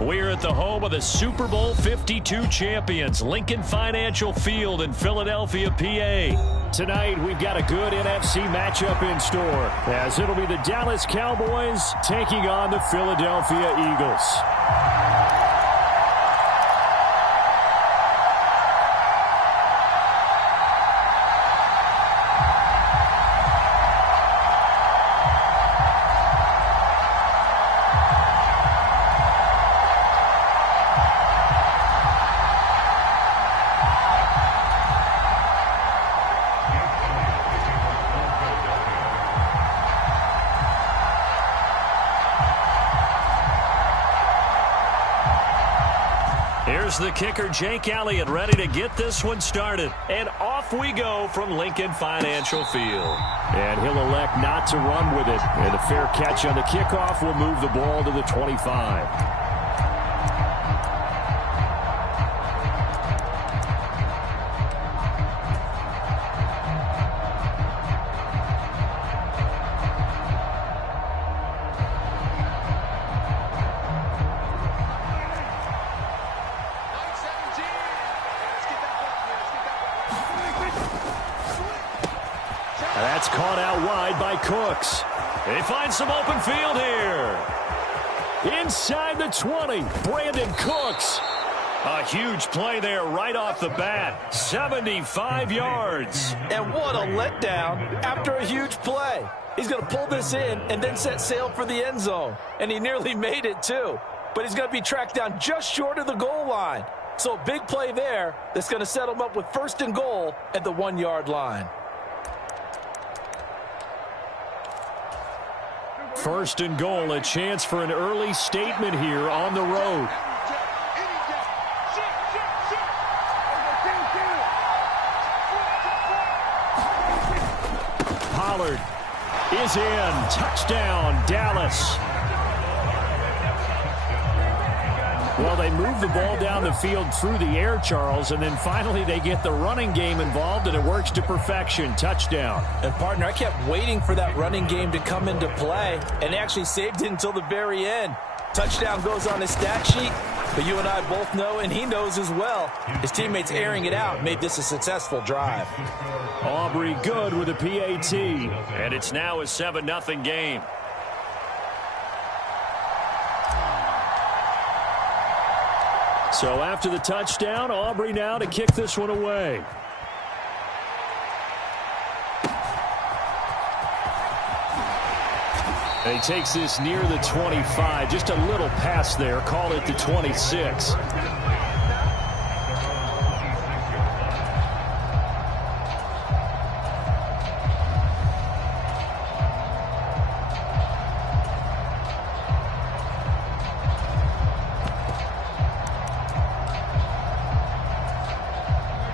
We're at the home of the Super Bowl 52 champions, Lincoln Financial Field in Philadelphia, PA. Tonight, we've got a good NFC matchup in store, as it'll be the Dallas Cowboys taking on the Philadelphia Eagles. Here's the kicker, Jake Elliott, ready to get this one started. And off we go from Lincoln Financial Field. And he'll elect not to run with it. And a fair catch on the kickoff will move the ball to the 25. That's caught out wide by Cooks. They find some open field here. Inside the 20, Brandon Cooks. A huge play there right off the bat. 75 yards. And what a letdown after a huge play. He's going to pull this in and then set sail for the end zone. And he nearly made it too. But he's going to be tracked down just short of the goal line. So a big play there that's going to set him up with 1st and goal at the 1-yard line. 1st and goal, a chance for an early statement here on the road. Pollard is in. Touchdown, Dallas. Well, they move the ball down the field through the air, Charles, and then finally they get the running game involved, and it works to perfection. Touchdown. And, partner, I kept waiting for that running game to come into play, and actually saved it until the very end. Touchdown goes on his stat sheet, but you and I both know, and he knows as well, his teammates airing it out made this a successful drive. Aubrey good with a PAT, and it's now a 7-0 game. So after the touchdown, Aubrey now to kick this one away. And he takes this near the 25. Just a little pass there. Call it the 26.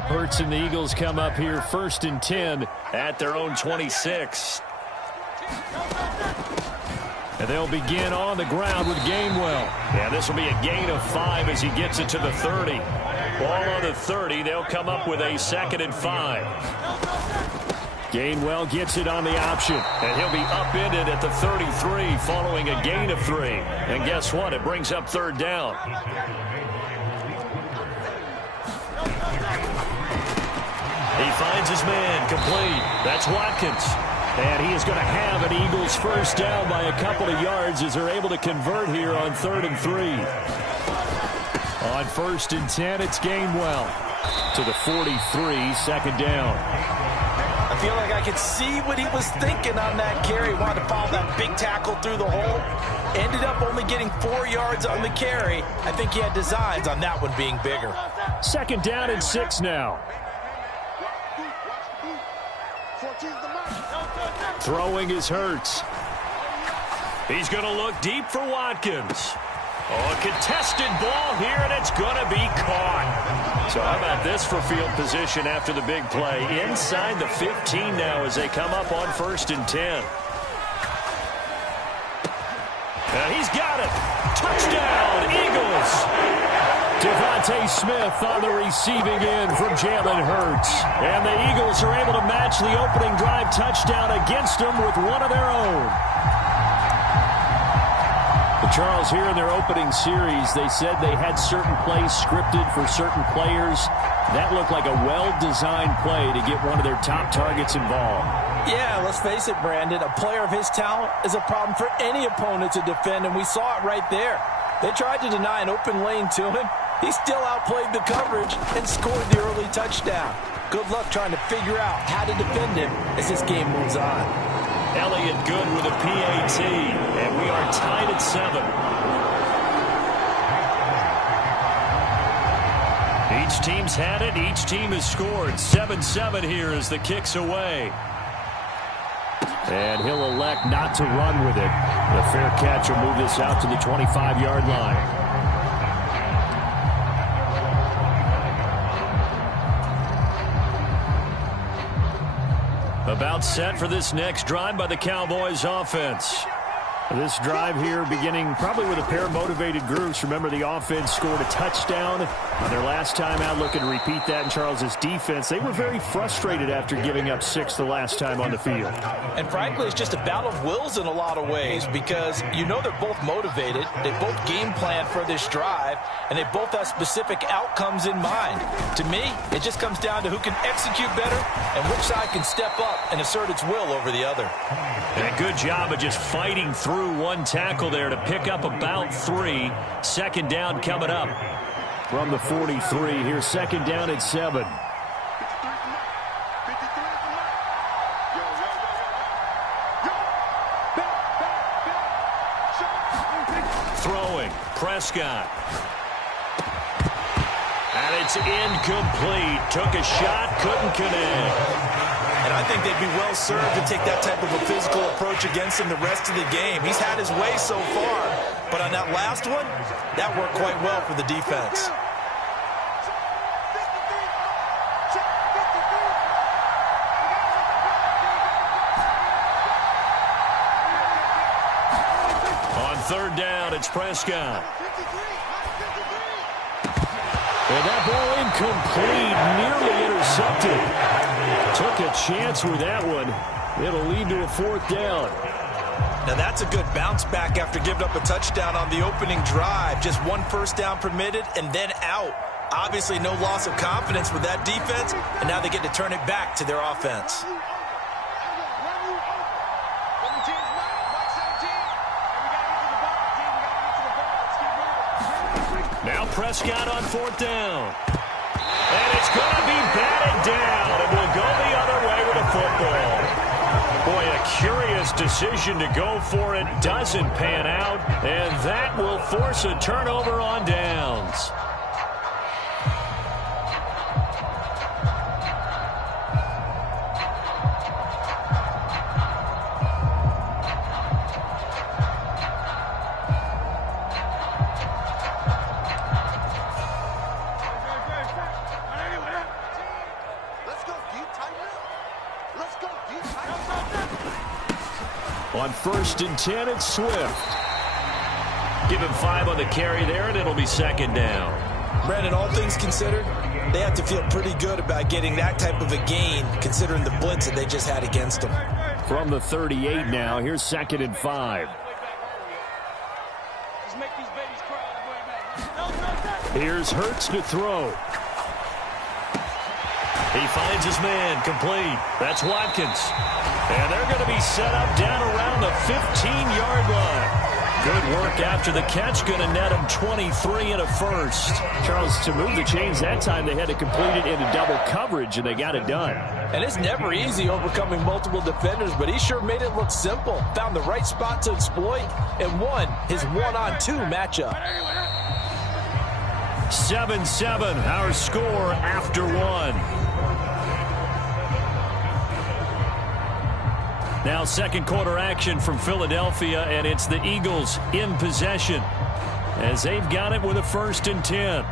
Hurts and the Eagles come up here 1st and 10 at their own 26. And they'll begin on the ground with Gainwell. Yeah, this will be a gain of 5 as he gets it to the 30. Ball on the 30. They'll come up with a 2nd and 5. Gainwell gets it on the option, and he'll be upended at the 33 following a gain of 3. And guess what? It brings up 3rd down. He finds his man complete. That's Watkins. And he is going to have an Eagles 1st down by a couple of yards as they're able to convert here on 3rd and 3. On 1st and 10, it's Gainwell to the 43, 2nd down. I feel like I could see what he was thinking on that carry. He wanted to follow that big tackle through the hole. Ended up only getting 4 yards on the carry. I think he had designs on that one being bigger. 2nd down and 6 now. Throwing is Hurts. He's going to look deep for Watkins. Oh, a contested ball here, and it's going to be caught. So how about this for field position after the big play? Inside the 15 now as they come up on 1st and 10. And he's got it. Touchdown, Eagles. Devontae Smith on the receiving end from Jalen Hurts. And the Eagles are able to match the opening drive touchdown against them with one of their own. The Charles, here in their opening series, they said they had certain plays scripted for certain players. That looked like a well-designed play to get one of their top targets involved. Yeah, let's face it, Brandon. A player of his talent is a problem for any opponent to defend, and we saw it right there. They tried to deny an open lane to him. He still outplayed the coverage and scored the early touchdown. Good luck trying to figure out how to defend him as this game moves on. Elliott good with a PAT, and we are tied at 7. Each team's had it. Each team has scored. 7-7 here as the kick's away. And he'll elect not to run with it. The fair catch will move this out to the 25-yard line. About set for this next drive by the Cowboys offense. This drive here beginning probably with a pair of motivated groups. Remember, the offense scored a touchdown on their last time out. Looking to repeat that in Charles's defense. They were very frustrated after giving up 6 the last time on the field. And frankly, it's just a battle of wills in a lot of ways because you know they're both motivated. They both game plan for this drive, and they both have specific outcomes in mind. To me, it just comes down to who can execute better and which side can step up and assert its will over the other. And a good job of just fighting through one tackle there to pick up about 3. Second down coming up from the 43. Here's second down at 7. Throwing, Prescott. And it's incomplete. Took a shot, couldn't connect. And I think they'd be well served to take that type of a physical approach against him the rest of the game. He's had his way so far, but on that last one, that worked quite well for the defense. On third down, it's Prescott. And that ball incomplete, nearly intercepted. Took a chance with that one. It'll lead to a 4th down. Now that's a good bounce back after giving up a touchdown on the opening drive. Just 1 first down permitted and then out. Obviously no loss of confidence with that defense, and now they get to turn it back to their offense. Now Prescott on 4th down. And it's going to be batted down, and we'll go the other way with a football. Boy, a curious decision to go for it. Doesn't pan out, and that will force a turnover on downs. On 1st and 10, it's Swift. Give him 5 on the carry there, and it'll be second down. Brandon, all things considered, they have to feel pretty good about getting that type of a gain, considering the blitz that they just had against them. From the 38 now, here's 2nd and 5. Here's Hurts to throw. He finds his man, complete. That's Watkins. And they're going to be set up down around the 15-yard line. Good work after the catch. Going to net him 23 and a first. Charles, to move the chains that time, they had to complete it into double coverage, and they got it done. And it's never easy overcoming multiple defenders, but he sure made it look simple. Found the right spot to exploit and won his one-on-two matchup. 7-7, our score after 1. Now second quarter action from Philadelphia, and it's the Eagles in possession as they've got it with a 1st and 10.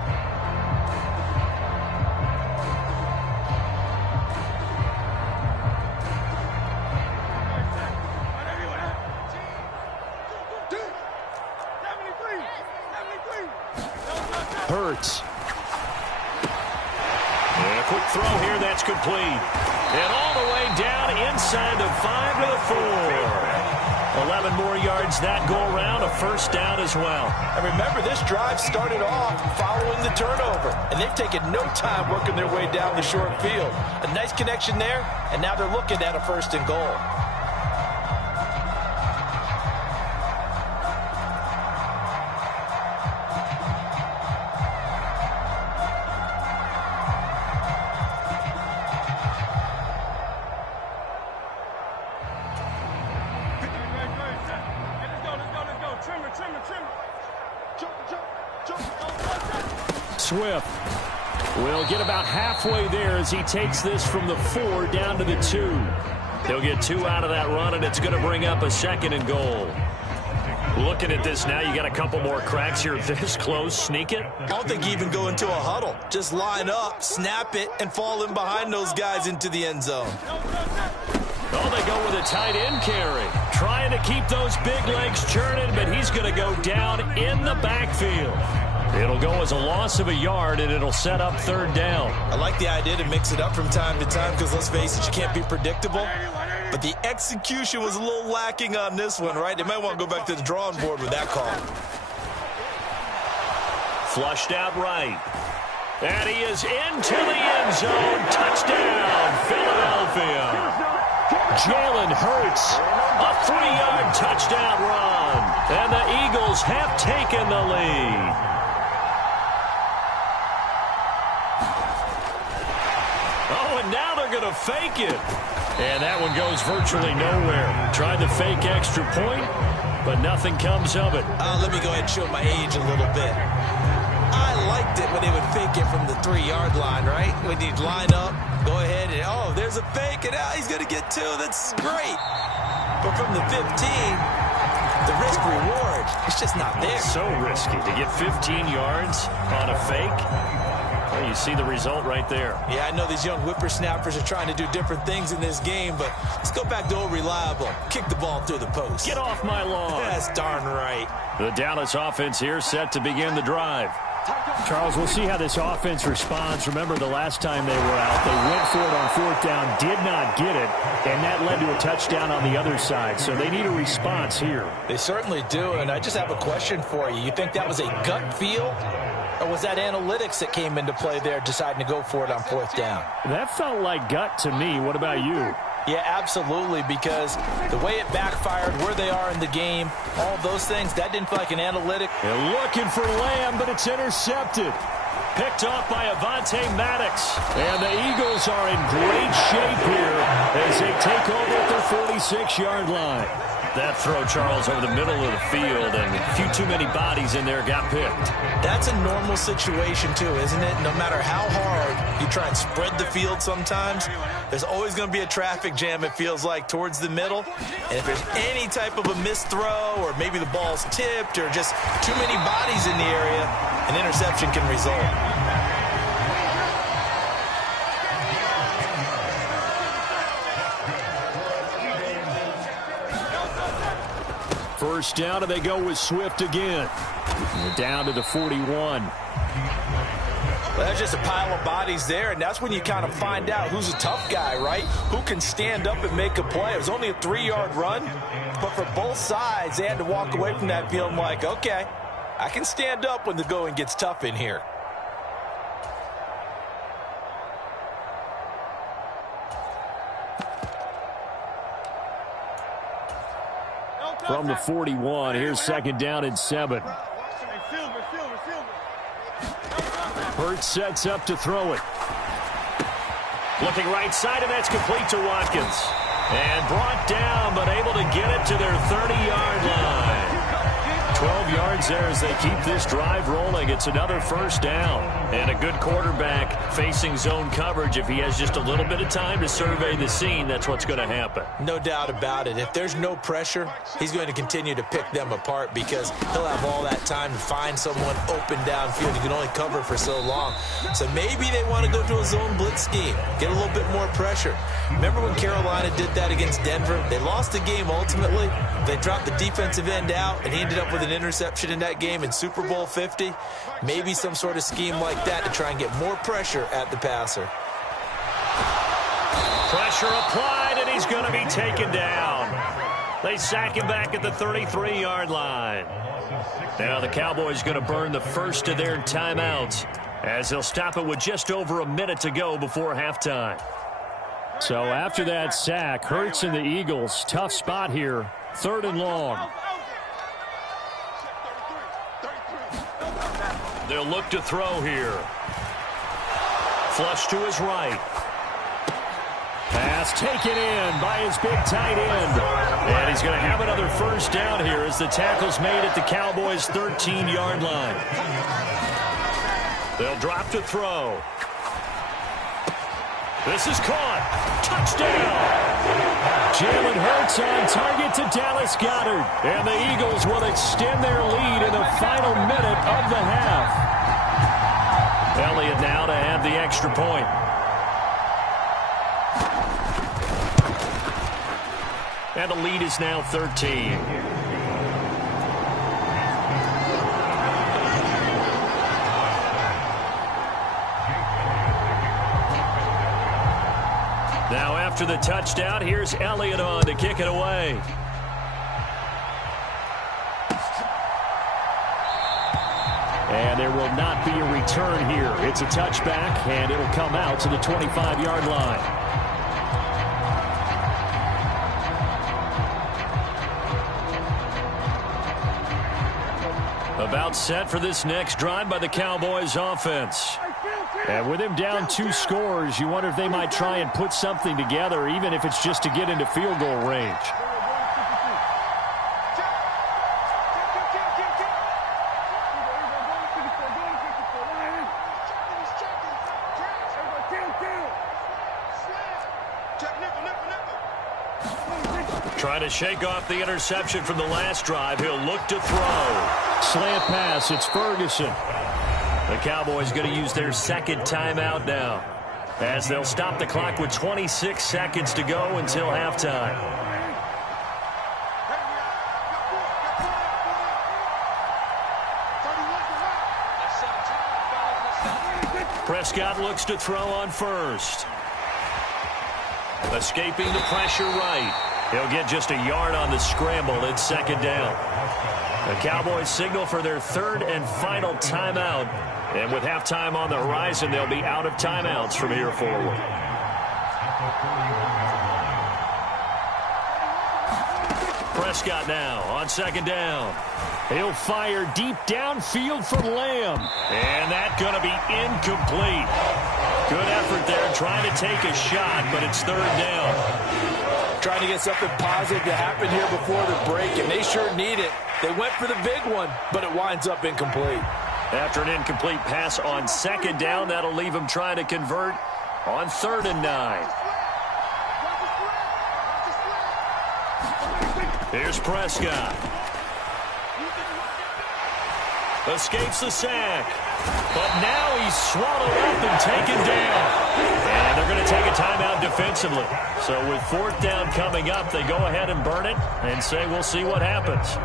Hurts. And a quick throw here, that's complete. And all the way down inside the 5 to the 4. 11 more yards that go around, a first down as well. And remember, this drive started off following the turnover, and they've taken no time working their way down the short field. A nice connection there, and now they're looking at a first and goal. Swift will get about halfway there as he takes this from the 4 down to the 2. He'll get 2 out of that run, and it's going to bring up a second and goal. Looking at this now, you got a couple more cracks here this close. Sneak it? I don't think you even go into a huddle. Just line up, snap it, and fall in behind those guys into the end zone. Oh, they go with a tight end carry. Trying to keep those big legs churning, but he's going to go down in the backfield. It'll go as a loss of a yard, and it'll set up third down. I like the idea to mix it up from time to time because, let's face it, you can't be predictable. But the execution was a little lacking on this one, right? They might want to go back to the drawing board with that call. Flushed out right. And he is into the end zone. Touchdown, Philadelphia. Jalen Hurts, a 3-yard touchdown run. And the Eagles have taken the lead. Oh, and now they're going to fake it. And that one goes virtually nowhere. Tried the fake extra point, but nothing comes of it. Let me go ahead and show my age a little bit. I liked it when they would fake it from the 3-yard line, right? When you'd line up, go ahead, and oh, there's a fake, and he's going to get 2. That's great. But from the 15, the risk-reward, it's just not there. So risky to get 15 yards on a fake. Well, you see the result right there. Yeah, I know these young whippersnappers are trying to do different things in this game, but let's go back to old reliable. Kick the ball through the post. Get off my lawn. That's darn right. The Dallas offense here set to begin the drive. Charles, we'll see how this offense responds. Remember, the last time they were out, they went for it on 4th down, did not get it, and that led to a touchdown on the other side. So they need a response here. They certainly do, and I just have a question for you. You think that was a gut feel, or was that analytics that came into play there deciding to go for it on 4th down? That felt like gut to me. What about you? Yeah, absolutely, because the way it backfired, where they are in the game, all those things, that didn't feel like an analytic. They're looking for Lamb, but it's intercepted. Picked off by Avonte Maddox. And the Eagles are in great shape here as they take over at their 46-yard line. That throw, Charles, over the middle of the field, and a few too many bodies in there got picked. That's a normal situation, too, isn't it? No matter how hard you try and spread the field sometimes, there's always going to be a traffic jam, it feels like, towards the middle. And if there's any type of a missed throw, or maybe the ball's tipped, or just too many bodies in the area, an interception can result. First down, and they go with Swift again. And down to the 41. Well, that's just a pile of bodies there, and that's when you kind of find out who's a tough guy, right? Who can stand up and make a play. It was only a 3-yard run, but for both sides, they had to walk away from that feeling like, okay, I can stand up when the going gets tough in here. From the 41, here's 2nd down and 7. Hurts sets up to throw it. Looking right side, and that's complete to Watkins. And brought down, but able to get it to their 30-yard line. 12 yards there as they keep this drive rolling. It's another first down. And a good quarterback facing zone coverage. If he has just a little bit of time to survey the scene, that's what's going to happen. No doubt about it. If there's no pressure, he's going to continue to pick them apart because he'll have all that time to find someone open downfield. He can only cover for so long. So maybe they want to go to a zone blitz scheme, get a little bit more pressure. Remember when Carolina did that against Denver? They lost the game ultimately. They dropped the defensive end out, and he ended up with an interception in that game in Super Bowl 50. Maybe some sort of scheme like that to try and get more pressure at the passer. Pressure applied, and he's going to be taken down. They sack him back at the 33-yard line. Now the Cowboys going to burn the first of their timeouts as they'll stop it with just over a minute to go before halftime. So after that sack, Hurts and the Eagles, tough spot here, 3rd and long. They'll look to throw here. Flush to his right. Pass taken in by his big tight end. And he's going to have another first down here as the tackle's made at the Cowboys' 13-yard line. They'll drop to throw. This is caught. Touchdown. Jalen Hurts on target to Dallas Goedert. And the Eagles will extend their lead in the final minute of the half. Elliott now to have the extra point. And the lead is now 13. Now after the touchdown, here's Elliott on to kick it away. And there will not be a return here. It's a touchback, and it'll come out to the 25-yard line. About set for this next drive by the Cowboys offense. And with him down 2 scores, you wonder if they might try and put something together, even if it's just to get into field goal range. Trying to shake off the interception from the last drive. He'll look to throw. Slant pass. It's Ferguson. The Cowboys going to use their second timeout now, as they'll stop the clock with 26 seconds to go until halftime. Prescott looks to throw on first. Escaping the pressure right. He'll get just a yard on the scramble. It's second down. The Cowboys signal for their 3rd and final timeout. And with halftime on the horizon, they'll be out of timeouts from here forward. Prescott now on second down. He'll fire deep downfield from Lamb. And that's going to be incomplete. Good effort there trying to take a shot, but it's 3rd down. Trying to get something positive to happen here before the break, and they sure need it. They went for the big one, but it winds up incomplete. After an incomplete pass on second down, that'll leave him trying to convert on 3rd and 9. Here's Prescott. Escapes the sack. But now he's swallowed up and taken down. And they're going to take a timeout defensively. So with 4th down coming up, they go ahead and burn it and say we'll see what happens.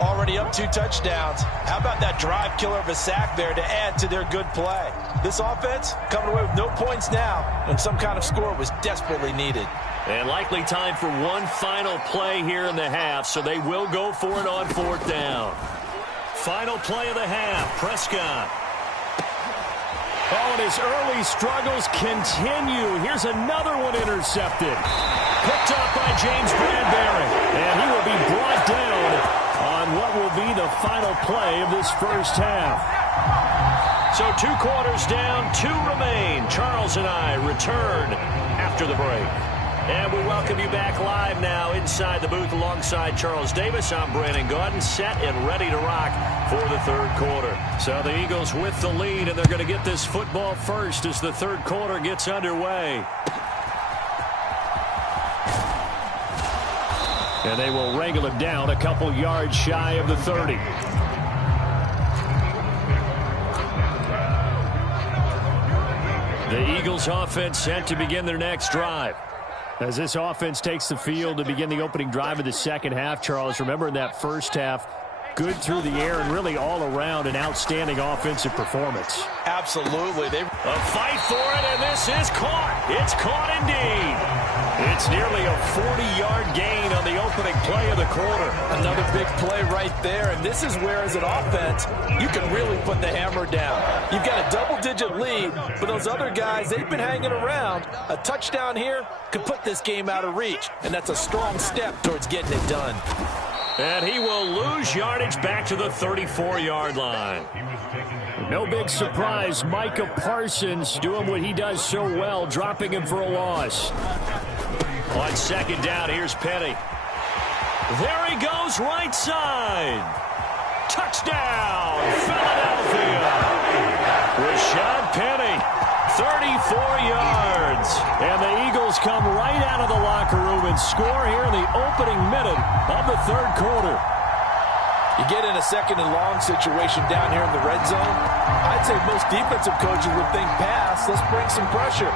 Already up 2 touchdowns. How about that drive killer of a sack there to add to their good play? This offense coming away with no points now, and some kind of score was desperately needed. And likely time for one final play here in the half, so they will go for it on 4th down. Final play of the half, Prescott. Oh, and his early struggles continue. Here's another one intercepted. Picked up by James Bradbury. And he will be brought down on what will be the final play of this first half. So 2 quarters down, 2 remain. Charles and I return after the break. And we welcome you back live now inside the booth alongside Charles Davis. I'm Brandon Gaudin, set and ready to rock for the 3rd quarter. So the Eagles with the lead, and they're going to get this football first as the 3rd quarter gets underway. And they will wrangle it down a couple yards shy of the 30. The Eagles offense set to begin their next drive. As this offense takes the field to begin the opening drive of the second half, Charles, remember in that first half, good through the air and really all around an outstanding offensive performance. Absolutely. A fight for it, and this is caught. It's caught indeed. It's nearly a 40-yard gain on the opening play of the quarter. Another big play right there, and this is where, as an offense, you can really put the hammer down. You've got a double-digit lead, but those other guys, they've been hanging around. A touchdown here could put this game out of reach, and that's a strong step towards getting it done. And he will lose yardage back to the 34-yard line. No big surprise. Micah Parsons doing what he does so well, dropping him for a loss. On second down, here's Penny. There he goes, right side. Touchdown, Philadelphia. Rashad Penny, 34 yards. And the Eagles come right out of the locker room and score here in the opening minute of the third quarter. You get in a second and long situation down here in the red zone, I'd say most defensive coaches would think pass, let's bring some pressure.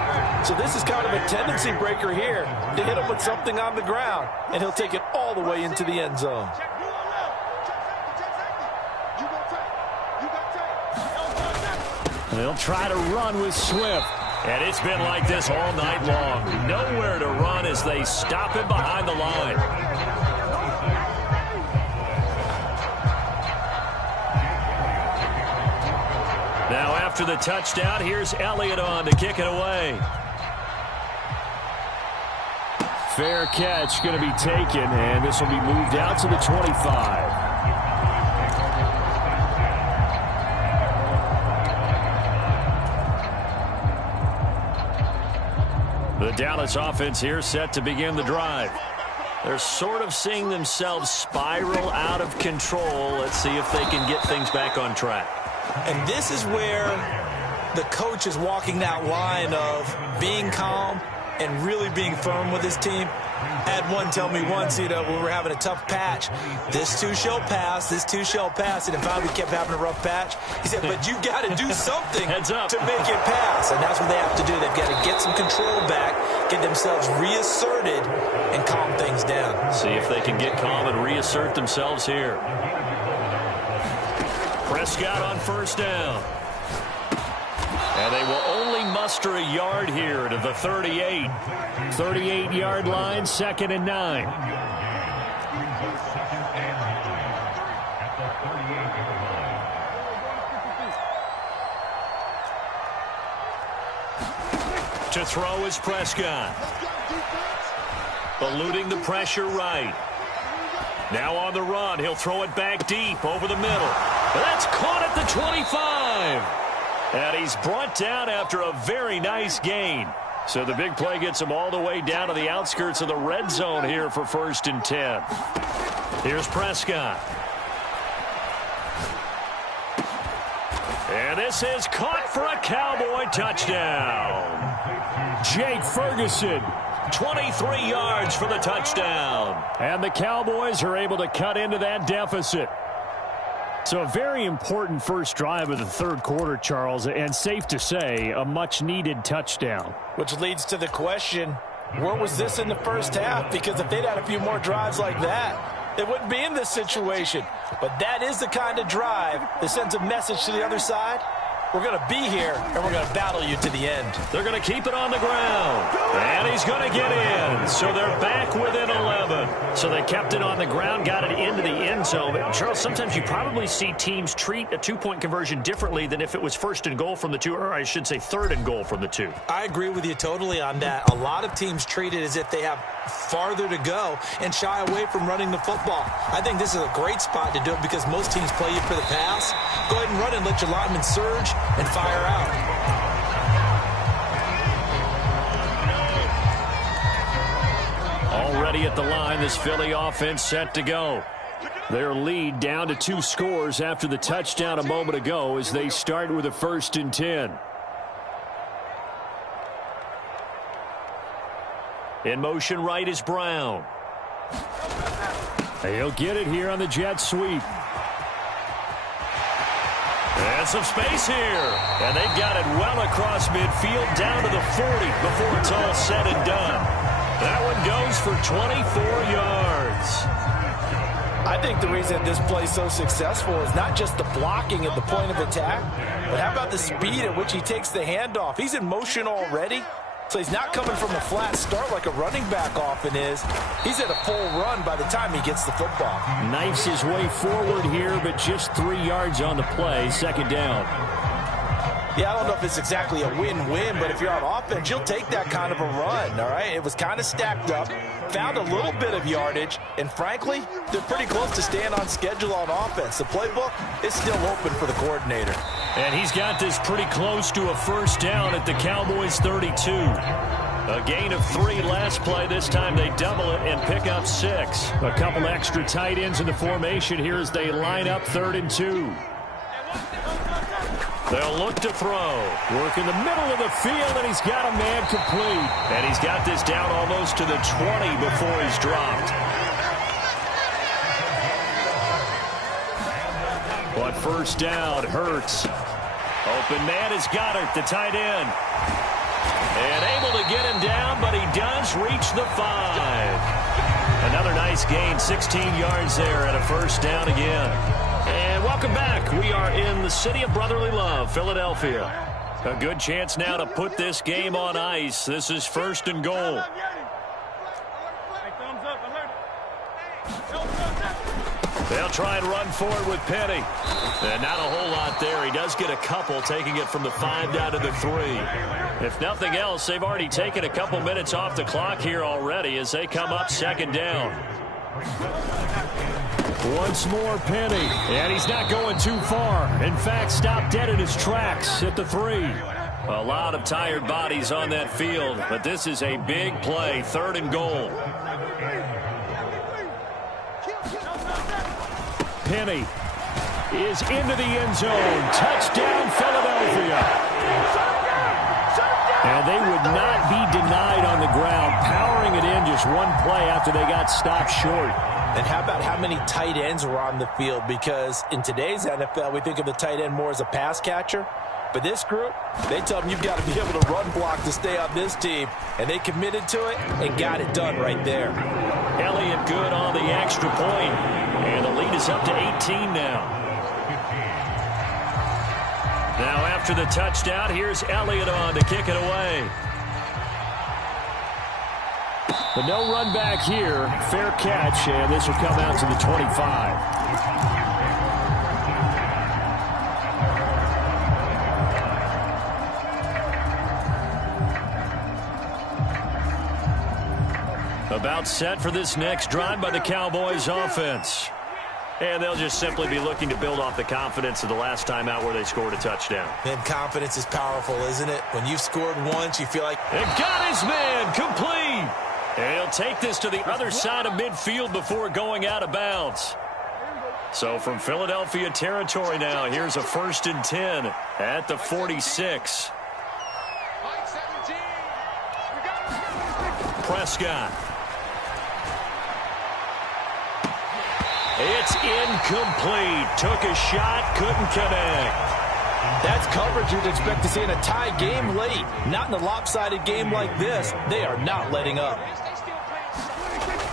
So this is kind of a tendency breaker here to hit him with something on the ground, and he'll take it all the way into the end zone. They'll try to run with Swift. And it's been like this all night long. Nowhere to run as they stop him behind the line. Now after the touchdown, here's Elliott on to kick it away. Fair catch going to be taken, and this will be moved out to the 25. The Dallas offense here set to begin the drive. They're sort of seeing themselves spiral out of control. Let's see if they can get things back on track. And this is where the coach is walking that line of being calm and really being firm with his team. I had one tell me once, when we were having a tough patch, this too shall pass, this too shall pass. And finally we kept having a rough patch. He said, but you got to do something to make it pass. And that's what they have to do. They've got to get some control back, get themselves reasserted, and calm things down. See if they can get calm and reassert themselves here. Prescott on first down. And they will only muster a yard here to the 38. 38-yard line, 2nd and 9. To throw is Prescott. Eluding the pressure right. Now on the run, he'll throw it back deep over the middle. That's caught at the 25. And he's brought down after a very nice gain. So the big play gets him all the way down to the outskirts of the red zone here for 1st and 10. Here's Prescott. And this is caught for a Cowboy touchdown. Jake Ferguson. 23 yards for the touchdown. And the Cowboys are able to cut into that deficit. So a very important first drive of the third quarter, Charles, and safe to say, a much-needed touchdown. Which leads to the question, where was this in the first half? Because if they'd had a few more drives like that, they wouldn't be in this situation. But that is the kind of drive that sends a message to the other side. We're going to be here, and we're going to battle you to the end. They're going to keep it on the ground. And he's going to get in. So they're back within 11. So they kept it on the ground, got it into the end zone. But Charles, sometimes you probably see teams treat a two-point conversion differently than if it was 1st and goal from the 2, or I should say 3rd and goal from the 2. I agree with you totally on that. A lot of teams treat it as if they have farther to go and shy away from running the football. I think this is a great spot to do it because most teams play you for the pass. Go ahead and run and let your linemen surge and fire out. Already at the line, this Philly offense set to go. Their lead down to 2 scores after the touchdown a moment ago as they start with a 1st and 10. In motion right is Brown. He'll get it here on the jet sweep. And some space here. And they've got it well across midfield down to the 40 before it's all said and done. That one goes for 24 yards. I think the reason this play is so successful is not just the blocking at the point of attack, but how about the speed at which he takes the handoff? He's in motion already. So he's not coming from a flat start like a running back often is. He's at a full run by the time he gets the football. Knifes his way forward here, but just 3 yards on the play. Second down. Yeah, I don't know if it's exactly a win-win, but if you're on offense, you'll take that kind of a run, all right? It was kind of stacked up, found a little bit of yardage, and frankly, they're pretty close to staying on schedule on offense. The playbook is still open for the coordinator. And he's got this pretty close to a first down at the Cowboys' 32. A gain of 3 last play. This time they double it and pick up 6. A couple extra tight ends in the formation here as they line up 3rd and 2. They'll look to throw. Work in the middle of the field, and he's got a man complete. And he's got this down almost to the 20 before he's dropped. But first down, Hurts. Open man is Goddard, the tight end. And able to get him down, but he does reach the 5. Another nice gain, 16 yards there and a first down again. And welcome back. We are in the city of brotherly love, Philadelphia. A good chance now to put this game on ice. This is 1st and goal. They'll try and run forward with Penny. And not a whole lot there. He does get a couple, taking it from the 5 down to the 3. If nothing else, they've already taken a couple minutes off the clock here already as they come up 2nd down. Once more, Penny. And he's not going too far. In fact, stopped dead in his tracks at the 3. A lot of tired bodies on that field, but this is a big play, 3rd and goal. Penny is into the end zone. Touchdown, Philadelphia. And they would not be denied on the ground, powering it in just one play after they got stopped short. And how about how many tight ends were on the field? Because in today's NFL, we think of the tight end more as a pass catcher. But this group, they tell them you've got to be able to run block to stay on this team. And they committed to it and got it done right there. Elliott good on the extra point. And the lead is up to 18 now. Now after the touchdown, here's Elliott on to kick it away. But no run back here. Fair catch, and this will come out to the 25. About set for this next drive by the Cowboys offense. And they'll just simply be looking to build off the confidence of the last time out where they scored a touchdown. And confidence is powerful, isn't it? When you've scored once, you feel like... And got his man complete. And he'll take this to the other side of midfield before going out of bounds. So from Philadelphia territory now, here's a 1st and 10 at the 46. Prescott. It's incomplete. Took a shot, couldn't connect. That's coverage you'd expect to see in a tie game late. Not in a lopsided game like this. They are not letting up.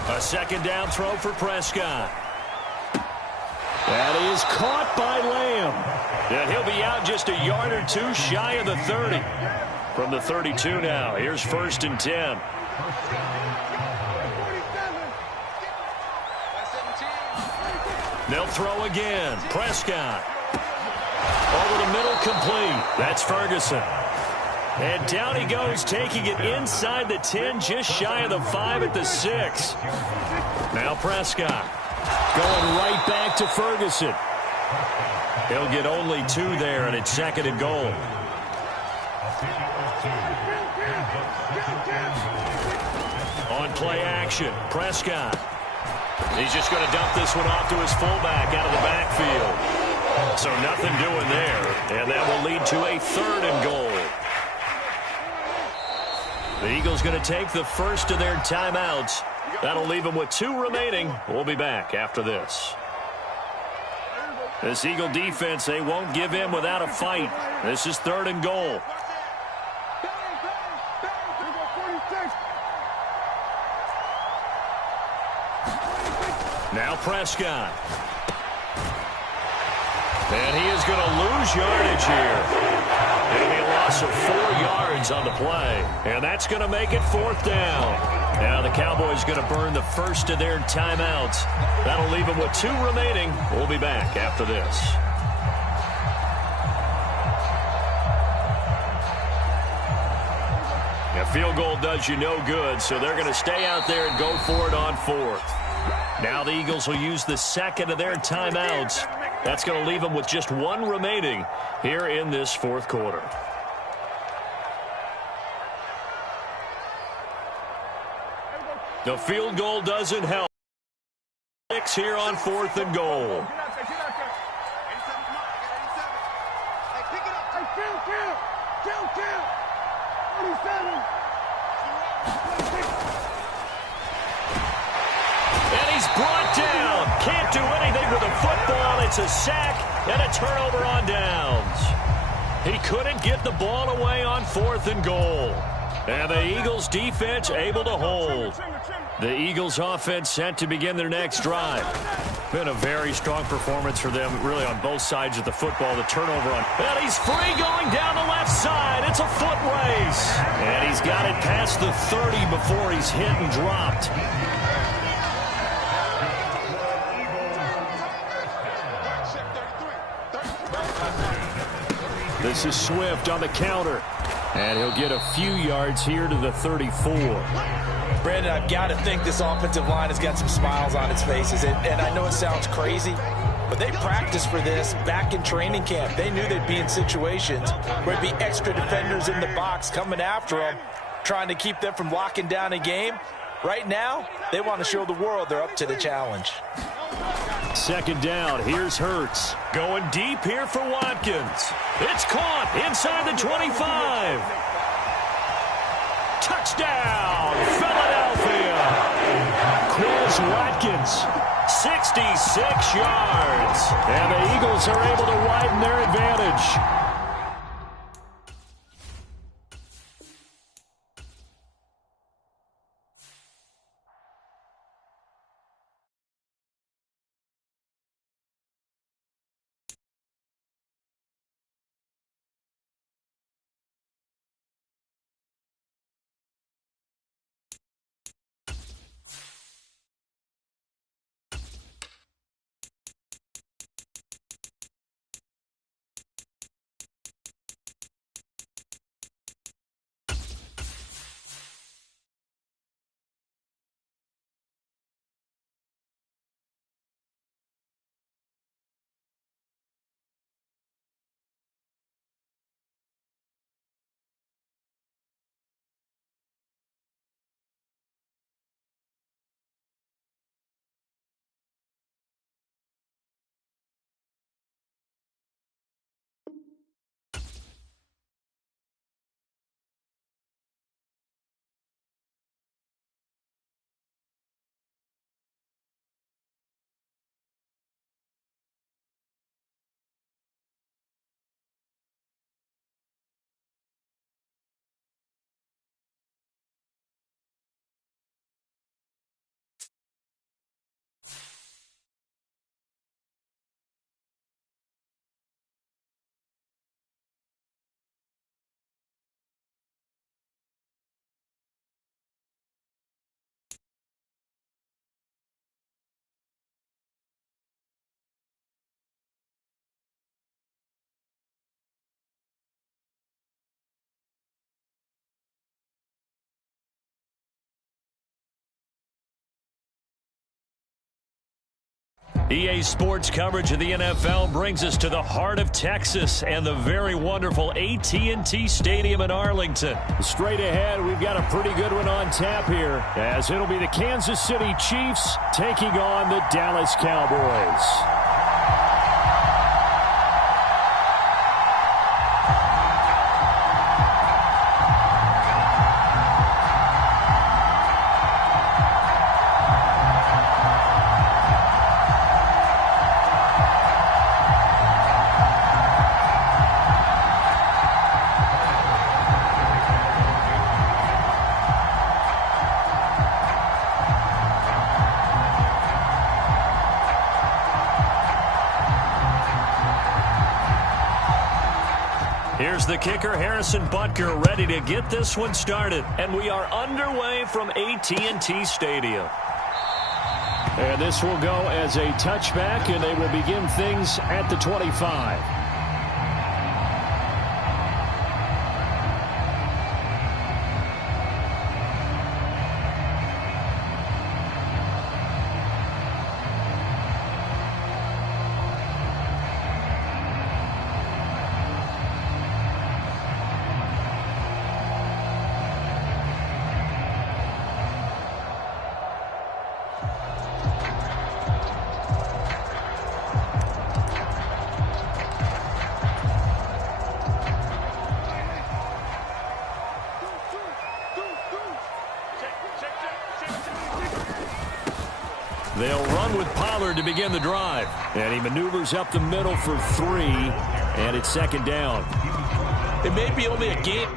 A 2nd down throw for Prescott. That is caught by Lamb. And he'll be out just a yard or 2 shy of the 30. From the 32 now, here's 1st and 10. They'll throw again. Prescott. Over the middle, complete. That's Ferguson. And down he goes, taking it inside the 10, just shy of the 5 at the 6. Now Prescott. Going right back to Ferguson. He'll get only 2 there, and it's 2nd and goal. On play action, Prescott. He's just going to dump this one off to his fullback out of the backfield. So nothing doing there, and that will lead to a 3rd and goal. The Eagles going to take the first of their timeouts. That'll leave them with 2 remaining. We'll be back after this. This Eagle defense, they won't give in without a fight. This is 3rd and goal. Now Prescott. And he is going to lose yardage here. It'll be a loss of 4 yards on the play. And that's going to make it 4th down. Now the Cowboys going to burn the first of their timeouts. That'll leave them with 2 remaining. We'll be back after this. A field goal does you no good, so they're going to stay out there and go for it on 4th. Now the Eagles will use the second of their timeouts. That's going to leave them with just 1 remaining here in this 4th quarter. The field goal doesn't help. 6 here on 4th and goal. And he's brought down. Can't do anything with a football. It's a sack and a turnover on downs. He couldn't get the ball away on 4th and goal. And the Eagles defense able to hold. The Eagles offense set to begin their next drive. Been a very strong performance for them, really, on both sides of the football. The turnover on. And he's free going down the left side. It's a foot race. And he's got it past the 30 before he's hit and dropped. This is Swift on the counter. And he'll get a few yards here to the 34. Brandon, I've got to think this offensive line has got some smiles on its faces. And I know it sounds crazy, but they practiced for this back in training camp. They knew they'd be in situations where there'd be extra defenders in the box coming after them, trying to keep them from locking down a game. Right now, they want to show the world they're up to the challenge. 2nd down. Here's Hurts. Going deep here for Watkins. It's caught inside the 25. Touchdown, Philadelphia. Chris Watkins, 66 yards. And the Eagles are able to widen their advantage. EA Sports coverage of the NFL brings us to the heart of Texas and the very wonderful AT&T Stadium in Arlington. Straight ahead, we've got a pretty good one on tap here, as it'll be the Kansas City Chiefs taking on the Dallas Cowboys. Here's the kicker, Harrison Butker, ready to get this one started. And we are underway from AT&T Stadium. And this will go as a touchback, and they will begin things at the 25. They'll run with Pollard to begin the drive. And he maneuvers up the middle for 3, and it's second down. It may be only a game.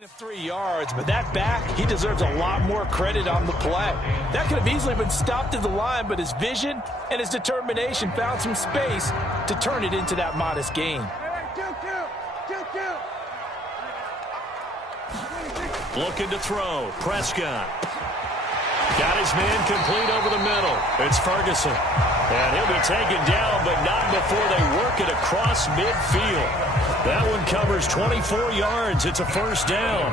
Of 3 yards, but that back, he deserves a lot more credit on the play. That could have easily been stopped at the line, but his vision and his determination found some space to turn it into that modest gain. Looking to throw. Prescott. Got his man complete over the middle. It's Ferguson. And he'll be taken down, but not before they work it across midfield. That one covers 24 yards. It's a first down.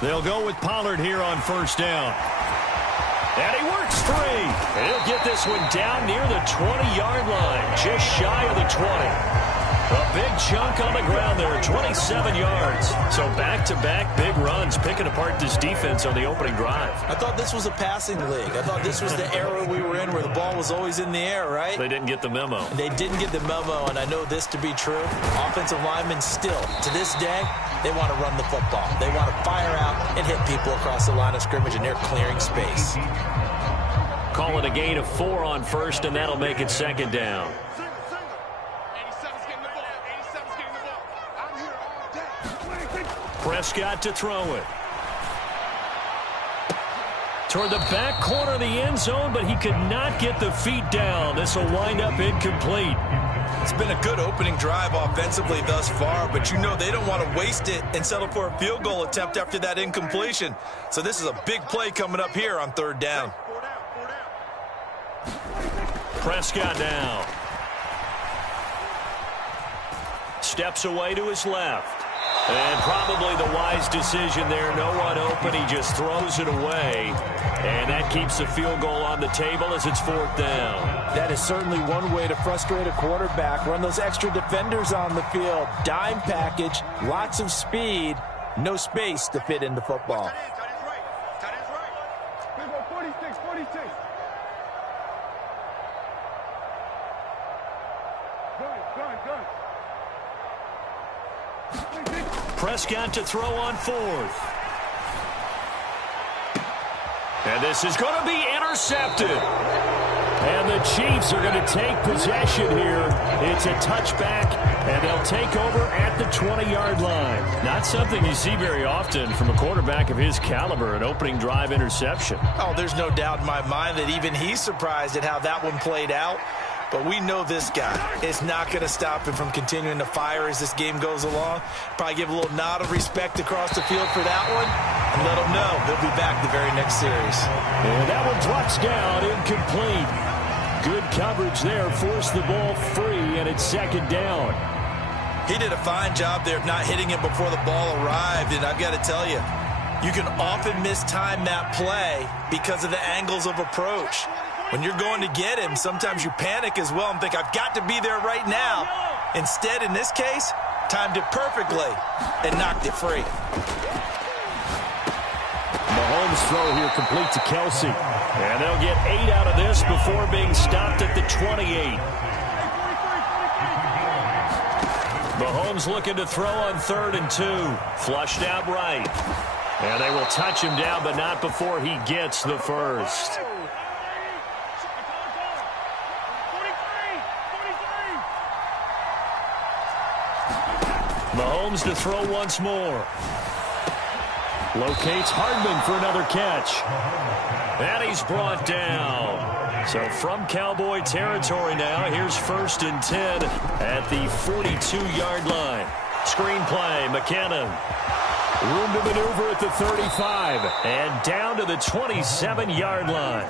They'll go with Pollard here on first down. And he works free. And he'll get this one down near the 20-yard line, just shy of the 20. A big chunk on the ground there, 27 yards. So back-to-back big runs, picking apart this defense on the opening drive. I thought this was a passing league. I thought this was the era we were in where the ball was always in the air, right? They didn't get the memo. They didn't get the memo, and I know this to be true. Offensive linemen still, to this day, they want to run the football. They want to fire out and hit people across the line of scrimmage, and they're clearing space. Call it a gain of 4 on first, and that'll make it second down. Prescott to throw it. Toward the back corner of the end zone, but he could not get the feet down. This will wind up incomplete. It's been a good opening drive offensively thus far, but you know they don't want to waste it and settle for a field goal attempt after that incompletion. So this is a big play coming up here on third down. Prescott down. Steps away to his left. And probably the wise decision there. No one open. He just throws it away. And that keeps the field goal on the table as it's fourth down. That is certainly one way to frustrate a quarterback. Run those extra defenders on the field. Dime package, lots of speed, no space to fit into football. Prescott to throw on fourth. And this is going to be intercepted. And the Chiefs are going to take possession here. It's a touchback, and they'll take over at the 20-yard line. Not something you see very often from a quarterback of his caliber, an opening drive interception. Oh, there's no doubt in my mind that even he's surprised at how that one played out. But we know this guy is not going to stop him from continuing to fire as this game goes along. Probably give a little nod of respect across the field for that one and let him know he'll be back the very next series. And that one drops down, incomplete. Good coverage there, forced the ball free, and it's second down. He did a fine job there of not hitting him before the ball arrived, and I've got to tell you, you can often mistime that play because of the angles of approach. When you're going to get him, sometimes you panic as well and think, I've got to be there right now. Instead, in this case, timed it perfectly and knocked it free. Mahomes' throw here complete to Kelsey. And they'll get 8 out of this before being stopped at the 28. Mahomes looking to throw on 3rd and 2. Flushed out right. And they will touch him down, but not before he gets the first. Mahomes to throw once more. Locates Hardman for another catch. And he's brought down. So from Cowboy territory now, here's 1st and 10 at the 42-yard line. Screen play, McKinnon. Room to maneuver at the 35. And down to the 27-yard line.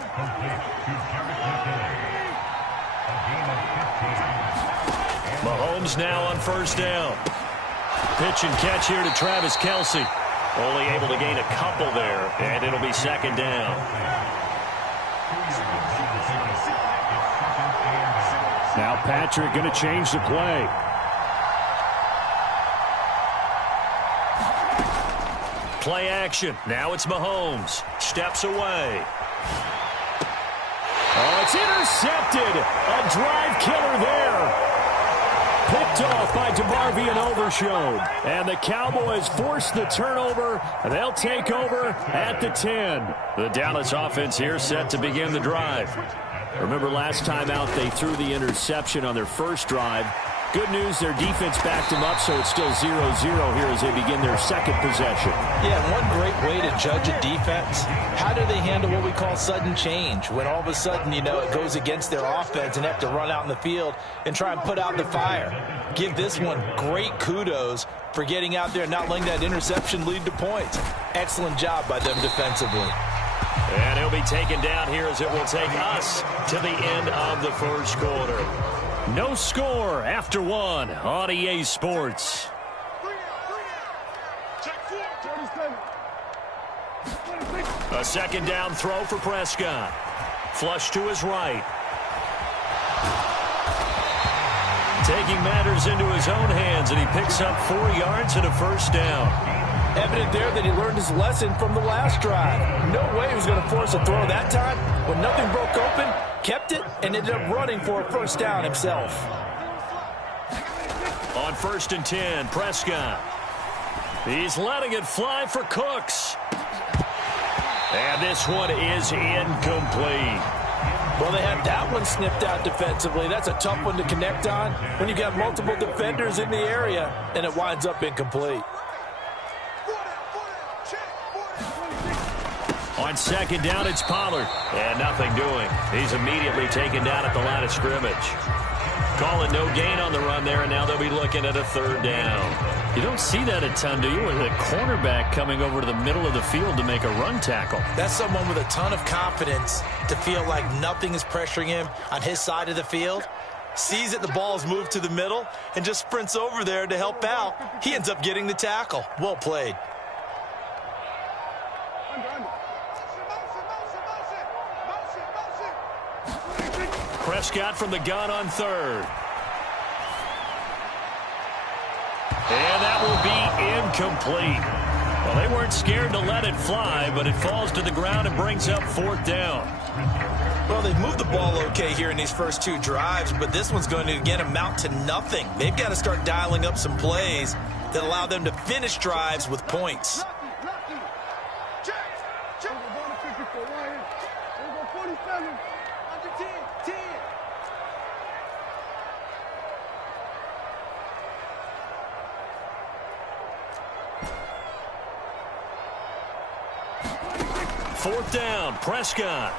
Mahomes now on 1st down. Pitch and catch here to Travis Kelsey. Only able to gain a couple there, and it'll be 2nd down. Now Patrick going to change the play. Play action. Now it's Mahomes. Steps away. Oh, it's intercepted. A drive killer there. Picked off by DeMarvion and Overshown. And the Cowboys force the turnover. And they'll take over at the 10. The Dallas offense here set to begin the drive. Remember last time out they threw the interception on their first drive. Good news, their defense backed them up, so it's still 0-0 here as they begin their 2nd possession. Yeah, one great way to judge a defense, how do they handle what we call sudden change? When all of a sudden, you know, it goes against their offense and have to run out in the field and try and put out the fire. Give this one great kudos for getting out there and not letting that interception lead to points. Excellent job by them defensively. And he'll be taken down here as it will take us to the end of the 1st quarter. No score after 1 on EA Sports. A 2nd down throw for Prescott. Flush to his right. Taking matters into his own hands, and he picks up 4 yards and a 1st down. Evident there that he learned his lesson from the last drive. No way he was going to force a throw that time. When nothing broke open, kept it, and ended up running for a 1st down himself. On 1st and 10, Prescott. He's letting it fly for Cooks. And this one is incomplete. Well, they had that one snipped out defensively. That's a tough one to connect on when you got multiple defenders in the area, and it winds up incomplete. On 2nd down, it's Pollard. And nothing doing. He's immediately taken down at the line of scrimmage. Calling no gain on the run there, and now they'll be looking at a 3rd down. You don't see that a ton, do you? With a cornerback coming over to the middle of the field to make a run tackle. That's someone with a ton of confidence to feel like nothing is pressuring him on his side of the field. Sees that the ball's moved to the middle and just sprints over there to help out. He ends up getting the tackle. Well played. Prescott from the gun on 3rd. And that will be incomplete. Well, they weren't scared to let it fly, but it falls to the ground and brings up 4th down. Well, they've moved the ball okay here in these first 2 drives, but this one's going to, again, amount to nothing. They've got to start dialing up some plays that allow them to finish drives with points. Fourth down, Prescott.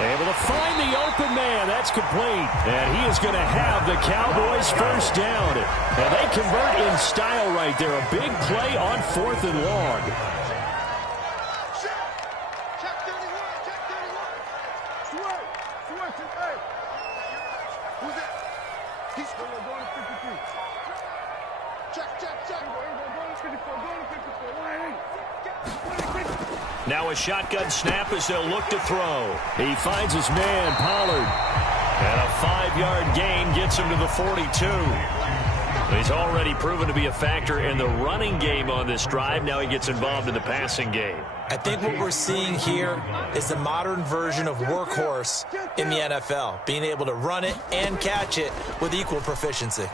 Able to find the open man. That's complete. And he is going to have the Cowboys' 1st down. And they convert in style right there. A big play on 4th and long. Now a shotgun snap as they'll look to throw. He finds his man, Pollard. And a 5-yard gain gets him to the 42. He's already proven to be a factor in the running game on this drive. Now he gets involved in the passing game. I think what we're seeing here is the modern version of workhorse in the NFL, being able to run it and catch it with equal proficiency.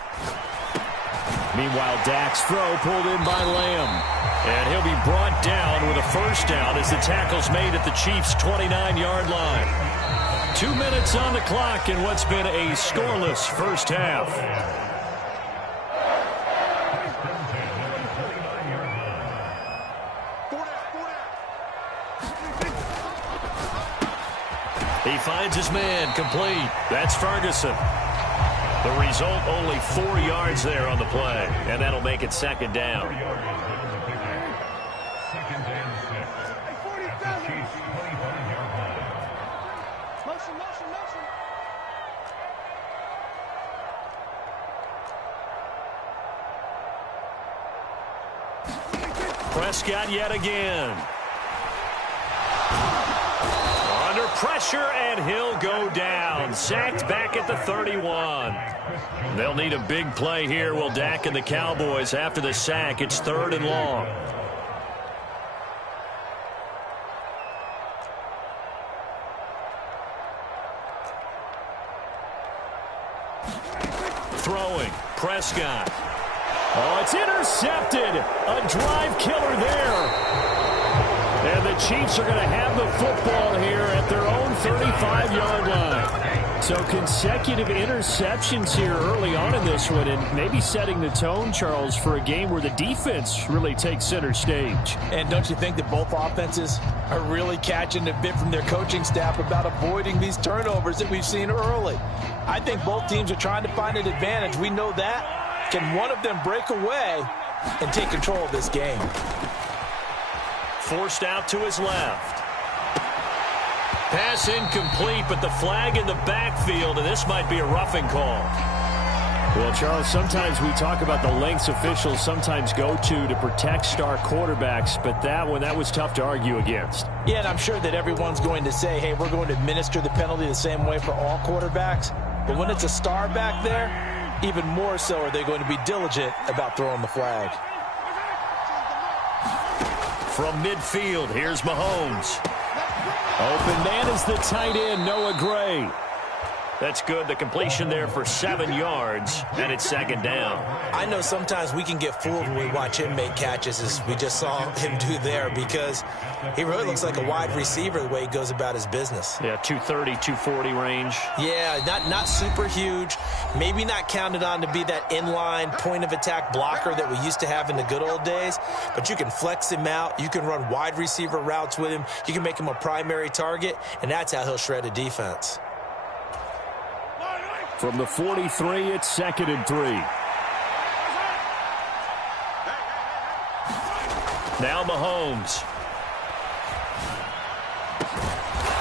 Meanwhile, Dak's throw pulled in by Lamb. And he'll be brought down with a first down as the tackle's made at the Chiefs' 29-yard line. 2 minutes on the clock in what's been a scoreless first half. He finds his man complete. That's Ferguson. The result, only 4 yards there on the play, and that'll make it second down. Prescott yet again. Under pressure, and he'll go down. Sacked back at the 31. They'll need a big play here, will Dak and the Cowboys. After the sack, it's 3rd and long. Throwing, Prescott. Oh, it's intercepted. A drive killer there. And the Chiefs are going to have the football here at their own 35-yard line. So consecutive interceptions here early on in this one, and maybe setting the tone, Charles, for a game where the defense really takes center stage. And don't you think that both offenses are really catching a bit from their coaching staff about avoiding these turnovers that we've seen early? I think both teams are trying to find an advantage. We know that. Can one of them break away and take control of this game? Forced out to his left. Pass incomplete, but the flag in the backfield, and this might be a roughing call. Well, Charles, sometimes we talk about the lengths officials sometimes go to protect star quarterbacks, but that was tough to argue against. Yeah, and I'm sure that everyone's going to say, hey, we're going to administer the penalty the same way for all quarterbacks. But when it's a star back there, even more so are they going to be diligent about throwing the flag. From midfield, here's Mahomes. Open man is the tight end, Noah Gray. That's good. The completion there for 7 yards, and it's second down. I know sometimes we can get fooled when we watch him make catches, as we just saw him do there, because he really looks like a wide receiver the way he goes about his business. Yeah, 230, 240 range. Yeah, not super huge. Maybe not counted on to be that inline point-of-attack blocker that we used to have in the good old days, but you can flex him out. You can run wide receiver routes with him. You can make him a primary target, and that's how he'll shred a defense. From the 43, it's 2nd and 3. Now Mahomes.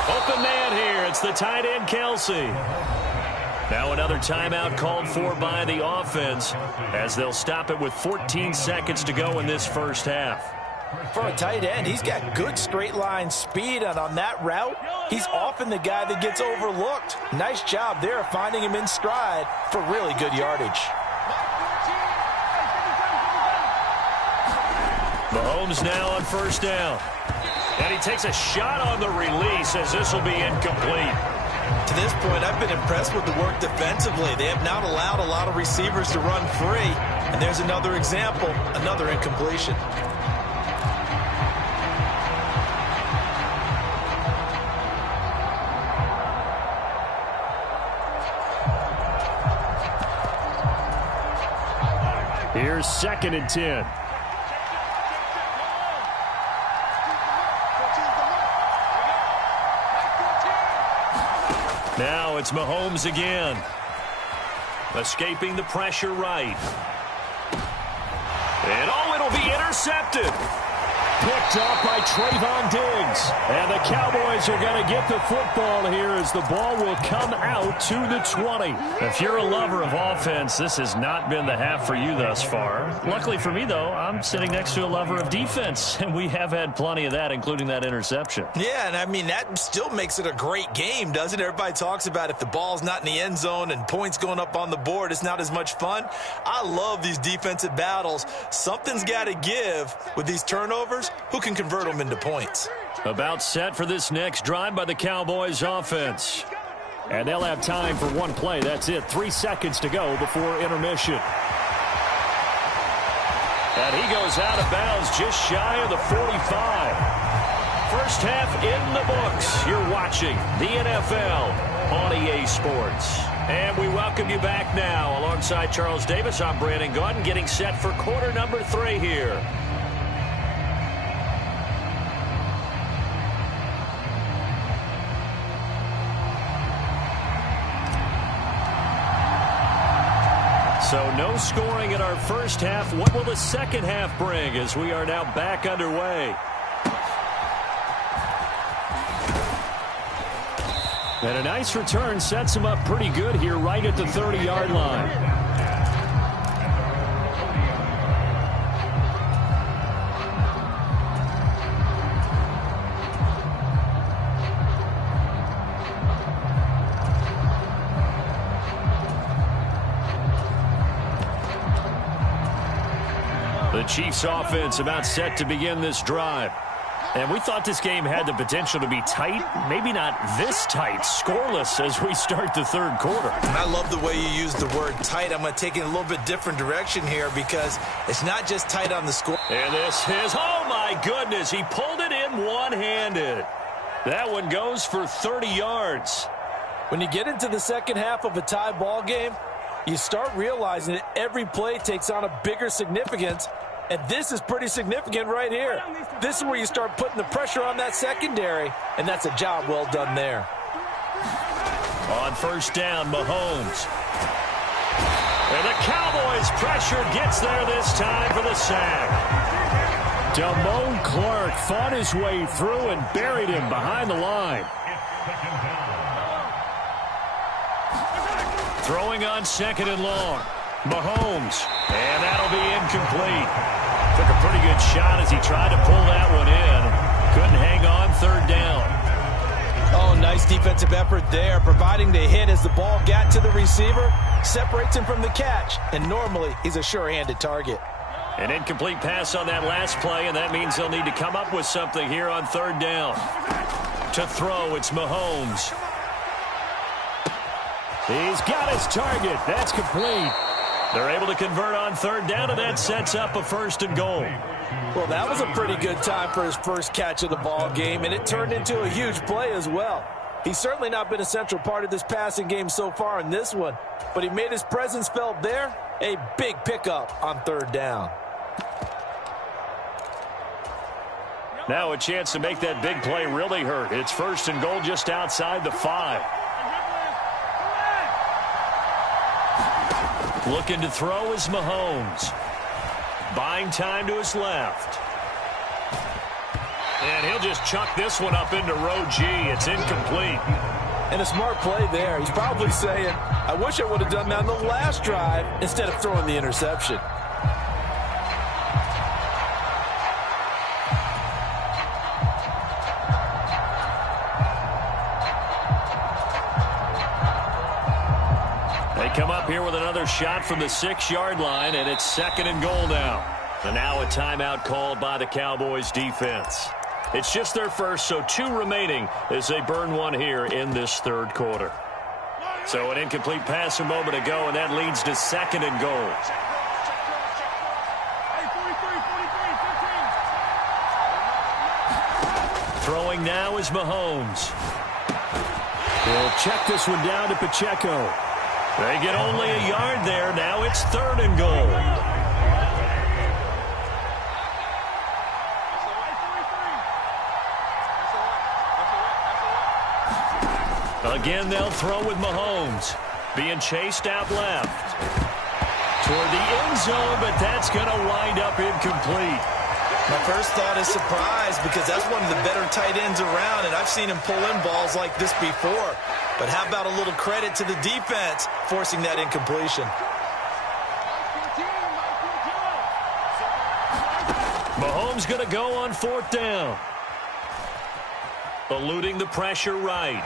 Open man here. It's the tight end, Kelsey. Now another timeout called for by the offense as they'll stop it with 14 seconds to go in this first half. For a tight end, he's got good straight line speed, and on that route, he's often the guy that gets overlooked. Nice job there finding him in stride for really good yardage. Mahomes now on first down. And he takes a shot on the release as this will be incomplete. To this point, I've been impressed with the work defensively. They have not allowed a lot of receivers to run free. And there's another example, another incompletion. Here's 2nd and 10. Now it's Mahomes again. Escaping the pressure right. And it'll be intercepted. picked off by Trayvon Diggs. And the Cowboys are going to get the football here as the ball will come out to the 20. If you're a lover of offense, this has not been the half for you thus far. Luckily for me, though, I'm sitting next to a lover of defense, and we have had plenty of that, including that interception. Yeah, and I mean, that still makes it a great game, doesn't it? Everybody talks about if the ball's not in the end zone and points going up on the board, it's not as much fun. I love these defensive battles. Something's got to give with these turnovers. Who can convert them into points? About set for this next drive by the Cowboys offense. And they'll have time for one play. That's it. 3 seconds to go before intermission. And he goes out of bounds just shy of the 45. First half in the books. You're watching the NFL on EA Sports. And we welcome you back now. Alongside Charles Davis, I'm Brandon Gaudin, getting set for quarter number 3 here. So no scoring in our first half. What will the second half bring as we are now back underway? And a nice return sets him up pretty good here right at the 30-yard line. The Chiefs offense about set to begin this drive. And we thought this game had the potential to be tight, maybe not this tight, scoreless as we start the third quarter. And I love the way you use the word tight. I'm going to take it in a little bit different direction here because it's not just tight on the score. And this is, oh my goodness, he pulled it in one-handed. That one goes for 30 yards. When you get into the second half of a tie ball game, you start realizing that every play takes on a bigger significance. And this is pretty significant right here. This is where you start putting the pressure on that secondary, and that's a job well done there. On first down, Mahomes. And the Cowboys pressure gets there this time for the sack. Damone Clark fought his way through and buried him behind the line. Throwing on second and long. Mahomes, and that'll be incomplete. Took a pretty good shot as he tried to pull that one in. Couldn't hang on third down. Oh, nice defensive effort there, providing the hit as the ball got to the receiver, separates him from the catch, and normally he's a sure-handed target. An incomplete pass on that last play, and that means they'll need to come up with something here on third down. To throw, it's Mahomes. He's got his target. That's complete. They're able to convert on third down, and that sets up a first and goal. Well, that was a pretty good time for his first catch of the ball game, and it turned into a huge play as well. He's certainly not been a central part of this passing game so far in this one, but he made his presence felt there. A big pickup on third down. Now a chance to make that big play really hurt. It's first and goal just outside the 5. Looking to throw is Mahomes. Buying time to his left. And he'll just chuck this one up into row G. It's incomplete. And a smart play there. He's probably saying, I wish I would have done that on the last drive instead of throwing the interception. Come up here with another shot from the 6-yard line, and it's second and goal now. And now a timeout called by the Cowboys defense. It's just their first, so 2 remaining as they burn one here in this third quarter. So an incomplete pass a moment ago, and that leads to second and goal. Throwing now is Mahomes. He'll check this one down to Pacheco. They get only a yard there. Now it's third and goal. Again, they'll throw with Mahomes. Being chased out left. Toward the end zone, but that's going to wind up incomplete. My first thought is surprise because that's one of the better tight ends around, and I've seen him pull in balls like this before. But how about a little credit to the defense forcing that incompletion? Mahomes going to go on 4th down. Eluding the pressure right.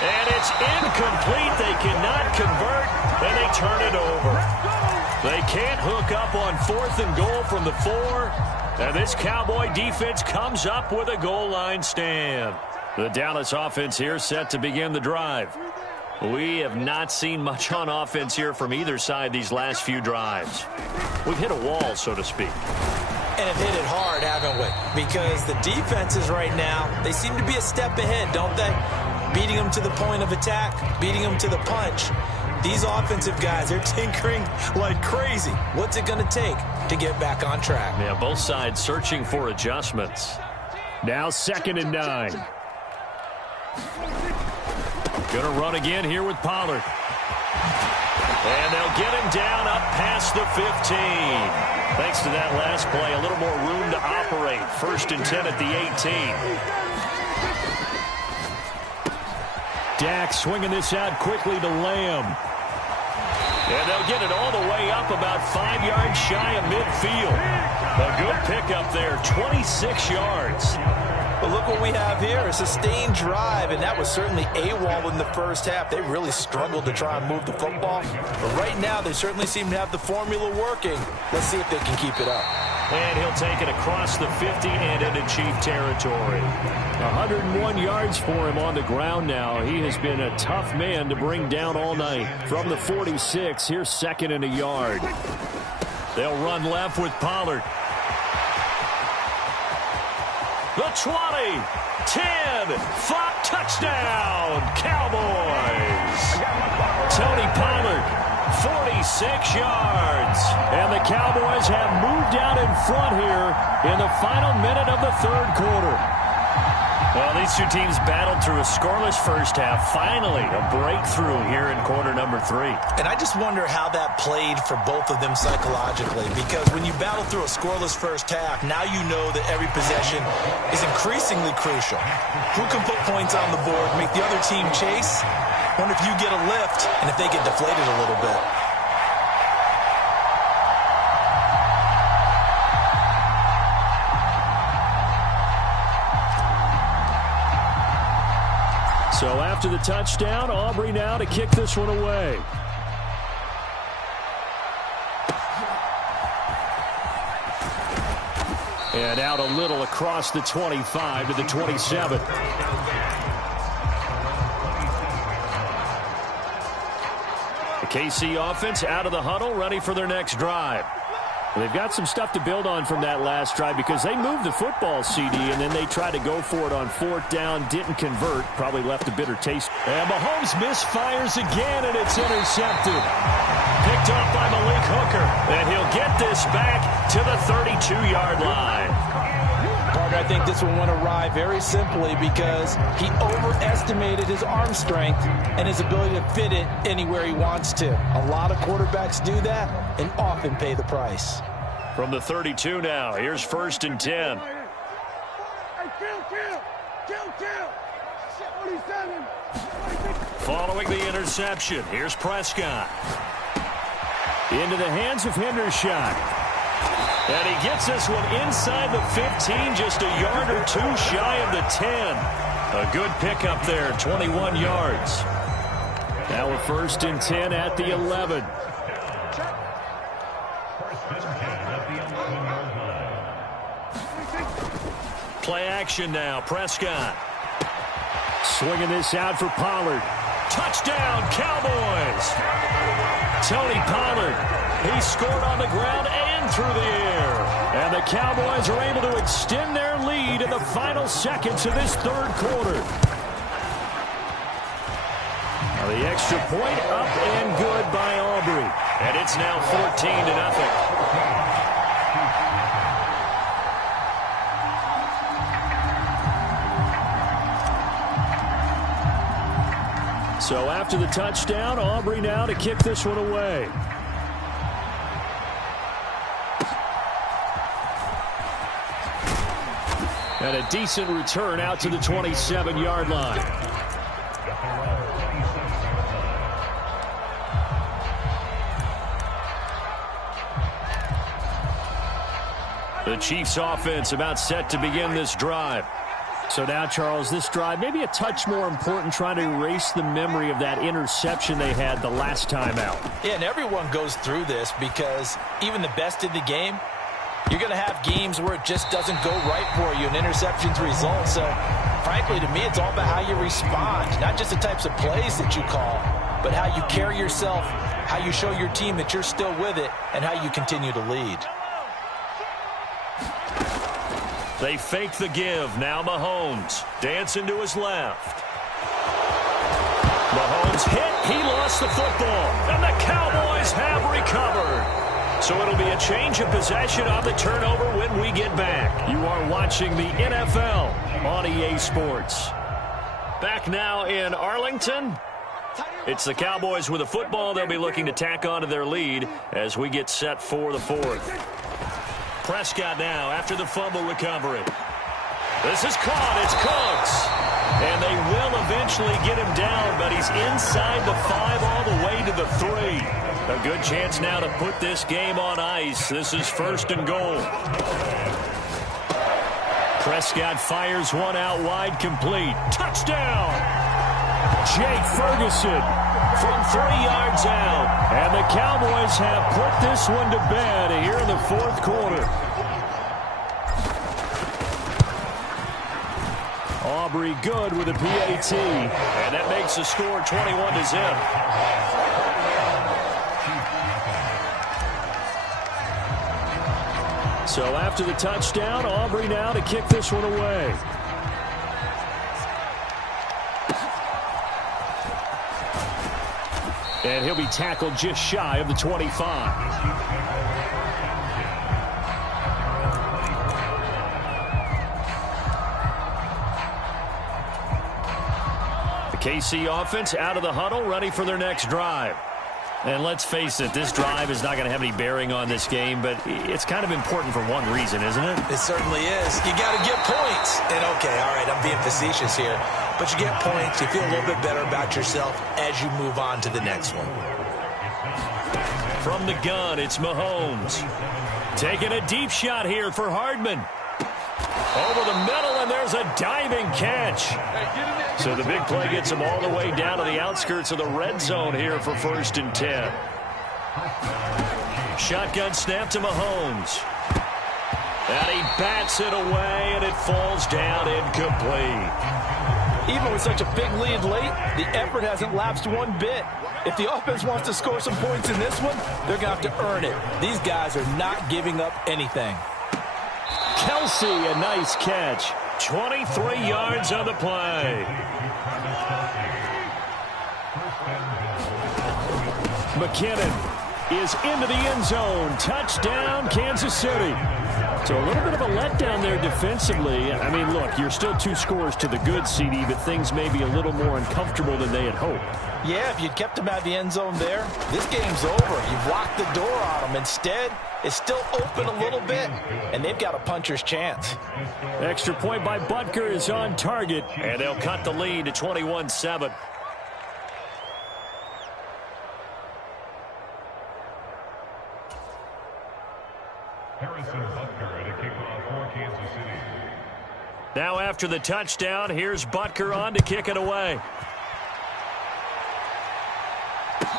And it's incomplete. They cannot convert, and they turn it over. They can't hook up on 4th and goal from the 4. And this Cowboy defense comes up with a goal line stand. The Dallas offense here set to begin the drive. We have not seen much on offense here from either side these last few drives. We've hit a wall, so to speak. And have hit it hard, haven't we? Because the defenses right now, they seem to be a step ahead, don't they? Beating them to the point of attack, beating them to the punch. These offensive guys, they're tinkering like crazy. What's it going to take to get back on track? Yeah, both sides searching for adjustments. Now 2nd and 9. Going to run again here with Pollard. And they'll get him down up past the 15. Thanks to that last play, a little more room to operate. 1st and 10 at the 18. Dak swinging this out quickly to Lamb. And they'll get it all the way up about 5 yards shy of midfield. A good pickup there, 26 yards. But look what we have here, a sustained drive, and that was certainly AWOL in the first half. They really struggled to try and move the football. But right now, they certainly seem to have the formula working. Let's see if they can keep it up. And he'll take it across the 50 and into Chief territory. 101 yards for him on the ground now. He has been a tough man to bring down all night. From the 46, here's 2nd and a yard. They'll run left with Pollard. The 20, 10, 5, touchdown, Cowboys. Tony Pollard, 46 yards. And the Cowboys have moved out in front here in the final minute of the 3rd quarter. Well, these two teams battled through a scoreless first half. Finally, a breakthrough here in quarter number 3. And I just wonder how that played for both of them psychologically. Because when you battle through a scoreless first half, now you know that every possession is increasingly crucial. Who can put points on the board, make the other team chase? Wonder if you get a lift and if they get deflated a little bit. So after the touchdown, Aubrey now to kick this one away. And out a little across the 25 to the 27. The KC offense out of the huddle, ready for their next drive. They've got some stuff to build on from that last drive because they moved the football, CD, and then they tried to go for it on 4th down, didn't convert, probably left a bitter taste. And Mahomes misfires again, and it's intercepted. Picked off by Malik Hooker, and he'll get this back to the 32-yard line. Partner, I think this one went awry very simply because he overestimated his arm strength and his ability to fit it anywhere he wants to. A lot of quarterbacks do that and often pay the price. From the 32 now, here's 1st and 10. Following the interception, here's Prescott. Into the hands of Hendershot. And he gets this one inside the 15, just a yard or two shy of the 10. A good pickup there, 21 yards. Now a 1st and 10 at the 11. Play action now, Prescott. Swinging this out for Pollard. Touchdown, Cowboys! Tony Pollard, he scored on the ground and through the air. And the Cowboys are able to extend their lead in the final seconds of this 3rd quarter. Now the extra point up and good by Aubrey. And it's now 14-0. So after the touchdown, Aubrey now to kick this one away. And a decent return out to the 27-yard line. The Chiefs offense about set to begin this drive. So now, Charles, this drive maybe a touch more important, trying to erase the memory of that interception they had the last time out. Yeah, and everyone goes through this because even the best in the game, you're going to have games where it just doesn't go right for you and interceptions result. So, frankly, to me, it's all about how you respond, not just the types of plays that you call, but how you carry yourself, how you show your team that you're still with it, and how you continue to lead. They fake the give. Now Mahomes dancing to his left. Mahomes hit. He lost the football. And the Cowboys have recovered. So it'll be a change of possession on the turnover when we get back. You are watching the NFL on EA Sports. Back now in Arlington. It's the Cowboys with a football. They'll be looking to tack onto their lead as we get set for the fourth. Prescott now after the fumble recovery. This is caught. It's Cooks. And they will eventually get him down, but he's inside the 5 all the way to the 3. A good chance now to put this game on ice. This is 1st and goal. Prescott fires one out wide, complete. Touchdown! Jake Ferguson from 3 yards out. And the Cowboys have put this one to bed here in the 4th quarter. Aubrey good with a PAT. And that makes the score 21-0. So after the touchdown, Aubrey now to kick this one away. And he'll be tackled just shy of the 25. The KC offense out of the huddle, ready for their next drive. And let's face it, this drive is not going to have any bearing on this game, but it's kind of important for one reason, isn't it? It certainly is. You got to get points. And, okay, all right, I'm being facetious here. But you get points, you feel a little bit better about yourself as you move on to the next one. From the gun, it's Mahomes. Taking a deep shot here for Hardman. Over the middle, and there's a diving catch. So the big play gets him all the way down to the outskirts of the red zone here for 1st and 10. Shotgun snap to Mahomes. And he bats it away, and it falls down incomplete. Even with such a big lead late, the effort hasn't lapsed one bit. If the offense wants to score some points in this one, they're going to have to earn it. These guys are not giving up anything. Kelsey, a nice catch. 23 yards on the play. McKinnon is into the end zone. Touchdown, Kansas City. So a little bit of a letdown there defensively. I mean, look, you're still 2 scores to the good, CD, but things may be a little more uncomfortable than they had hoped. Yeah, if you'd kept them out of the end zone there, this game's over. You've locked the door on them. Instead, it's still open a little bit, and they've got a puncher's chance. Extra point by Butker is on target, and they'll cut the lead to 21-7. Now after the touchdown, here's Butker on to kick it away.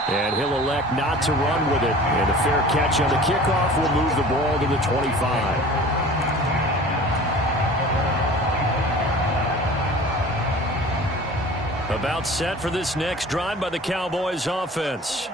And he'll elect not to run with it. And a fair catch on the kickoff will move the ball to the 25. About set for this next drive by the Cowboys offense.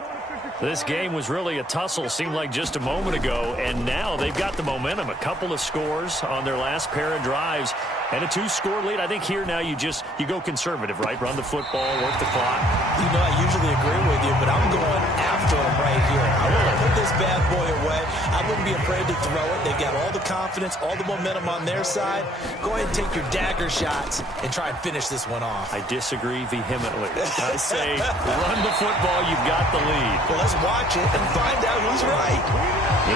This game was really a tussle, seemed like just a moment ago, and now they've got the momentum. A couple of scores on their last pair of drives, and a 2-score lead. I think here now you go conservative, right? Run the football, work the clock. You know, I usually agree with you, but I'm going after him right here. I want to put this bad boy away. I wouldn't be afraid to throw it. They've got all the confidence, all the momentum on their side. Go ahead and take your dagger shots and try and finish this one off. I disagree vehemently. I say run the football, you've got the lead. Well, let's watch it and find out who's right.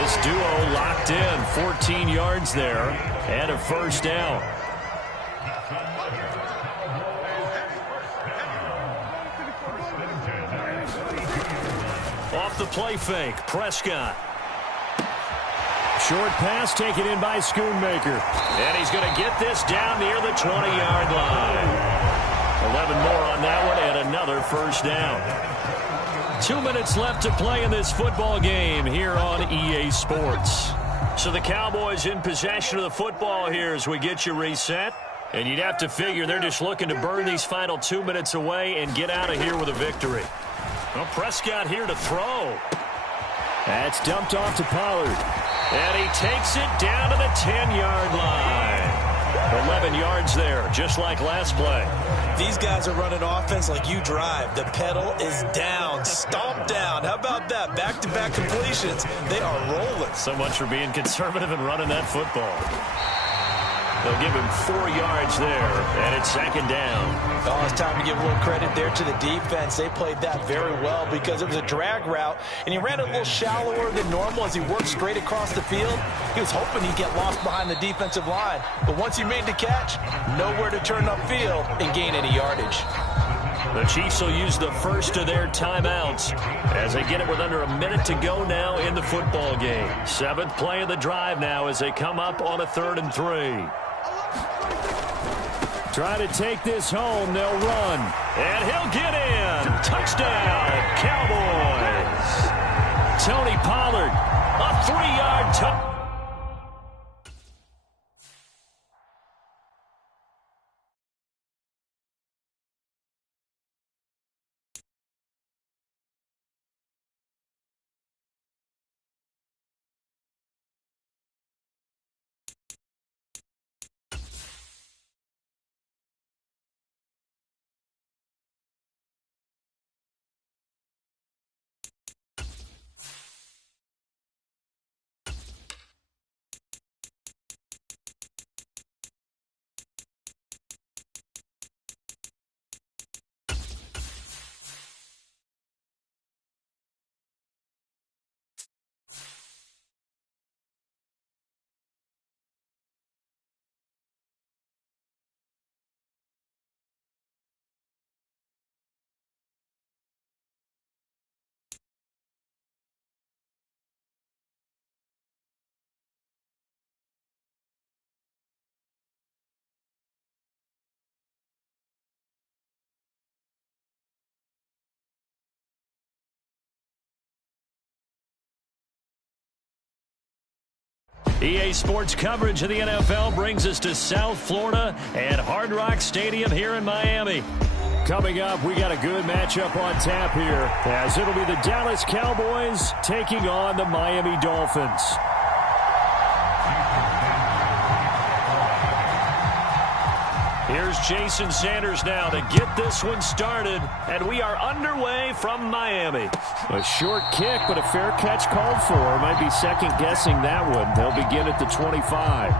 This duo locked in, 14 yards there, and a 1st down. Off the play fake, Prescott. Short pass taken in by Schoonmaker. And he's going to get this down near the 20-yard line. 11 more on that one and another first down. 2 minutes left to play in this football game here on EA Sports. So the Cowboys in possession of the football here as we get you reset. And you'd have to figure they're just looking to burn these final 2 minutes away and get out of here with a victory. Well, Prescott here to throw. That's dumped off to Pollard. And he takes it down to the 10-yard line. 11 yards there, just like last play. These guys are running offense like you drive. The pedal is down, stomp down. How about that? Back-to-back completions. They are rolling. So much for being conservative and running that football. They'll give him 4 yards there, and it's second down. Oh, it's time to give a little credit there to the defense. They played that very well because it was a drag route, and he ran a little shallower than normal as he worked straight across the field. He was hoping he'd get lost behind the defensive line, but once he made the catch, nowhere to turn upfield and gain any yardage. The Chiefs will use the first of their timeouts as they get it with under a minute to go now in the football game. 7th play of the drive now as they come up on a 3rd and 3. Try to take this home. They'll run. And he'll get in. Touchdown, Cowboys. Tony Pollard, a 3-yard touchdown. EA Sports coverage of the NFL brings us to South Florida and Hard Rock Stadium here in Miami. Coming up, we got a good matchup on tap here, as it'll be the Dallas Cowboys taking on the Miami Dolphins. Here's Jason Sanders now to get this one started, and we are underway from Miami. A short kick, but a fair catch called for. Might be second-guessing that one. They'll begin at the 25.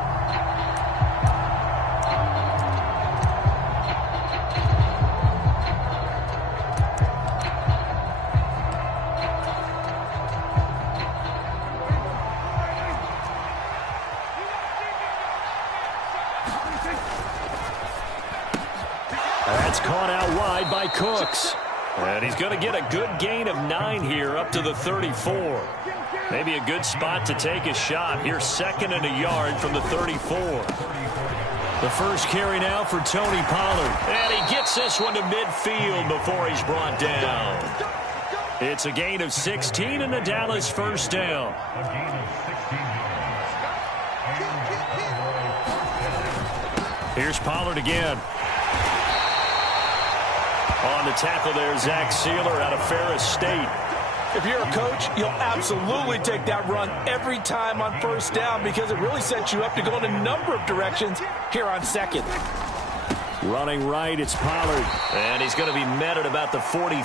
That's caught out wide by Cooks. And he's going to get a good gain of 9 here up to the 34. Maybe a good spot to take a shot. Here's 2nd and a yard from the 34. The first carry now for Tony Pollard. And he gets this one to midfield before he's brought down. It's a gain of 16 and the Dallas first down. Here's Pollard again. On the tackle there, Zach Sealer out of Ferris State. If you're a coach, you'll absolutely take that run every time on first down because it really sets you up to go in a number of directions here on 2nd. Running right, it's Pollard. And he's going to be met at about the 43.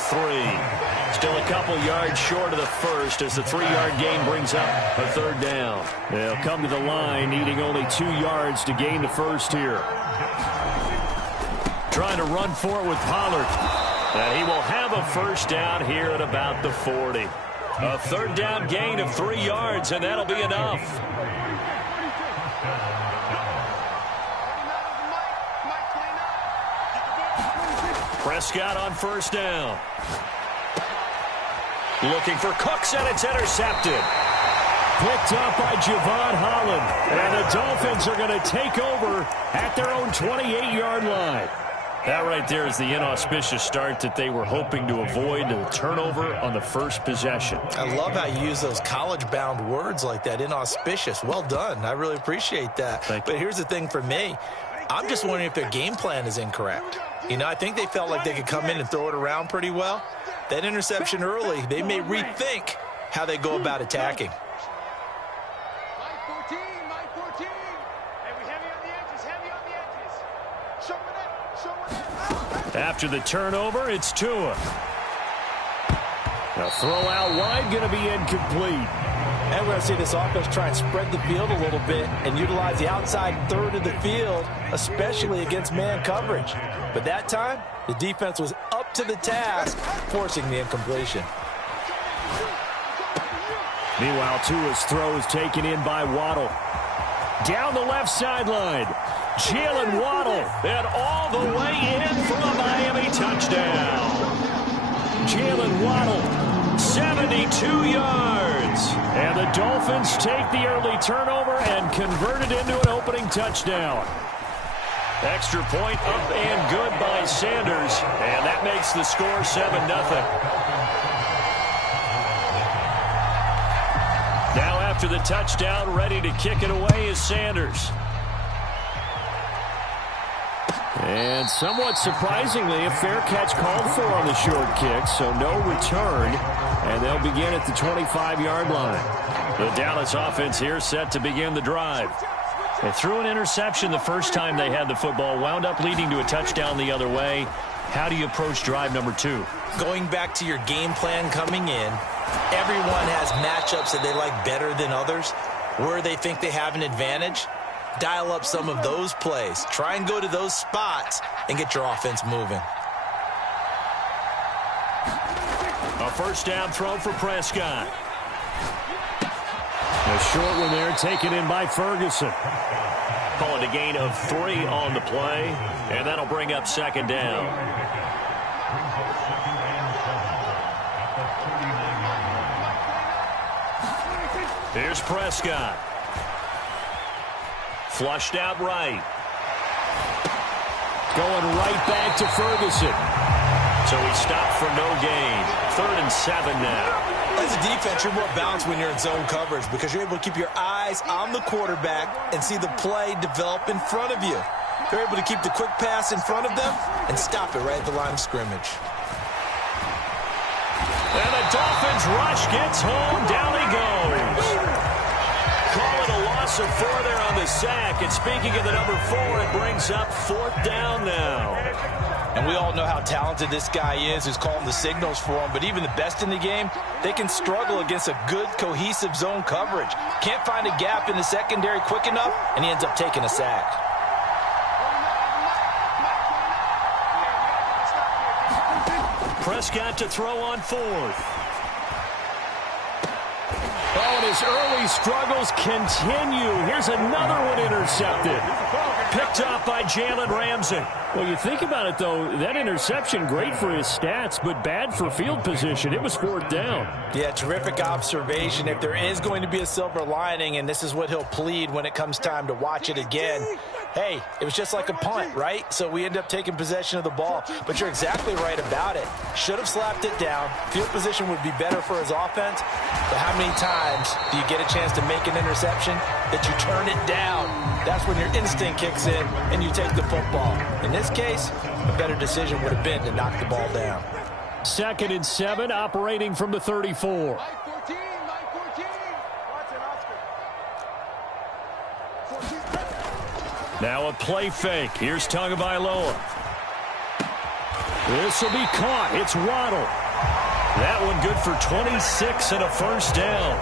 Still a couple yards short of the first as the 3-yard gain brings up a 3rd down. They'll come to the line, needing only 2 yards to gain the first here. Trying to run for it with Pollard. And he will have a first down here at about the 40. A 3rd down gain of 3 yards, and that'll be enough. Prescott on first down. Looking for Cooks, and it's intercepted. Picked up by Javon Holland. And the Dolphins are going to take over at their own 28-yard line. That right there is the inauspicious start that they were hoping to avoid, the turnover on the first possession. I love how you use those college-bound words like that, inauspicious. Well done. I really appreciate that. But here's the thing for me. I'm just wondering if their game plan is incorrect. You know, I think they felt like they could come in and throw it around pretty well. That interception early, they may rethink how they go about attacking. After the turnover, it's Tua. A throw out wide, going to be incomplete. And we're going to see this offense try and spread the field a little bit and utilize the outside third of the field, especially against man coverage. But that time, the defense was up to the task, forcing the incompletion. Meanwhile, Tua's throw is taken in by Waddle. Down the left sideline. Jalen Waddle, and all the way in for a Miami touchdown. Jalen Waddle, 72 yards. And the Dolphins take the early turnover and convert it into an opening touchdown. Extra point up and good by Sanders, and that makes the score 7-0. Now after the touchdown, ready to kick it away is Sanders. And somewhat surprisingly, a fair catch called for on the short kick, so no return, and they'll begin at the 25-yard line. The Dallas offense here set to begin the drive. They threw an interception the first time they had the football, wound up leading to a touchdown the other way. How do you approach drive number 2? Going back to your game plan coming in, everyone has matchups that they like better than others, where they think they have an advantage. Dial up some of those plays. Try and go to those spots and get your offense moving. A first down throw for Prescott. A short one there taken in by Ferguson. Call it a gain of 3 on the play, and that'll bring up second down. Here's Prescott. Flushed out right. Going right back to Ferguson. So he stopped for no gain. 3rd and 7 now. As a defense, you're more balanced when you're in zone coverage because you're able to keep your eyes on the quarterback and see the play develop in front of you. You're able to keep the quick pass in front of them and stop it right at the line of scrimmage. And the Dolphins rush gets home. Down he goes. Call it a loss of 4 there on the sack. And speaking of the number 4, it brings up 4th down now. And we all know how talented this guy is who's calling the signals for him. But even the best in the game, they can struggle against a good, cohesive zone coverage. Can't find a gap in the secondary quick enough, and he ends up taking a sack. Prescott to throw on 4th. Oh, and his early struggles continue. Here's another one intercepted. Picked up by Jalen Ramsey. Well, you think about it, though, that interception, great for his stats, but bad for field position. It was 4th down. Yeah, terrific observation. If there is going to be a silver lining, and this is what he'll plead when it comes time to watch it again, hey, it was just like a punt, right? So we end up taking possession of the ball. But you're exactly right about it. Should have slapped it down. Field position would be better for his offense. But how many times do you get a chance to make an interception that you turn it down? That's when your instinct kicks in and you take the football. In this case, a better decision would have been to knock the ball down. 2nd and 7, operating from the 34. Now a play fake. Here's Tagovailoa. This will be caught. It's Waddle. That one good for 26 and a first down.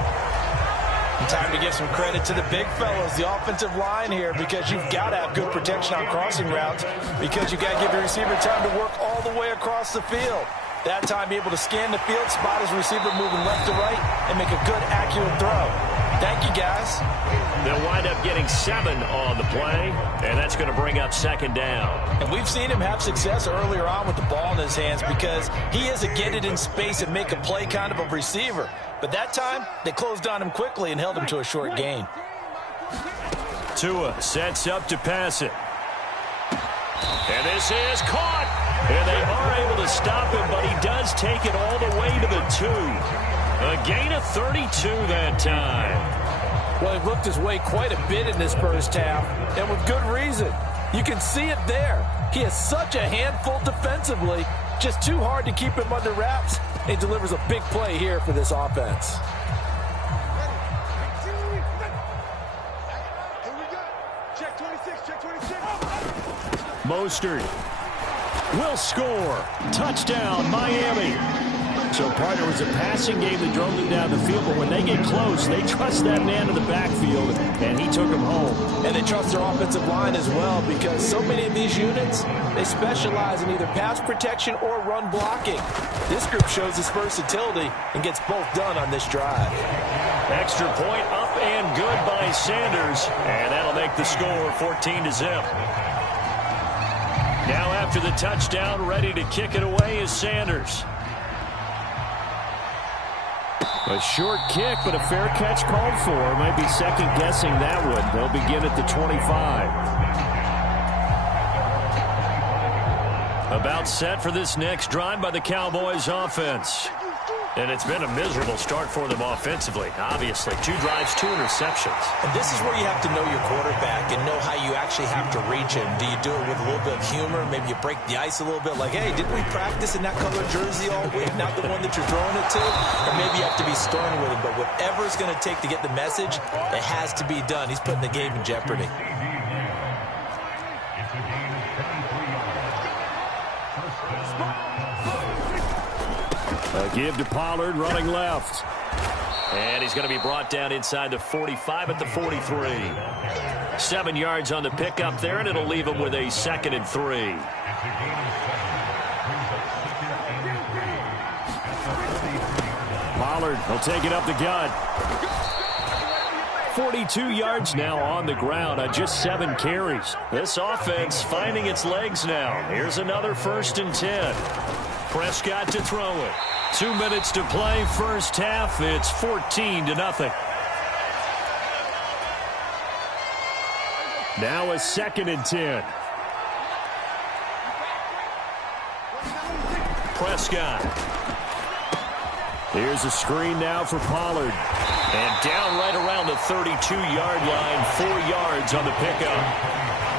Time to give some credit to the big fellas, the offensive line here, because you've got to have good protection on crossing routes because you've got to give your receiver time to work all the way across the field. That time, be able to scan the field, spot his receiver moving left to right, and make a good, accurate throw. Thank you, guys. They'll wind up getting 7 on the play, and that's going to bring up second down. And we've seen him have success earlier on with the ball in his hands because he is a get it in space and make a play kind of a receiver. But that time, they closed on him quickly and held him to a short gain. Tua sets up to pass it. And this is caught. And they are able to stop him, but he does take it all the way to the 2. A gain of 32 that time. Well, he looked his way quite a bit in this first half, and with good reason. You can see it there. He has such a handful defensively, just too hard to keep him under wraps. He delivers a big play here for this offense. Mostert will score. Touchdown, Miami. So, partner, it was a passing game that drove them down the field, but when they get close, they trust that man in the backfield, and he took them home. And they trust their offensive line as well because so many of these units, they specialize in either pass protection or run blocking. This group shows its versatility and gets both done on this drive. Extra point up and good by Sanders, and that'll make the score 14-0. Now after the touchdown, ready to kick it away is Sanders. A short kick, but a fair catch called for. Might be second-guessing that one. They'll begin at the 25. About set for this next drive by the Cowboys offense. And it's been a miserable start for them offensively, obviously. 2 drives, 2 interceptions. And this is where you have to know your quarterback and know how you actually have to reach him. Do you do it with a little bit of humor? Maybe you break the ice a little bit like, hey, didn't we practice in that color jersey all week, not the one that you're throwing it to? Or maybe you have to be stern with him. But whatever it's going to take to get the message, it has to be done. He's putting the game in jeopardy. A give to Pollard, running left. And he's going to be brought down inside the 45 at the 43. 7 yards on the pickup there, and it'll leave him with a 2nd and 3. Pollard will take it up the gut. 42 yards now on the ground on just 7 carries. This offense finding its legs now. Here's another 1st and 10. Prescott to throw it. 2 minutes to play first half. It's 14-0. Now a 2nd and 10. Prescott. Here's a screen now for Pollard. And down right around the 32-yard line. 4 yards on the pickup.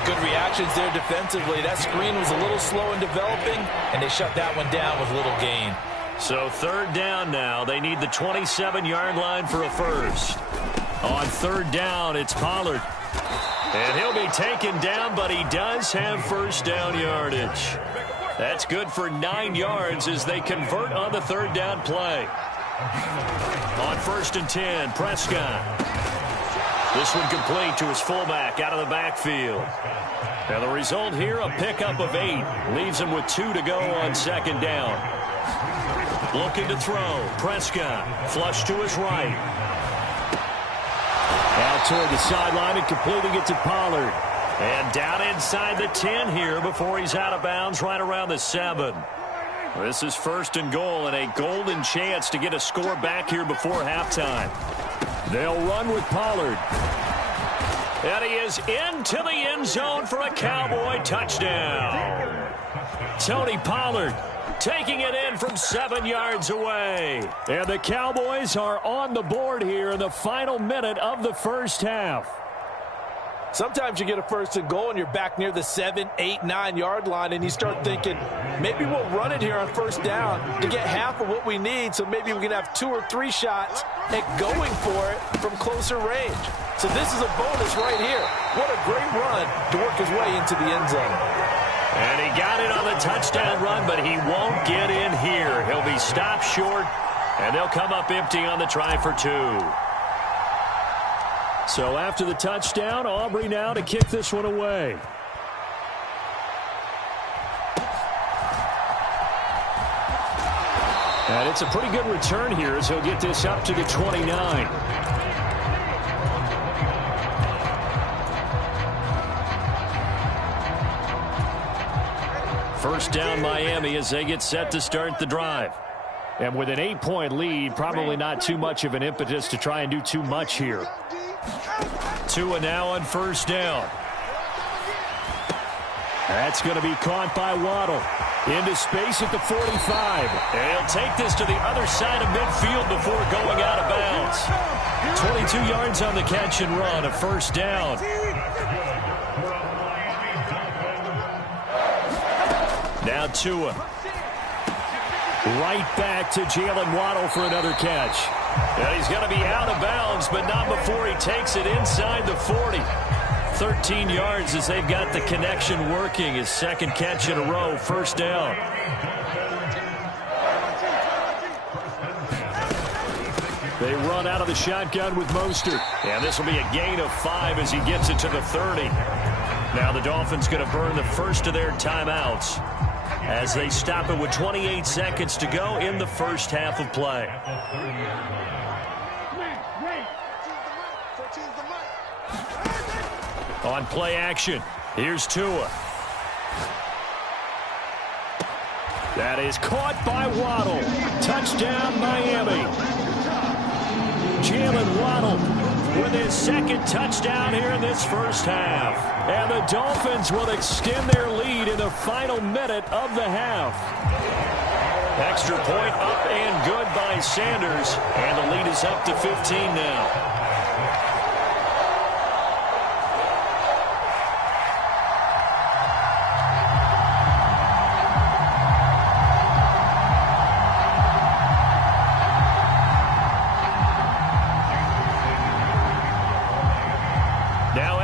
Good reactions there defensively. That screen was a little slow in developing, and they shut that one down with little gain. So 3rd down now. They need the 27-yard line for a first. On 3rd down, it's Pollard. And he'll be taken down, but he does have first down yardage. That's good for 9 yards as they convert on the 3rd down play. On 1st and 10, Prescott. This one complete to his fullback out of the backfield. And the result here, a pickup of 8. Leaves him with 2 to go on 2nd down. Looking to throw. Prescott. Flush to his right. Out toward the sideline and completing it to Pollard. And down inside the 10 here before he's out of bounds right around the 7. This is 1st and goal and a golden chance to get a score back here before halftime. They'll run with Pollard. And he is into the end zone for a Cowboy touchdown. Tony Pollard taking it in from 7 yards away. And the Cowboys are on the board here in the final minute of the first half. Sometimes you get a 1st and goal and you're back near the 7, 8, 9-yard line and you start thinking, maybe we'll run it here on 1st down to get half of what we need, so maybe we can have 2 or 3 shots at going for it from closer range. So this is a bonus right here. What a great run to work his way into the end zone. And he got it on the touchdown run, but he won't get in here. He'll be stopped short, and they'll come up empty on the try for 2. So after the touchdown, Aubrey now to kick this one away. And it's a pretty good return here as he'll get this up to the 29. First down Miami as they get set to start the drive. And with an 8-point lead, probably not too much of an impetus to try and do too much here. Tua now on first down. That's going to be caught by Waddle. Into space at the 45. And he'll take this to the other side of midfield before going out of bounds. 22 yards on the catch and run, a first down. Now Tua. Right back to Jalen Waddle for another catch. And he's going to be out of bounds, but not before he takes it inside the 40. 13 yards as they've got the connection working. His second catch in a row, first down. They run out of the shotgun with Mostert. And this will be a gain of 5 as he gets it to the 30. Now the Dolphins going to burn the first of their timeouts as they stop it with 28 seconds to go in the first half of play. On play action, here's Tua. That is caught by Waddle. Touchdown, Miami. Jalen Waddle with his second touchdown here in this first half. And the Dolphins will extend their lead in the final minute of the half. Extra point up and good by Sanders. And the lead is up to 15 now.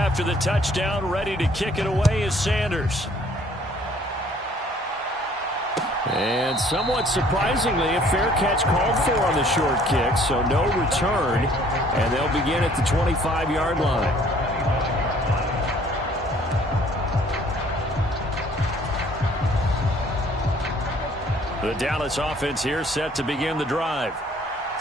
After the touchdown, ready to kick it away is Sanders. And somewhat surprisingly, a fair catch called for on the short kick, so no return, and they'll begin at the 25-yard line. The Dallas offense here set to begin the drive.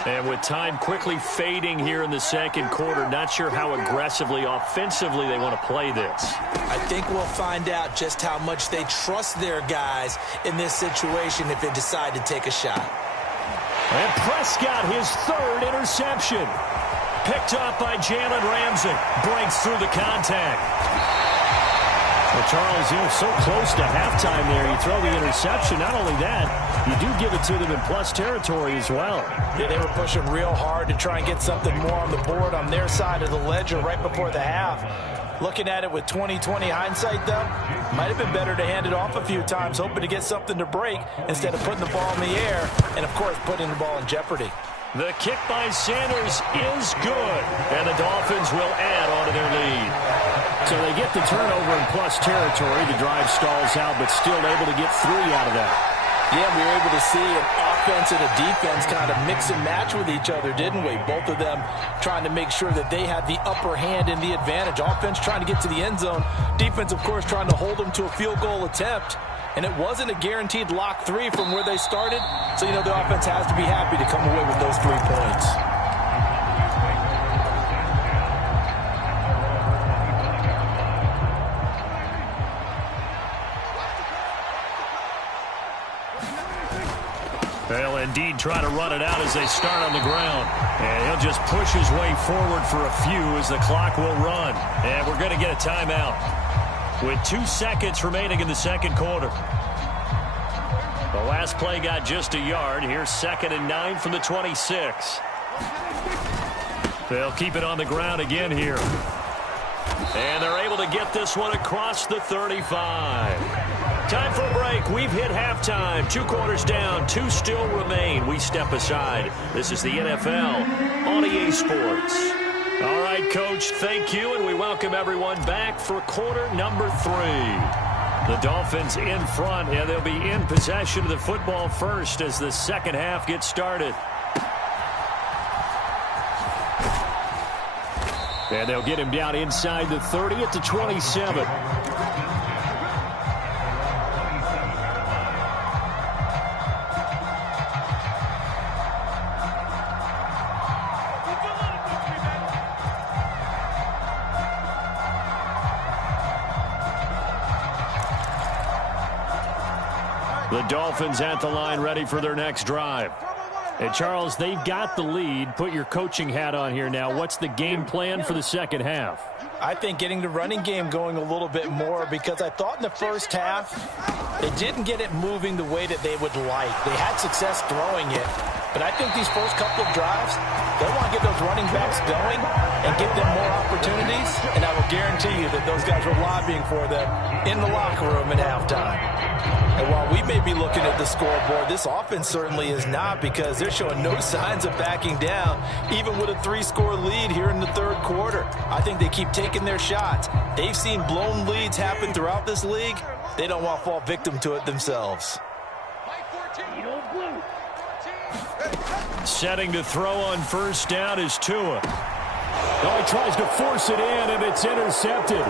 And with time quickly fading here in the second quarter, not sure how aggressively, offensively they want to play this. I think we'll find out just how much they trust their guys in this situation if they decide to take a shot. And Prescott, his third interception. Picked up by Jalen Ramsey. Breaks through the contact. Well, Charles, you're so close to halftime there. You throw the interception. Not only that, you do give it to them in plus territory as well. Yeah, they were pushing real hard to try and get something more on the board on their side of the ledger right before the half. Looking at it with 20/20 hindsight, though, might have been better to hand it off a few times, hoping to get something to break instead of putting the ball in the air and, of course, putting the ball in jeopardy. The kick by Sanders is good, and the Dolphins will add on to their lead. So they get the turnover in plus territory. The drive stalls out, but still able to get 3 out of that. Yeah, we were able to see an offense and a defense kind of mix and match with each other, didn't we? Both of them trying to make sure that they had the upper hand and the advantage. Offense trying to get to the end zone. Defense, of course, trying to hold them to a field goal attempt. And it wasn't a guaranteed lock 3 from where they started. So, you know, the offense has to be happy to come away with those 3 points. They'll indeed try to run it out as they start on the ground. And he'll just push his way forward for a few as the clock will run. And we're going to get a timeout with 2 seconds remaining in the second quarter. The last play got just a yard. Here's 2nd and 9 from the 26. They'll keep it on the ground again here. And they're able to get this one across the 35. Time for a break. We've hit halftime. 2 quarters down. 2 still remain. We step aside. This is the NFL on EA Sports. All right, Coach, thank you, and we welcome everyone back for quarter number 3. The Dolphins in front, and they'll be in possession of the football first as the second half gets started. And they'll get him down inside the 30 at the 27. The Dolphins at the line ready for their next drive. Hey, Charles, they've got the lead. Put your coaching hat on here now. What's the game plan for the second half? I think getting the running game going a little bit more, because I thought in the first half they didn't get it moving the way that they would like. They had success throwing it, but I think these first couple of drives, they want to get those running backs going and give them more opportunities, and I will guarantee you that those guys were lobbying for them in the locker room at halftime. And while we may be looking at the scoreboard, this offense certainly is not, because they're showing no signs of backing down, even with a 3-score lead here in the third quarter. I think they keep taking their shots. They've seen blown leads happen throughout this league. They don't want to fall victim to it themselves. Setting to throw on first down is Tua. Oh, he tries to force it in, and it's intercepted.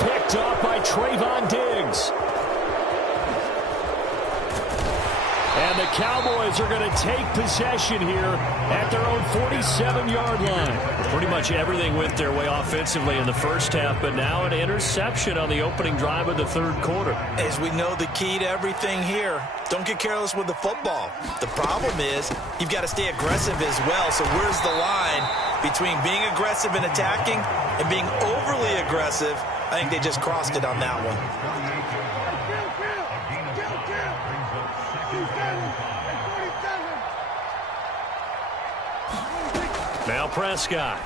Picked off by Trayvon Diggs. And the Cowboys are going to take possession here at their own 47-yard line. Pretty much everything went their way offensively in the first half, but now an interception on the opening drive of the third quarter. As we know, the key to everything here, don't get careless with the football. The problem is you've got to stay aggressive as well. So where's the line between being aggressive and attacking and being overly aggressive? I think they just crossed it on that one. Now Prescott.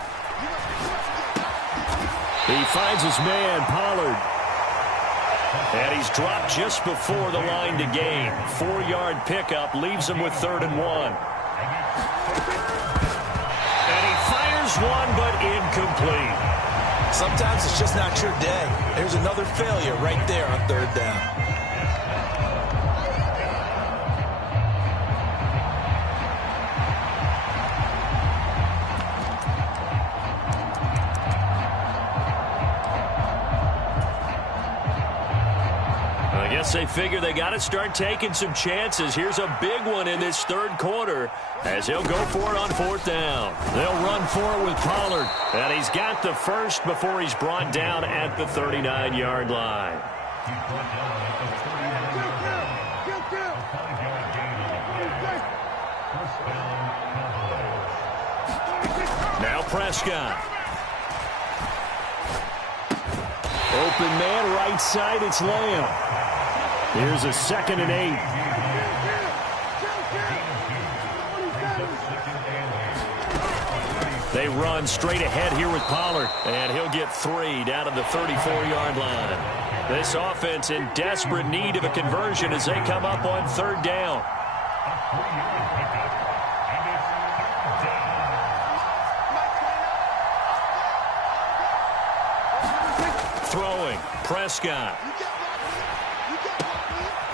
He finds his man, Pollard. And he's dropped just before the line to gain. 4-yard pickup leaves him with 3rd and 1. And he fires one, but incomplete. Sometimes it's just not your day. There's another failure right there on 3rd down. I guess they figure they got to start taking some chances. Here's a big one in this third quarter as he'll go for it on 4th down. They'll run for it with Pollard. And he's got the first before he's brought down at the 39-yard line. Now Prescott. Open man, right side, it's Lamb. Here's a 2nd and 8. They run straight ahead here with Pollard, and he'll get 3 down to the 34-yard line. This offense in desperate need of a conversion as they come up on 3rd down. Throwing, Prescott.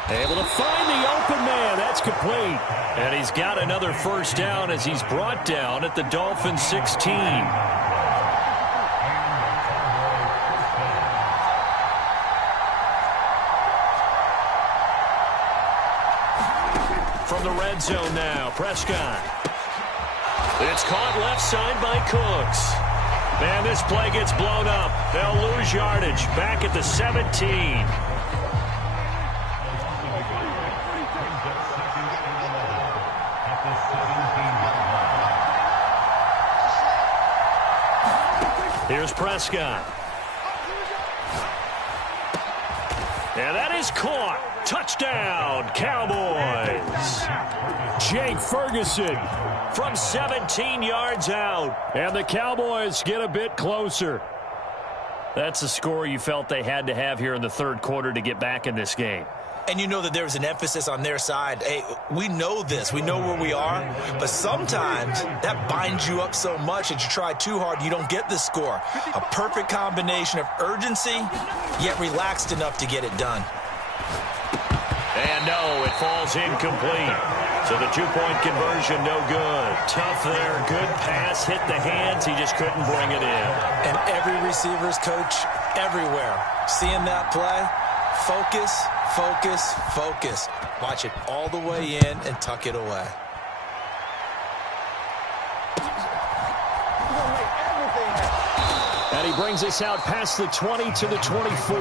Able to find the open man. That's complete. And he's got another first down as he's brought down at the Dolphins 16. From the red zone now, Prescott. It's caught left side by Cooks. And this play gets blown up. They'll lose yardage back at the 17. Here's Prescott. And that is caught. Touchdown, Cowboys. Jake Ferguson from 17 yards out. And the Cowboys get a bit closer. That's a score you felt they had to have here in the third quarter to get back in this game. And you know that there's an emphasis on their side. Hey, we know this. We know where we are. But sometimes that binds you up so much that you try too hard, you don't get the score. A perfect combination of urgency, yet relaxed enough to get it done. And no, it falls incomplete. So the two-point conversion, no good. Tough there. Good pass. Hit the hands. He just couldn't bring it in. And every receiver's coach everywhere, seeing that play, focus, focus, focus. Watch it all the way in and tuck it away. And he brings us out past the 20 to the 24.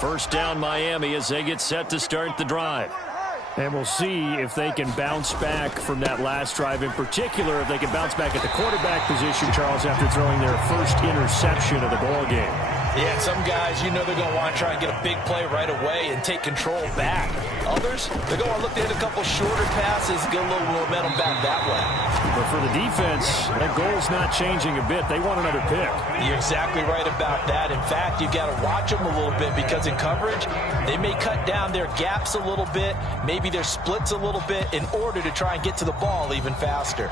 First down Miami as they get set to start the drive. And we'll see if they can bounce back from that last drive, in particular if they can bounce back at the quarterback position, Charles, after throwing their first interception of the ball game. Yeah, some guys, you know they're going to want to try and get a big play right away and take control back. Others, they're going to look to hit a couple shorter passes, get a little momentum back that way. But for the defense, that goal's not changing a bit. They want another pick. You're exactly right about that. In fact, you've got to watch them a little bit because in coverage, they may cut down their gaps a little bit, maybe their splits a little bit in order to try and get to the ball even faster.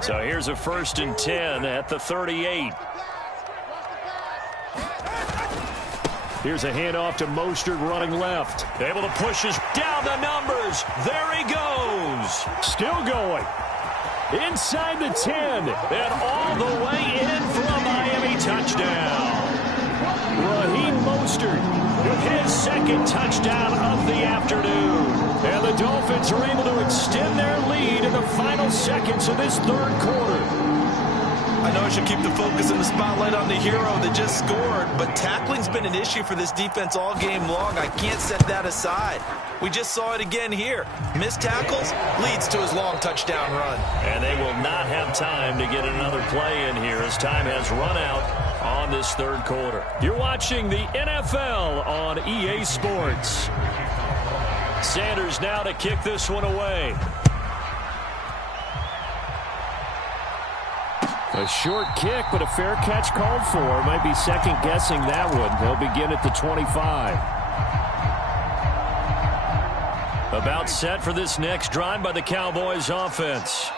So here's a 1st and 10 at the 38. Here's a handoff to Mostert running left. Able to push his down the numbers. There he goes. Still going. Inside the 10. And all the way in for a Miami touchdown. Raheem Mostert with his second touchdown of the afternoon. And the Dolphins are able to extend their lead in the final seconds of this third quarter. I know I should keep the focus and the spotlight on the hero that just scored, but tackling's been an issue for this defense all game long. I can't set that aside. We just saw it again here. Missed tackles leads to his long touchdown run. And they will not have time to get another play in here as time has run out on this third quarter. You're watching the NFL on EA Sports. Sanders now to kick this one away. A short kick, but a fair catch called for. Might be second-guessing that one. They'll begin at the 25. About set for this next drive by the Cowboys offense.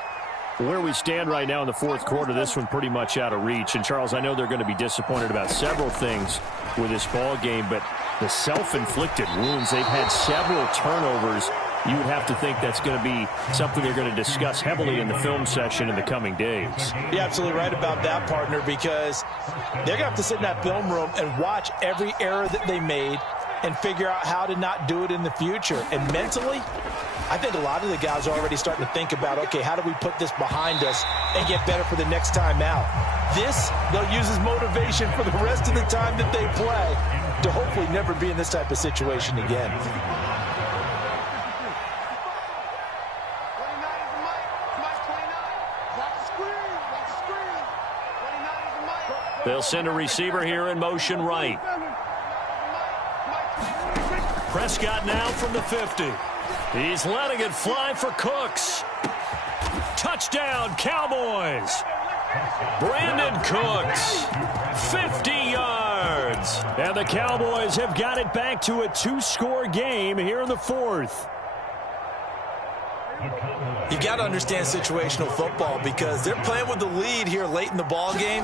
Where we stand right now in the fourth quarter, this one pretty much out of reach. And, Charles, I know they're going to be disappointed about several things with this ball game, but the self-inflicted wounds, they've had several turnovers. You would have to think that's going to be something they're going to discuss heavily in the film session in the coming days. You're absolutely right about that, partner, because they're going to have to sit in that film room and watch every error that they made and figure out how to not do it in the future. And mentally, I think a lot of the guys are already starting to think about, okay, how do we put this behind us and get better for the next time out? This, they'll use as motivation for the rest of the time that they play to hopefully never be in this type of situation again. They'll send a receiver here in motion right. Prescott now from the 50. He's letting it fly for Cooks. Touchdown, Cowboys. Brandon Cooks, 50 yards. And the Cowboys have got it back to a two-score game here in the fourth. You got to understand situational football because they're playing with the lead here late in the ball game.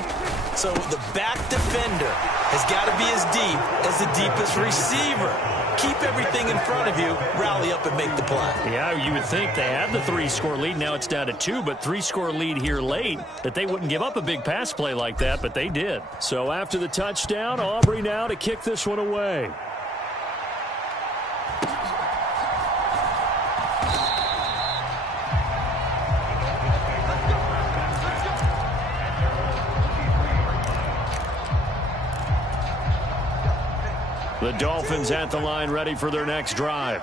So the back defender has got to be as deep as the deepest receiver. Keep everything in front of you, rally up and make the play. Yeah, you would think they had the three-score lead. Now it's down to two, but three-score lead here late, that they wouldn't give up a big pass play like that, but they did. So after the touchdown, Aubrey now to kick this one away. The Dolphins at the line ready for their next drive.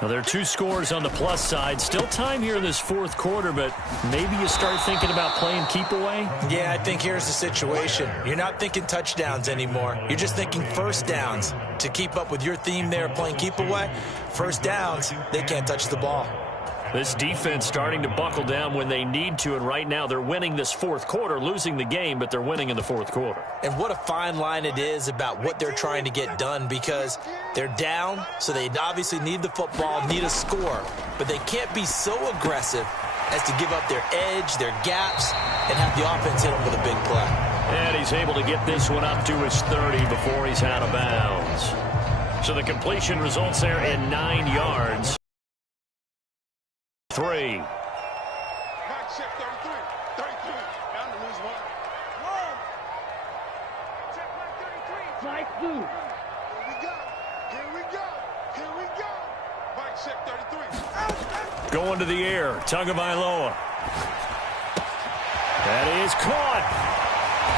Now, there are two scores on the plus side. Still time here in this fourth quarter, but maybe you start thinking about playing keep away? Yeah, I think here's the situation. You're not thinking touchdowns anymore. You're just thinking first downs. To keep up with your theme there, playing keep away, first downs, they can't touch the ball. This defense starting to buckle down when they need to, and right now they're winning this fourth quarter, losing the game, but they're winning in the fourth quarter. And what a fine line it is about what they're trying to get done because they're down, so they obviously need the football, need a score, but they can't be so aggressive as to give up their edge, their gaps, and have the offense hit them with a big play. And he's able to get this one up to his 30 before he's out of bounds. So the completion results there in 9 yards. 3. Check 33. 33. Bound to lose one. Check 33. Mike 2. Here we go. Here we go. Here we go. Mike check 33. Going to the air. Tagovailoa. That is caught.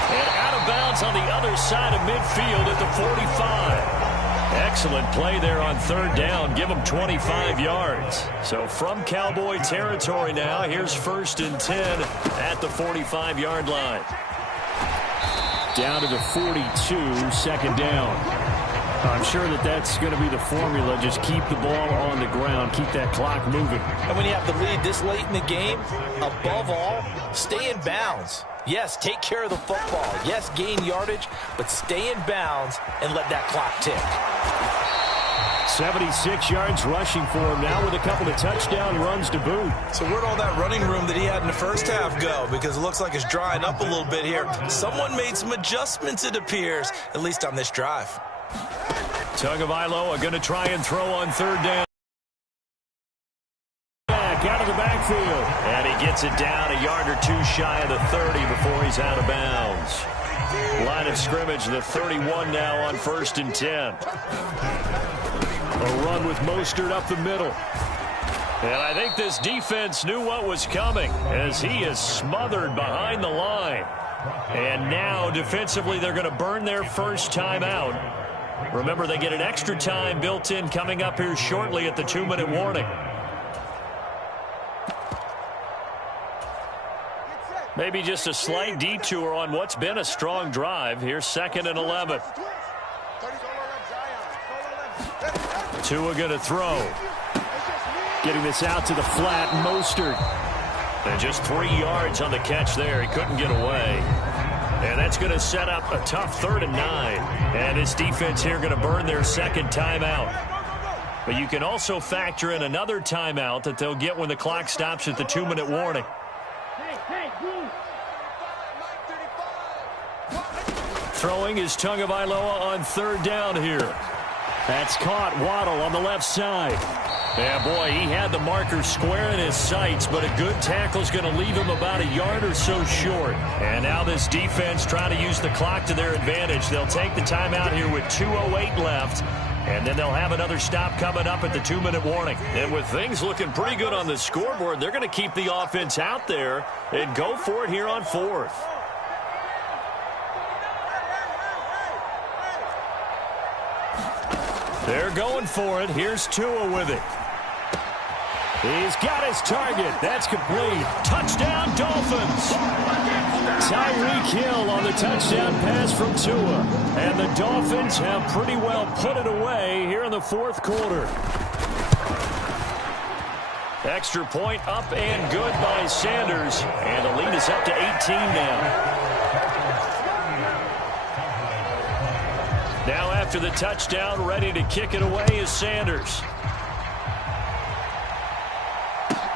And out of bounds on the other side of midfield at the 45. Excellent play there on third down. Give them 25 yards. So from Cowboy territory now, here's 1st and 10 at the 45-yard line. Down to the 42, 2nd down. I'm sure that's going to be the formula. Just keep the ball on the ground. Keep that clock moving. And when you have the lead this late in the game, above all, stay in bounds. Yes, take care of the football. Yes, gain yardage, but stay in bounds and let that clock tick. 76 yards rushing for him now with a couple of touchdown runs to boot. So where'd all that running room that he had in the first half go? Because it looks like it's drying up a little bit here. Someone made some adjustments, it appears, at least on this drive. Tagovailoa going to try and throw on third down. Back out of the backfield. And he gets it down a yard or two shy of the 30 before he's out of bounds. Line of scrimmage, the 31 now on 1st and 10. A run with Mostert up the middle. And I think this defense knew what was coming as he is smothered behind the line. And now defensively they're going to burn their first time out. Remember, they get an extra time built in coming up here shortly at the 2-minute warning. Maybe just a slight detour on what's been a strong drive. Here's 2nd and 11. Tua going to throw. Getting this out to the flat, Mostert. And just 3 yards on the catch there. He couldn't get away. And that's going to set up a tough 3rd and 9. And this defense here going to burn their second timeout. But you can also factor in another timeout that they'll get when the clock stops at the 2-minute warning. Throwing is Tagovailoa on 3rd down here. That's caught. Waddle on the left side. Yeah, boy, he had the marker square in his sights, but a good tackle is going to leave him about a yard or so short. And now this defense trying to use the clock to their advantage. They'll take the timeout here with 2:08 left, and then they'll have another stop coming up at the 2-minute warning. And with things looking pretty good on the scoreboard, they're going to keep the offense out there and go for it here on 4th. They're going for it. Here's Tua with it. He's got his target. That's complete. Touchdown, Dolphins. Tyreek Hill on the touchdown pass from Tua. And the Dolphins have pretty well put it away here in the 4th quarter. Extra point up and good by Sanders. And the lead is up to 18 now. Now after the touchdown, ready to kick it away is Sanders.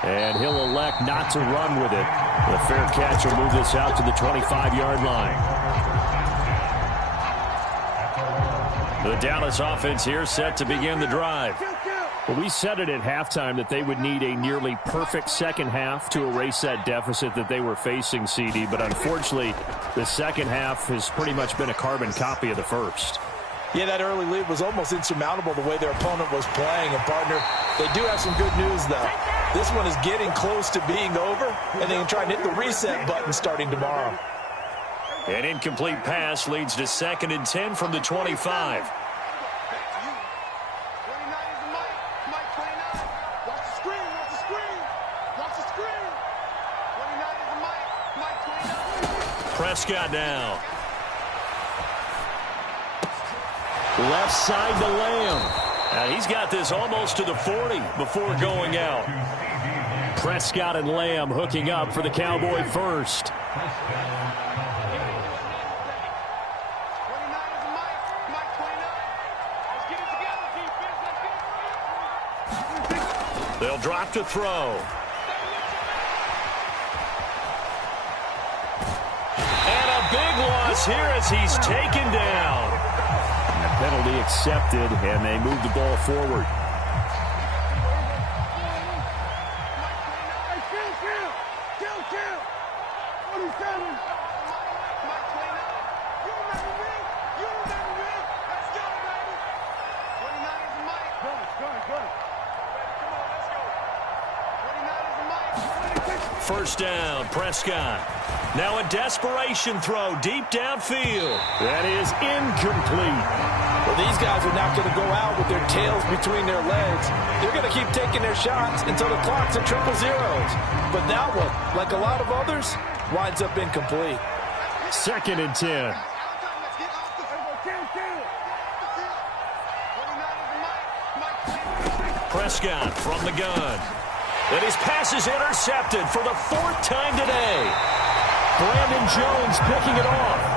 And he'll elect not to run with it. The fair catch will move this out to the 25-yard line. The Dallas offense here set to begin the drive. Well, we said it at halftime that they would need a nearly perfect second half to erase that deficit that they were facing, CD. But unfortunately, the second half has pretty much been a carbon copy of the first. Yeah, that early lead was almost insurmountable the way their opponent was playing. And, partner, they do have some good news, though. This one is getting close to being over, and they can try and hit the reset button starting tomorrow. An incomplete pass leads to 2nd and 10 from the 25. Prescott now. Left side to Lamb. He's got this almost to the 40 before going out. Prescott and Lamb hooking up for the Cowboy first. They'll drop to throw. And a big loss here as he's taken down. Penalty accepted, and they move the ball forward. first down. Prescott. Now a desperation throw deep downfield. That is incomplete. Well, these guys are not going to go out with their tails between their legs. They're going to keep taking their shots until the clock's at triple zeros. But that one, like a lot of others, winds up incomplete. 2nd and 10. Prescott from the gun. And his pass is intercepted for the 4th time today. Brandon Jones picking it off.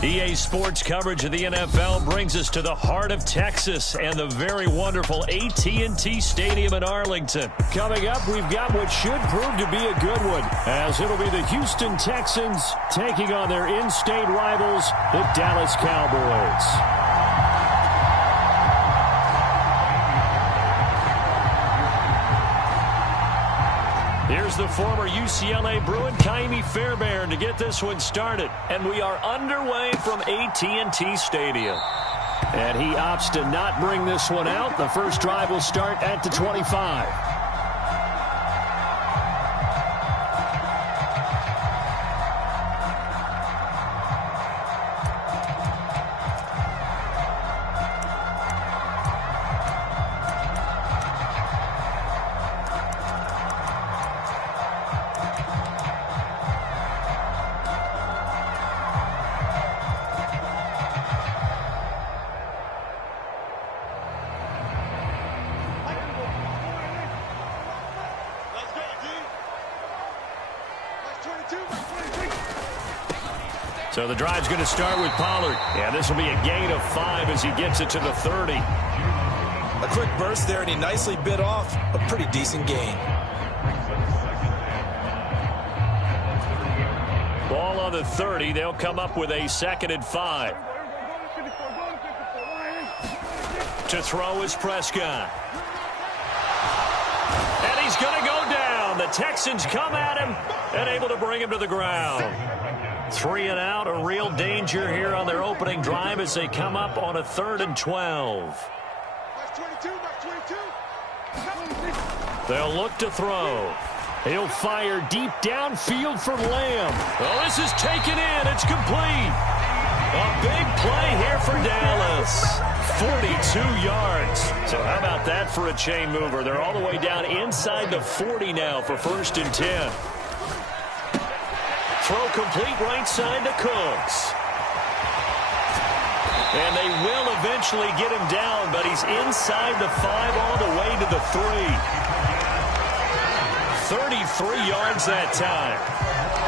EA Sports coverage of the NFL brings us to the heart of Texas and the very wonderful AT&T Stadium in Arlington. Coming up, we've got what should prove to be a good one, as it'll be the Houston Texans taking on their in-state rivals, the Dallas Cowboys. Here's the former UCLA Bruin, Kaimi Fairbairn, to get this one started. And we are underway from AT&T Stadium. And he opts to not bring this one out. The first drive will start at the 25. So the drive's going to start with Pollard. Yeah, this will be a gain of 5 as he gets it to the 30. A quick burst there, and he nicely bit off a pretty decent gain. Ball on the 30. They'll come up with a 2nd and 5. To throw is Prescott. And he's going to go down. The Texans come at him and able to bring him to the ground. 3 and out, a real danger here on their opening drive as they come up on a 3rd and 12. They'll look to throw. He'll fire deep downfield for Lamb. Oh, this is taken in. It's complete. A big play here for Dallas. 42 yards. So how about that for a chain mover? They're all the way down inside the 40 now for 1st and 10. Throw complete right side to Cooks. And they will eventually get him down, but he's inside the 5 all the way to the 3. 33 yards that time.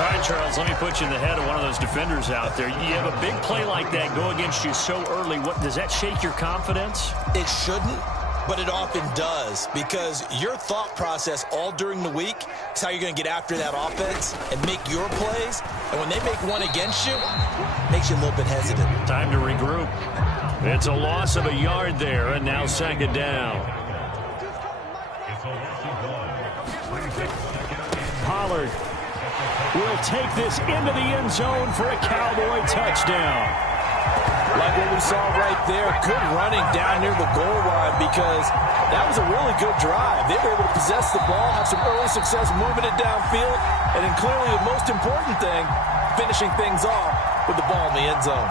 All right, Charles, let me put you in the head of one of those defenders out there. You have a big play like that go against you so early. What does that shake your confidence? It shouldn't, but it often does, because your thought process all during the week is how you're going to get after that offense and make your plays. And when they make one against you, it makes you a little bit hesitant. Time to regroup. It's a loss of a yard there, and now second down. Pollard will take this into the end zone for a Cowboy touchdown. Like what we saw right there, good running down near the goal line because that was a really good drive. They were able to possess the ball, have some early success moving it downfield, and then clearly the most important thing, finishing things off with the ball in the end zone.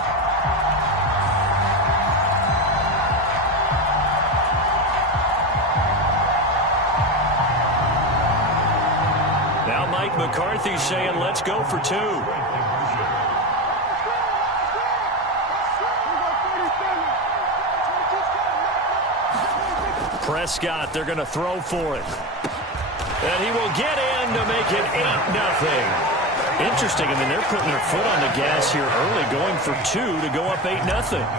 Now Mike McCarthy saying, let's go for two. Prescott, they're going to throw for it. And he will get in to make it 8-0. Interesting. I mean, they're putting their foot on the gas here early, going for two to go up 8-0.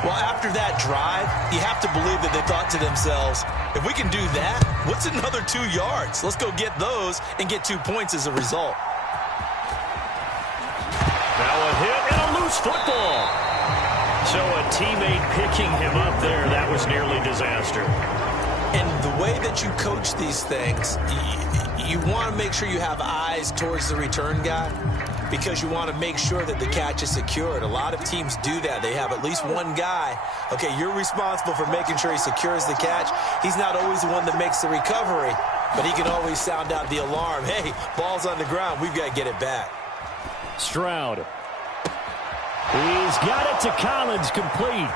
Well, after that drive, you have to believe that they thought to themselves, if we can do that, what's another 2 yards? Let's go get those and get 2 points as a result. Now a hit and a loose football. So a teammate picking him up there, that was nearly disaster. And the way that you coach these things, you want to make sure you have eyes towards the return guy because you want to make sure that the catch is secured. A lot of teams do that. They have at least one guy. Okay, you're responsible for making sure he secures the catch. He's not always the one that makes the recovery, but he can always sound out the alarm. Hey, ball's on the ground. We've got to get it back. Stroud. He's got it to Collins, complete.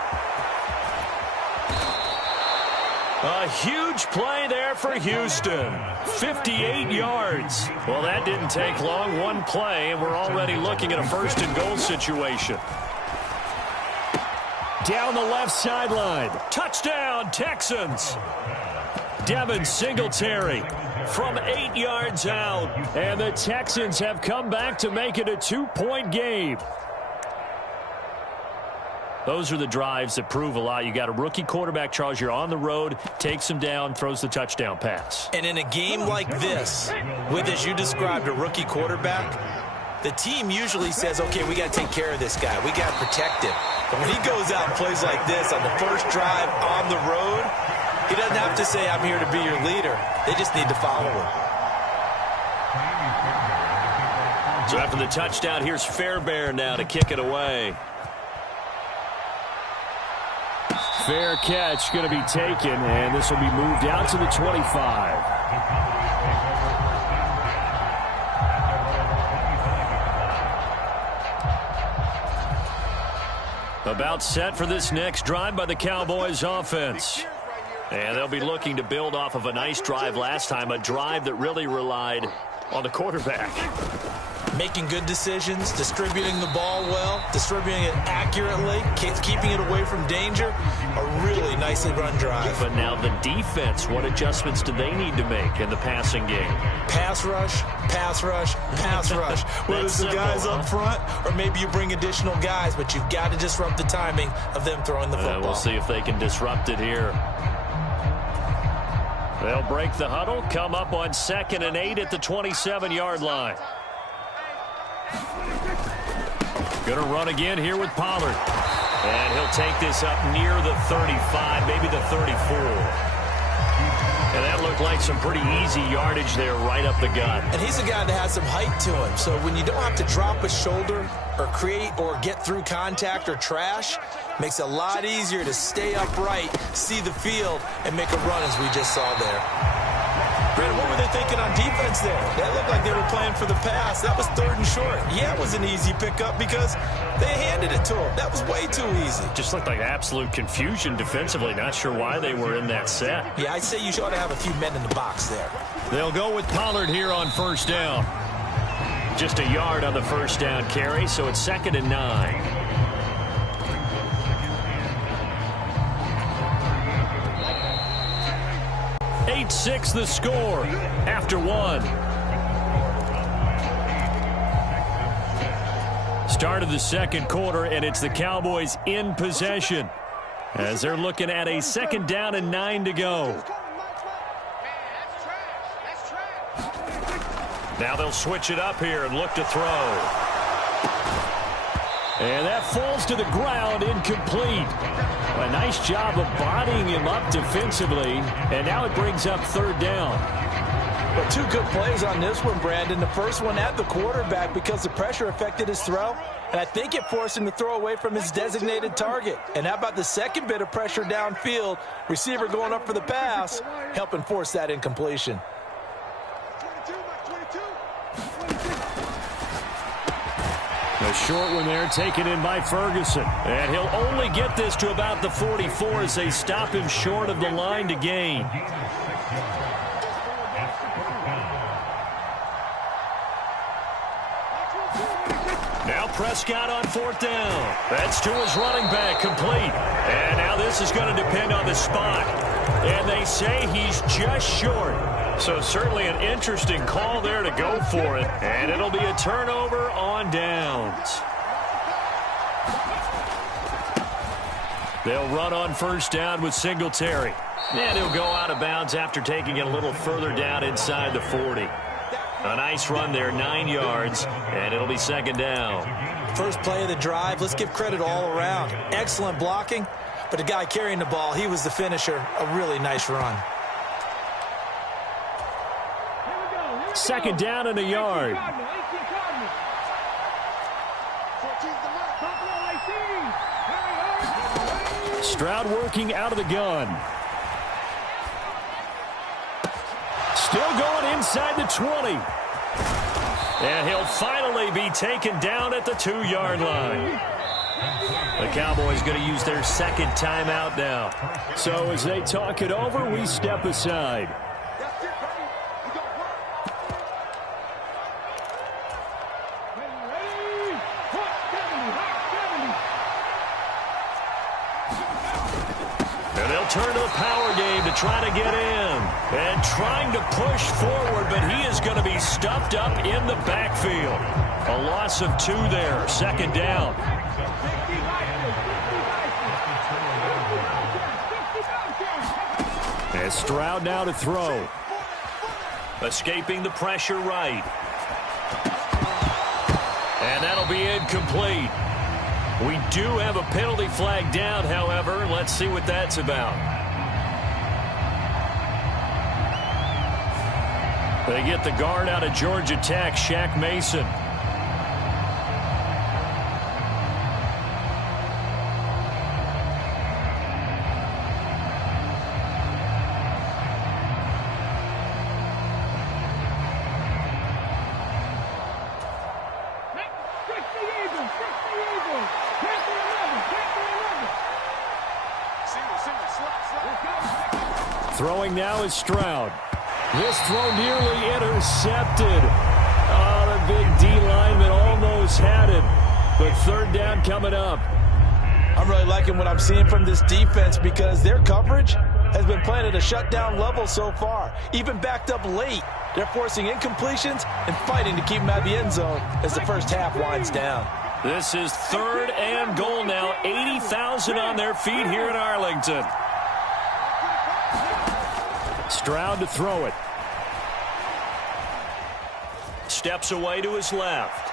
A huge play there for Houston. 58 yards. Well, that didn't take long. One play, and we're already looking at a first-and-goal situation. Down the left sideline. Touchdown, Texans. Devin Singletary from 8 yards out. And the Texans have come back to make it a 2-point game. Those are the drives that prove a lot. You got a rookie quarterback, Charles. You're on the road, takes him down, throws the touchdown pass. And in a game like this, with, as you described, a rookie quarterback, the team usually says, okay, we got to take care of this guy. We got to protect him. But when he goes out and plays like this on the first drive on the road, he doesn't have to say, I'm here to be your leader. They just need to follow him. So after the touchdown, here's Fairbairn now to kick it away. Fair catch going to be taken, and this will be moved out to the 25. About set for this next drive by the Cowboys offense. And they'll be looking to build off of a nice drive last time, a drive that really relied on the quarterback. Making good decisions, distributing the ball well, distributing it accurately, keeping it away from danger. A really nicely run drive. But now the defense, what adjustments do they need to make in the passing game? Pass rush, pass rush, pass rush. Whether it's the guys up front or maybe you bring additional guys, but you've got to disrupt the timing of them throwing the football. We'll see if they can disrupt it here. They'll break the huddle, come up on 2nd and 8 at the 27-yard line. Going to run again here with Pollard. And he'll take this up near the 35, maybe the 34. And that looked like some pretty easy yardage there right up the gut. And he's a guy that has some height to him. So when you don't have to drop a shoulder or create or get through contact or trash, makes it a lot easier to stay upright, see the field, and make a run as we just saw there. Brandon, what were they thinking on defense there? That looked like they were playing for the pass. That was 3rd and short. Yeah, it was an easy pickup because they handed it to him. That was way too easy. Just looked like absolute confusion defensively. Not sure why they were in that set. Yeah, I'd say you ought to have a few men in the box there. They'll go with Pollard here on first down. Just a yard on the first down carry, so it's 2nd and 9. 8-6 the score after 1. Start of the second quarter, and it's the Cowboys in possession as they're looking at a 2nd down and 9 to go. Now they'll switch it up here and look to throw. And that falls to the ground, incomplete. A nice job of bodying him up defensively, and now it brings up third down. But two good plays on this one, Brandon. The first one at the quarterback because the pressure affected his throw, and I think it forced him to throw away from his designated target. And how about the second bit of pressure downfield? Receiver going up for the pass, helping force that incompletion. The short one there taken in by Ferguson. And he'll only get this to about the 44 as they stop him short of the line to gain. Now Prescott on fourth down. That's to his running back, complete. And now this is going to depend on the spot. And they say he's just short. So certainly an interesting call there to go for it. And it'll be a turnover on downs. They'll run on first down with Singletary. And he'll go out of bounds after taking it a little further down inside the 40. A nice run there, 9 yards, and it'll be second down. First play of the drive, let's give credit all around. Excellent blocking, but the guy carrying the ball, he was the finisher. A really nice run. Second down and a yard. Stroud working out of the gun. Still going inside the 20. And he'll finally be taken down at the 2-yard line. The Cowboys going to use their second timeout now. So as they talk it over, we step aside. Turn to the power game to try to get in. And trying to push forward, but he is going to be stuffed up in the backfield. A loss of 2 there. Second down. And Stroud now to throw. Escaping the pressure right. And that'll be incomplete. We do have a penalty flag down, however. Let's see what that's about. They get the guard out of Georgia Tech, Shaq Mason. Throwing now is Stroud. This throw nearly intercepted. Oh, the big D lineman almost had it. But third down coming up. I'm really liking what I'm seeing from this defense because their coverage has been playing at a shutdown level so far. Even backed up late, they're forcing incompletions and fighting to keep them out of the end zone as the first half winds down. This is third and goal now. 80,000 on their feet here in Arlington. Stroud to throw it. Steps away to his left.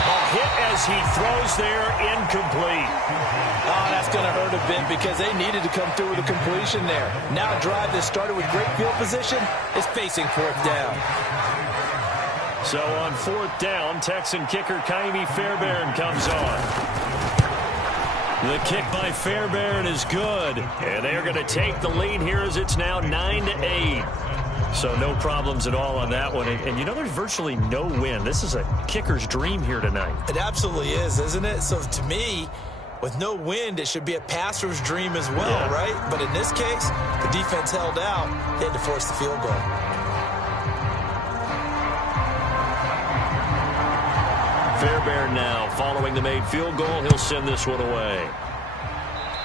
A hit as he throws there, incomplete. Oh, that's going to hurt a bit because they needed to come through with a completion there. Now a drive that started with great field position is facing fourth down. So on fourth down, Texan kicker Kaimi Fairbairn comes on. The kick by Fairbairn is good, and they're going to take the lead here as it's now 9-8. So no problems at all on that one. And you know, there's virtually no wind. This is a kicker's dream here tonight. It absolutely is, isn't it? So to me, with no wind, it should be a passer's dream as well, right? But in this case, the defense held out. They had to force the field goal. Fairbairn now following the made field goal. He'll send this one away.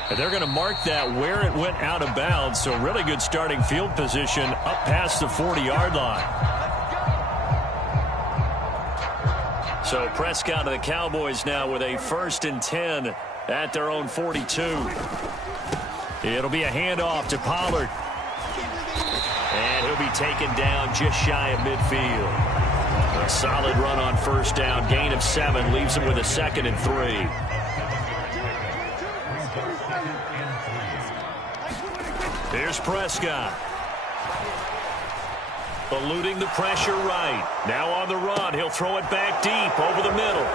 And they're going to mark that where it went out of bounds. So really good starting field position up past the 40-yard line. So Prescott of the Cowboys now with a 1st and 10 at their own 42. It'll be a handoff to Pollard. And he'll be taken down just shy of midfield. A solid run on first down. Gain of 7 leaves him with a 2nd and 3. Here's Prescott. Eluding the pressure right. Now on the run. He'll throw it back deep over the middle.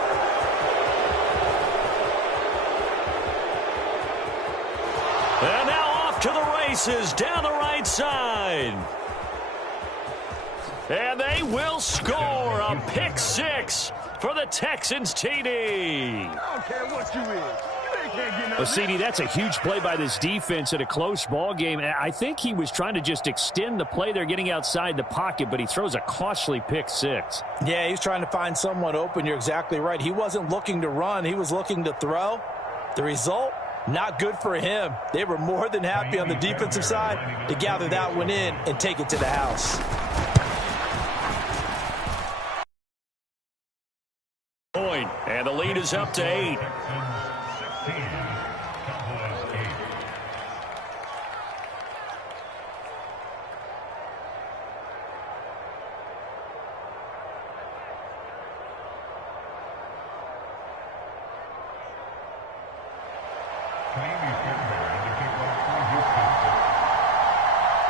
And now off to the races down the right side. And they will score a pick 6 for the Texans TD. I don't care what you is. Well, CD, that's a huge play by this defense in a close ball game. I think he was trying to just extend the play. They're getting outside the pocket, but he throws a costly pick 6. Yeah, he's trying to find someone open. You're exactly right. He wasn't looking to run. He was looking to throw. The result, not good for him. They were more than happy on the defensive side to gather that one in and take it to the house. And the lead is up to 8.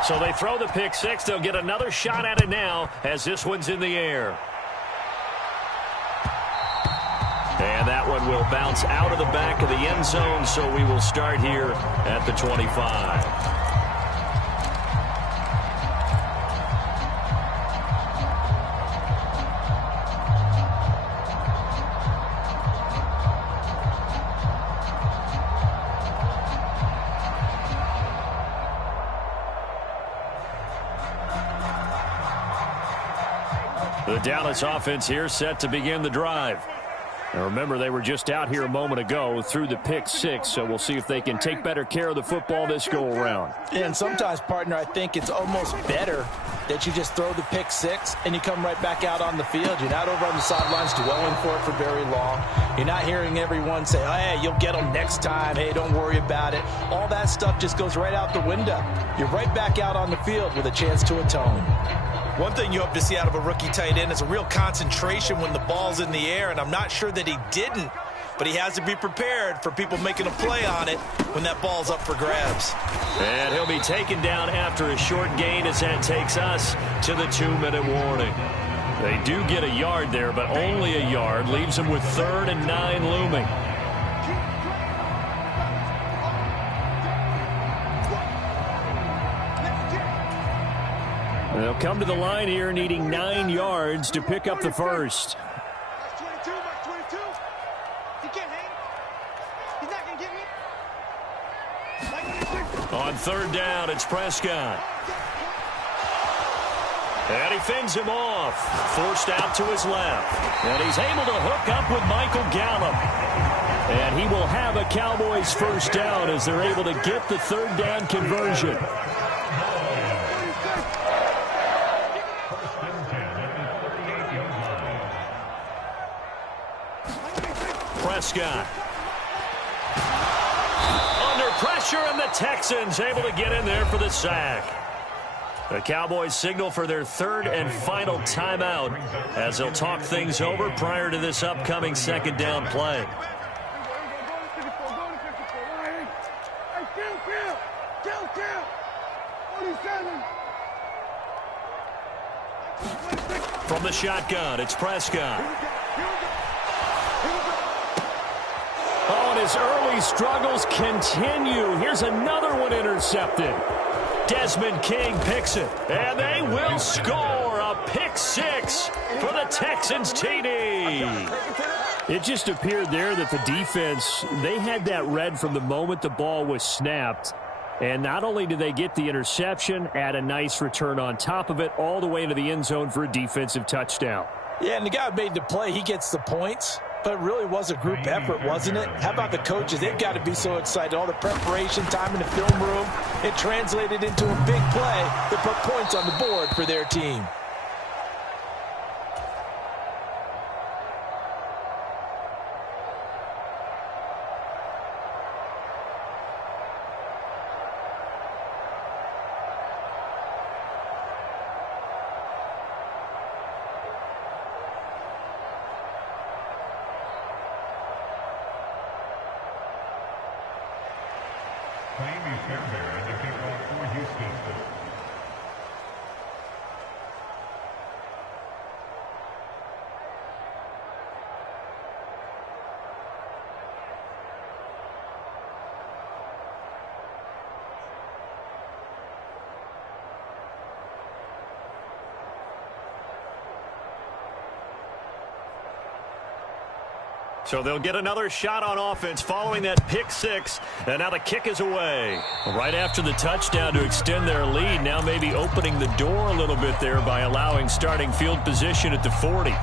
So they throw the pick 6. They'll get another shot at it now as this one's in the air. And that one will bounce out of the back of the end zone, so we will start here at the 25. The Dallas offense here set to begin the drive. Now remember, they were just out here a moment ago through the pick 6, so we'll see if they can take better care of the football this go-around. And sometimes, partner, I think it's almost better that you just throw the pick 6 and you come right back out on the field. You're not over on the sidelines dwelling for it for very long. You're not hearing everyone say, oh, hey, you'll get them next time. Hey, don't worry about it. All that stuff just goes right out the window. You're right back out on the field with a chance to atone. One thing you hope to see out of a rookie tight end is a real concentration when the ball's in the air, and I'm not sure that he didn't, but he has to be prepared for people making a play on it when that ball's up for grabs. And he'll be taken down after a short gain as that takes us to the 2-minute warning. They do get a yard there, but only a yard. Leaves them with 3rd and 9 looming. They'll come to the line here needing 9 yards to pick up the first. On 3rd down, it's Prescott. And he fends him off. Forced out to his left. And he's able to hook up with Michael Gallup. And he will have a Cowboys first down as they're able to get the 3rd down conversion. Prescott. Under pressure, and the Texans able to get in there for the sack. The Cowboys signal for their 3rd and final timeout as they'll talk things over prior to this upcoming 2nd down play. From the shotgun, it's Prescott. Oh, and his early struggles continue. Here's another one intercepted. Desmond King picks it, and they will score a pick 6 for the Texans TD. It just appeared there that the defense, they had that read from the moment the ball was snapped. And not only did they get the interception, add a nice return on top of it, all the way into the end zone for a defensive touchdown. Yeah, and the guy who made the play, he gets the points. But it really was a group effort, wasn't it? How about the coaches? They've got to be so excited. All the preparation time in the film room, it translated into a big play that put points on the board for their team. So they'll get another shot on offense following that pick six, and now the kick is away. Right after the touchdown to extend their lead, now maybe opening the door a little bit there by allowing starting field position at the 40.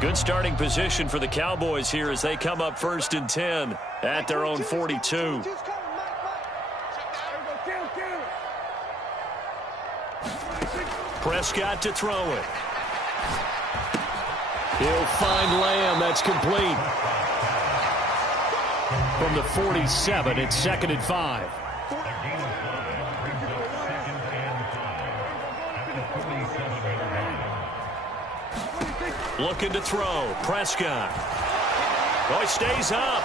Good starting position for the Cowboys here as they come up 1st and 10 at their own 42. Prescott to throw it. He'll find Lamb. That's complete. From the 47, it's 2nd and 5. Looking to throw. Prescott. Oh, he stays up.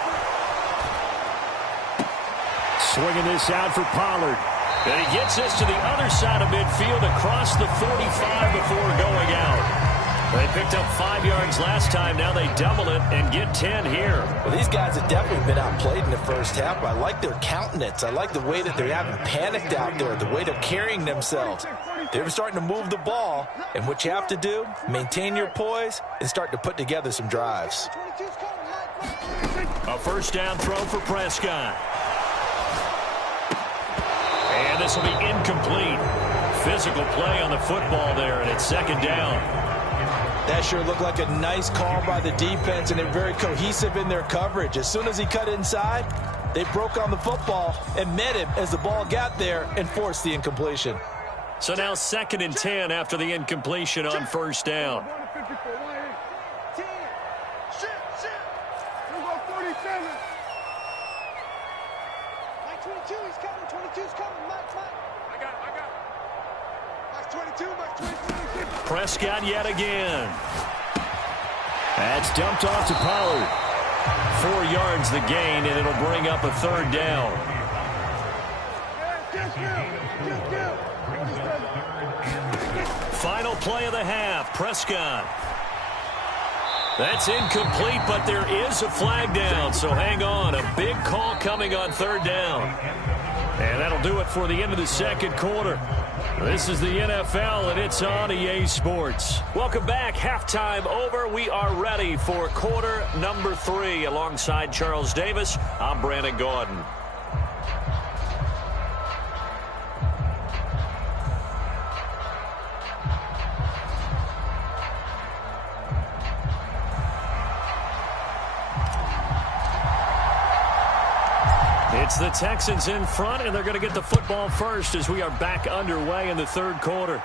Swinging this out for Pollard. And he gets this to the other side of midfield across the 45 before going out. They picked up 5 yards last time. Now they double it and get 10 here. Well, these guys have definitely been outplayed in the first half. I like their countenance. I like the way that they haven't panicked out there, the way they're carrying themselves. They're starting to move the ball, and what you have to do, maintain your poise and start to put together some drives. A first down throw for Prescott. And this will be incomplete. Physical play on the football there, and it's 2nd down. That sure looked like a nice call by the defense, and they're very cohesive in their coverage. As soon as he cut inside, they broke on the football and met him as the ball got there and forced the incompletion. So now 2nd and 10 after the incompletion on first down. Prescott yet again. That's dumped off to Pollard. 4 yards the gain, and it'll bring up a 3rd down. Final play of the half. Prescott. That's incomplete, but there is a flag down, so hang on. A big call coming on 3rd down. And that'll do it for the end of the 2nd quarter. This is the NFL, and it's on EA Sports. Welcome back. Halftime over. We are ready for quarter number 3. Alongside Charles Davis, I'm Brandon Gordon. It's the Texans in front, and they're going to get the football first as we are back underway in the 3rd quarter.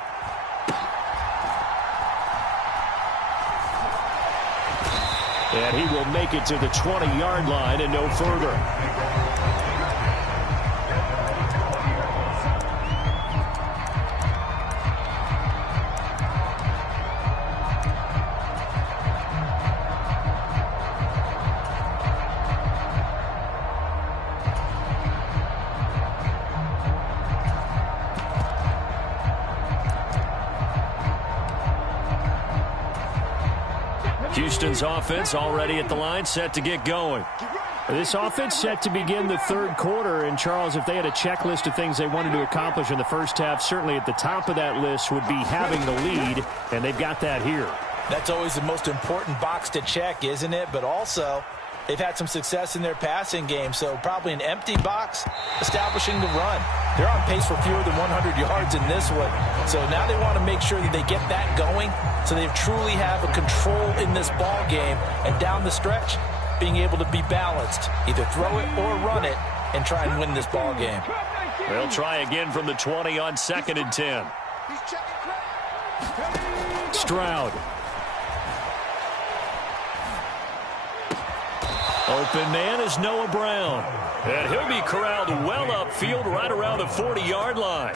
And he will make it to the 20-yard line and no further. Houston's offense already at the line, set to get going. This offense set to begin the 3rd quarter, and Charles, if they had a checklist of things they wanted to accomplish in the first half, certainly at the top of that list would be having the lead, and they've got that here. That's always the most important box to check, isn't it? But also, they've had some success in their passing game, so probably an empty box establishing the run. They're on pace for fewer than 100 yards in this one, so now they want to make sure that they get that going so they truly have a control in this ball game, and down the stretch, being able to be balanced, either throw it or run it, and try and win this ball game. They'll try again from the 20 on 2nd and 10. Stroud. Open man is Noah Brown. And he'll be corralled well upfield right around the 40-yard line.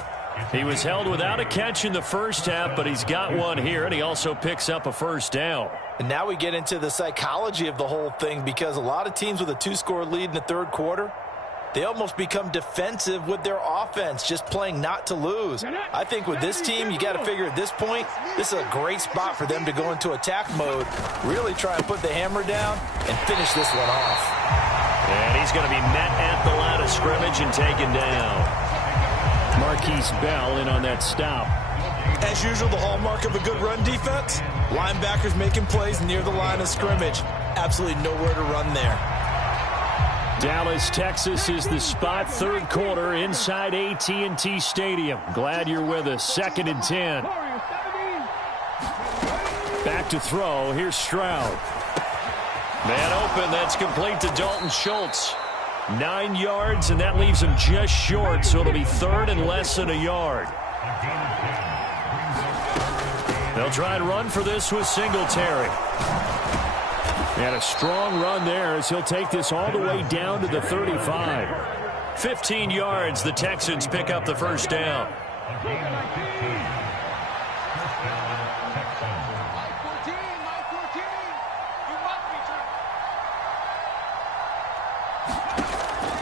He was held without a catch in the first half, but he's got one here, and he also picks up a first down. And now we get into the psychology of the whole thing, because a lot of teams with a 2-score lead in the 3rd quarter, they almost become defensive with their offense, just playing not to lose. I think with this team, you got to figure at this point, this is a great spot for them to go into attack mode, really try and put the hammer down and finish this one off. And he's going to be met at the line of scrimmage and taken down. Marquise Bell in on that stop. As usual, the hallmark of a good run defense, linebackers making plays near the line of scrimmage. Absolutely nowhere to run there. Dallas, Texas is the spot, third quarter inside AT&T Stadium. Glad you're with us. 2nd and 10. Back to throw. Here's Stroud. Man open. That's complete to Dalton Schultz. 9 yards, and that leaves him just short, so it'll be 3rd and less than a yard. They'll try and run for this with Singletary. And a strong run there as he'll take this all the way down to the 35. 15 yards, the Texans pick up the first down.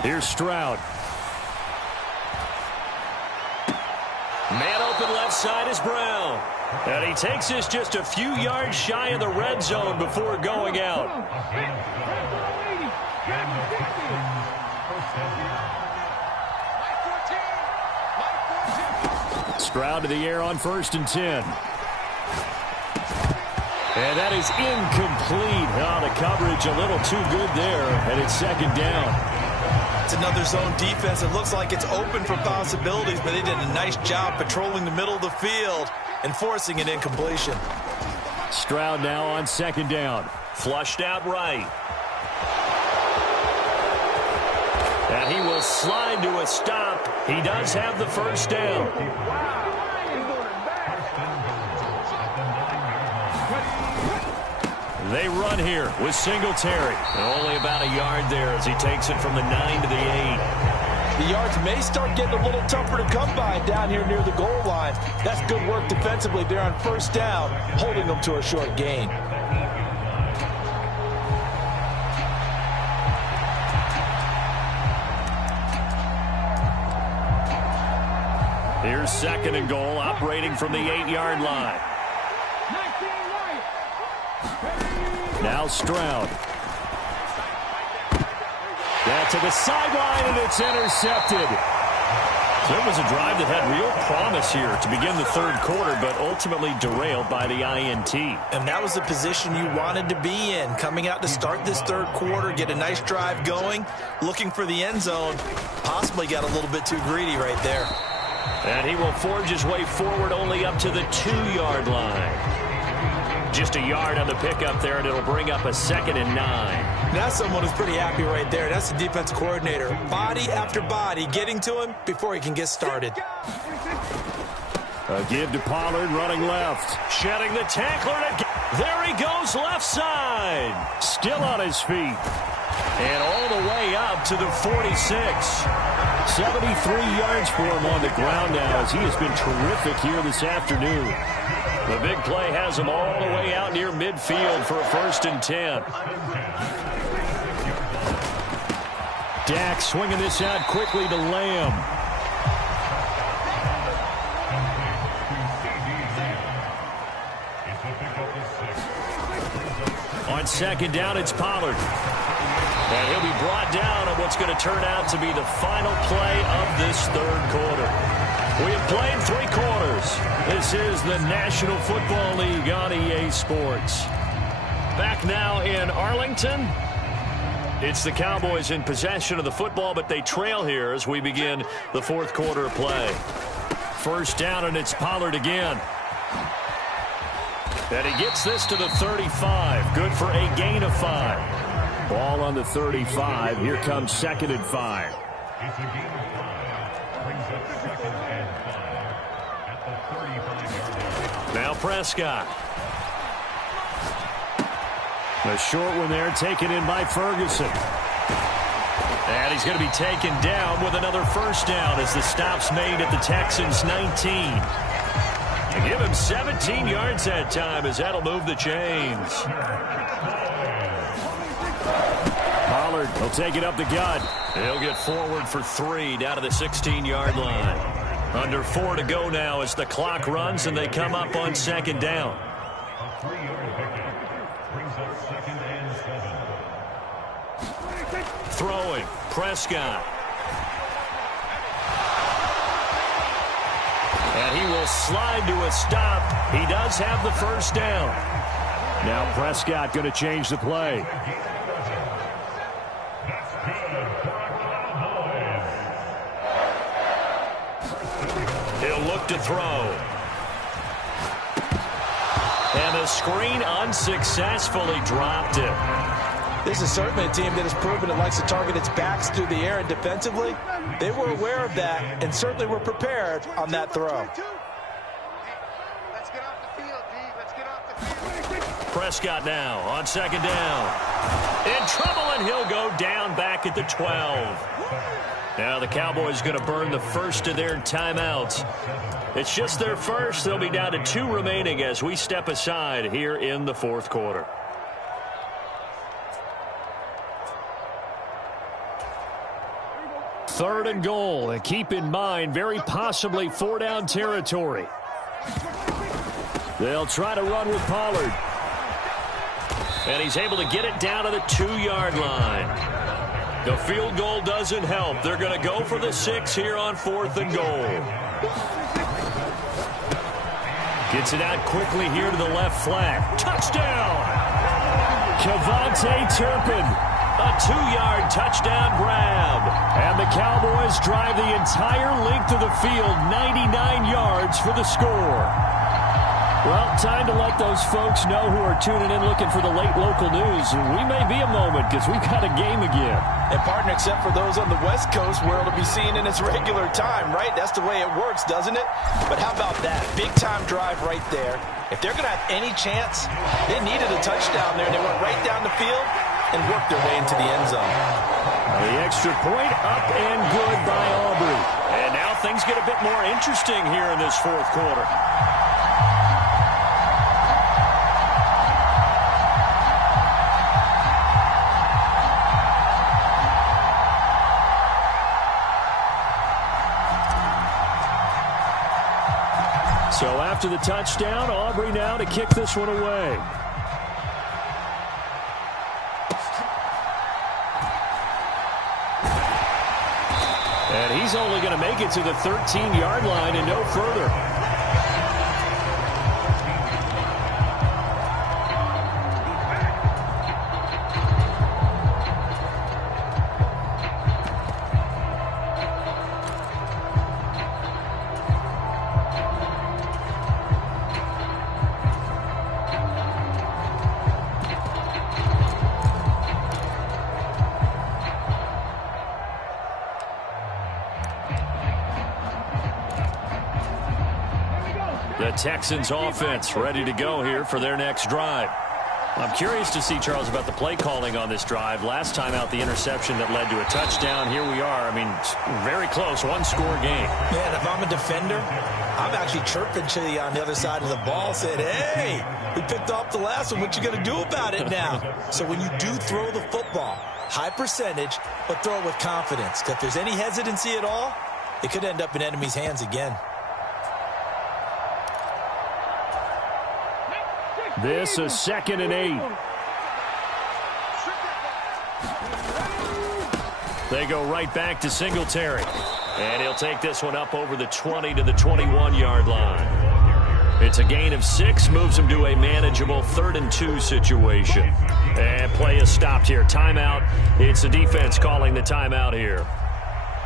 Here's Stroud. Man open left side is Brown. And he takes this just a few yards shy of the red zone before going out. Stroud to the air on 1st and 10. And that is incomplete. Oh, the coverage a little too good there, and it's 2nd down. It's another zone defense. It looks like it's open for possibilities, but they did a nice job patrolling the middle of the field and forcing an incompletion. Stroud now on 2nd down. Flushed out right. And he will slide to a stop. He does have the first down. They run here with Singletary. Only about a yard there as he takes it from the 9 to the 8. The yards may start getting a little tougher to come by down here near the goal line. That's good work defensively there on 1st down, holding them to a short gain. Here's 2nd and goal, operating from the 8-yard line. Now Stroud. Down to the sideline, and it's intercepted. So it was a drive that had real promise here to begin the 3rd quarter, but ultimately derailed by the INT. And that was the position you wanted to be in, coming out to start this 3rd quarter, get a nice drive going, looking for the end zone. Possibly got a little bit too greedy right there. And he will forge his way forward only up to the 2-yard line. Just a yard on the pickup there, and it'll bring up a 2nd and 9. Now someone who's pretty happy right there. That's the defense coordinator. Body after body getting to him before he can get started. A give to Pollard running left. Shedding the tackler. There he goes left side. Still on his feet. And all the way up to the 46. 73 yards for him on the ground now as he has been terrific here this afternoon. The big play has him all the way out near midfield for a 1st and 10. Dak swinging this out quickly to Lamb. On 2nd down, it's Pollard. And he'll be brought down on what's going to turn out to be the final play of this 3rd quarter. We have played 3 quarters. This is the National Football League on EA Sports. Back now in Arlington. It's the Cowboys in possession of the football, but they trail here as we begin the 4th quarter of play. 1st down, and it's Pollard again. And he gets this to the 35. Good for a gain of 5. Ball on the 35. Here comes 2nd and 5. Now Prescott. A short one there taken in by Ferguson. And he's going to be taken down with another 1st down as the stop's made at the Texans' 19. To give him 17 yards that time as that'll move the chains. Pollard will take it up the gut. He'll get forward for 3 down to the 16-yard line. Under 4 to go now as the clock runs and they come up on 2nd down. Throwing, Prescott. And he will will slide to a stop. He does have the first down. Now Prescott going to change the play. He'll look to throw. And the screen unsuccessfully dropped it. This is certainly a team that has proven it likes to target its backs through the air, and defensively, they were aware of that and certainly were prepared on that throw. Let's get off the field, D. Let's get off the field. Prescott now on second down. In trouble, and he'll go down back at the 12. Now the Cowboys going to burn the first of their timeouts. It's just their first. They'll be down to 2 remaining as we step aside here in the fourth quarter. Third and goal, and keep in mind, very possibly 4-down territory. They'll try to run with Pollard. And he's able to get it down to the 2-yard line. The field goal doesn't help. They're going to go for the 6 here on 4th and goal. Gets it out quickly here to the left flat. Touchdown! Kevontae Turpin. A 2-yard touchdown grab. And the Cowboys drive the entire length of the field, 99 yards for the score. Well, time to let those folks know who are tuning in looking for the late local news. And we may be a moment because we've got a game again. And, partner, except for those on the West Coast where it'll be seen in its regular time, right? That's the way it works, doesn't it? But how about that? Big-time drive right there. If they're going to have any chance, they needed a touchdown there. They went right down the field and worked their way into the end zone. The extra point up and good by Aubrey. And now things get a bit more interesting here in this fourth quarter. So after the touchdown, Aubrey now to kick this one away. And he's only going to make it to the 13-yard line and no further. The Texans offense ready to go here for their next drive. I'm curious to see, Charles, about the play calling on this drive. Last time out, the interception that led to a touchdown. Here we are. I mean, very close, one-score game. Man, if I'm a defender, I'm actually chirping to you on the other side of the ball, saying, hey, we picked off the last one. What you going to do about it now? So when you do throw the football, high percentage, but throw it with confidence. Because if there's any hesitancy at all, it could end up in enemy's hands again. This is 2nd and 8. They go right back to Singletary. And he'll take this one up over the 20 to the 21-yard line. It's a gain of 6, moves him to a manageable 3rd and 2 situation. And play is stopped here. Timeout. It's the defense calling the timeout here.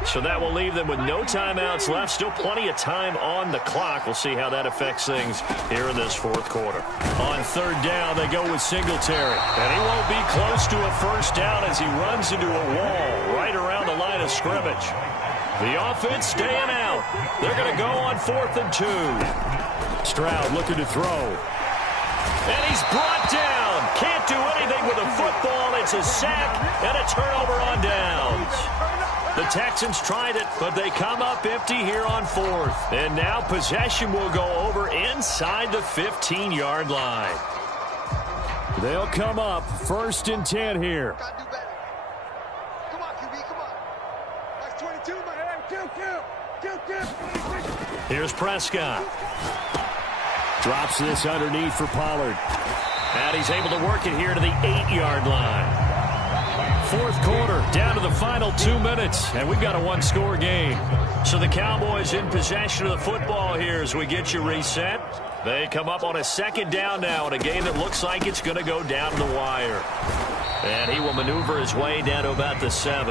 So that will leave them with no timeouts left. Still plenty of time on the clock. We'll see how that affects things here in this fourth quarter. On 3rd down, they go with Singletary. And he won't be close to a first down as he runs into a wall right around the line of scrimmage. The offense staying out. They're going to go on 4th and 2. Stroud looking to throw. And he's brought down. Can't do anything with a football. It's a sack and a turnover on downs. The Texans tried it, but they come up empty here on 4th. And now possession will go over inside the 15-yard line. They'll come up 1st and 10 here. Gotta do better. Come on, QB, come on. That's 22, man. Kill. Here's Prescott. Drops this underneath for Pollard. And he's able to work it here to the 8-yard line. Fourth quarter, down to the final 2 minutes, and we've got a one-score game. So the Cowboys in possession of the football here as we get you reset. They come up on a second down now in a game that looks like it's going to go down to the wire. And he will maneuver his way down to about the 7.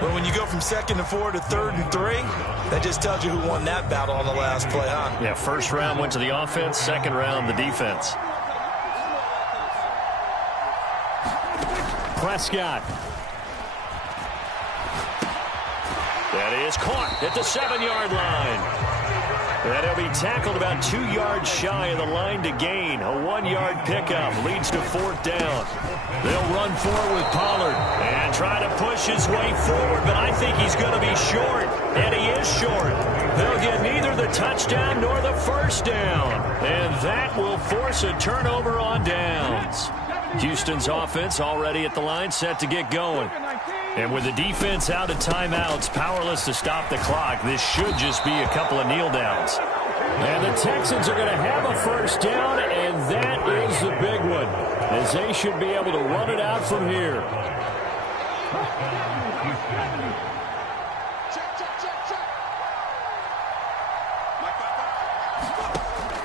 But when you go from 2nd and 4 to 3rd and 3, that just tells you who won that battle on the last play, huh? Yeah, first round went to the offense, second round the defense. Prescott. That is caught at the 7-yard line. And he'll be tackled about 2 yards shy of the line to gain. A 1-yard pickup leads to 4th down. They'll run forward with Pollard and try to push his way forward, but I think he's going to be short, and he is short. They'll get neither the touchdown nor the first down, and that will force a turnover on downs. Houston's offense already at the line, set to get going. And with the defense out of timeouts, powerless to stop the clock, this should just be a couple of kneel downs. And the Texans are going to have a first down, and that is the big one, as they should be able to run it out from here.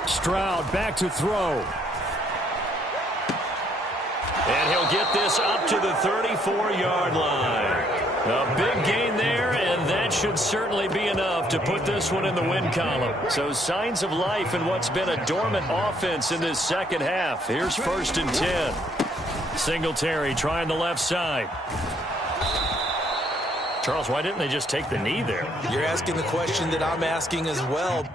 Stroud back to throw. And he'll get this up to the 34-yard line. A big gain there, and that should certainly be enough to put this one in the win column. So signs of life in what's been a dormant offense in this second half. Here's 1st and 10. Singletary trying the left side. Charles, why didn't they just take the knee there? You're asking the question that I'm asking as well.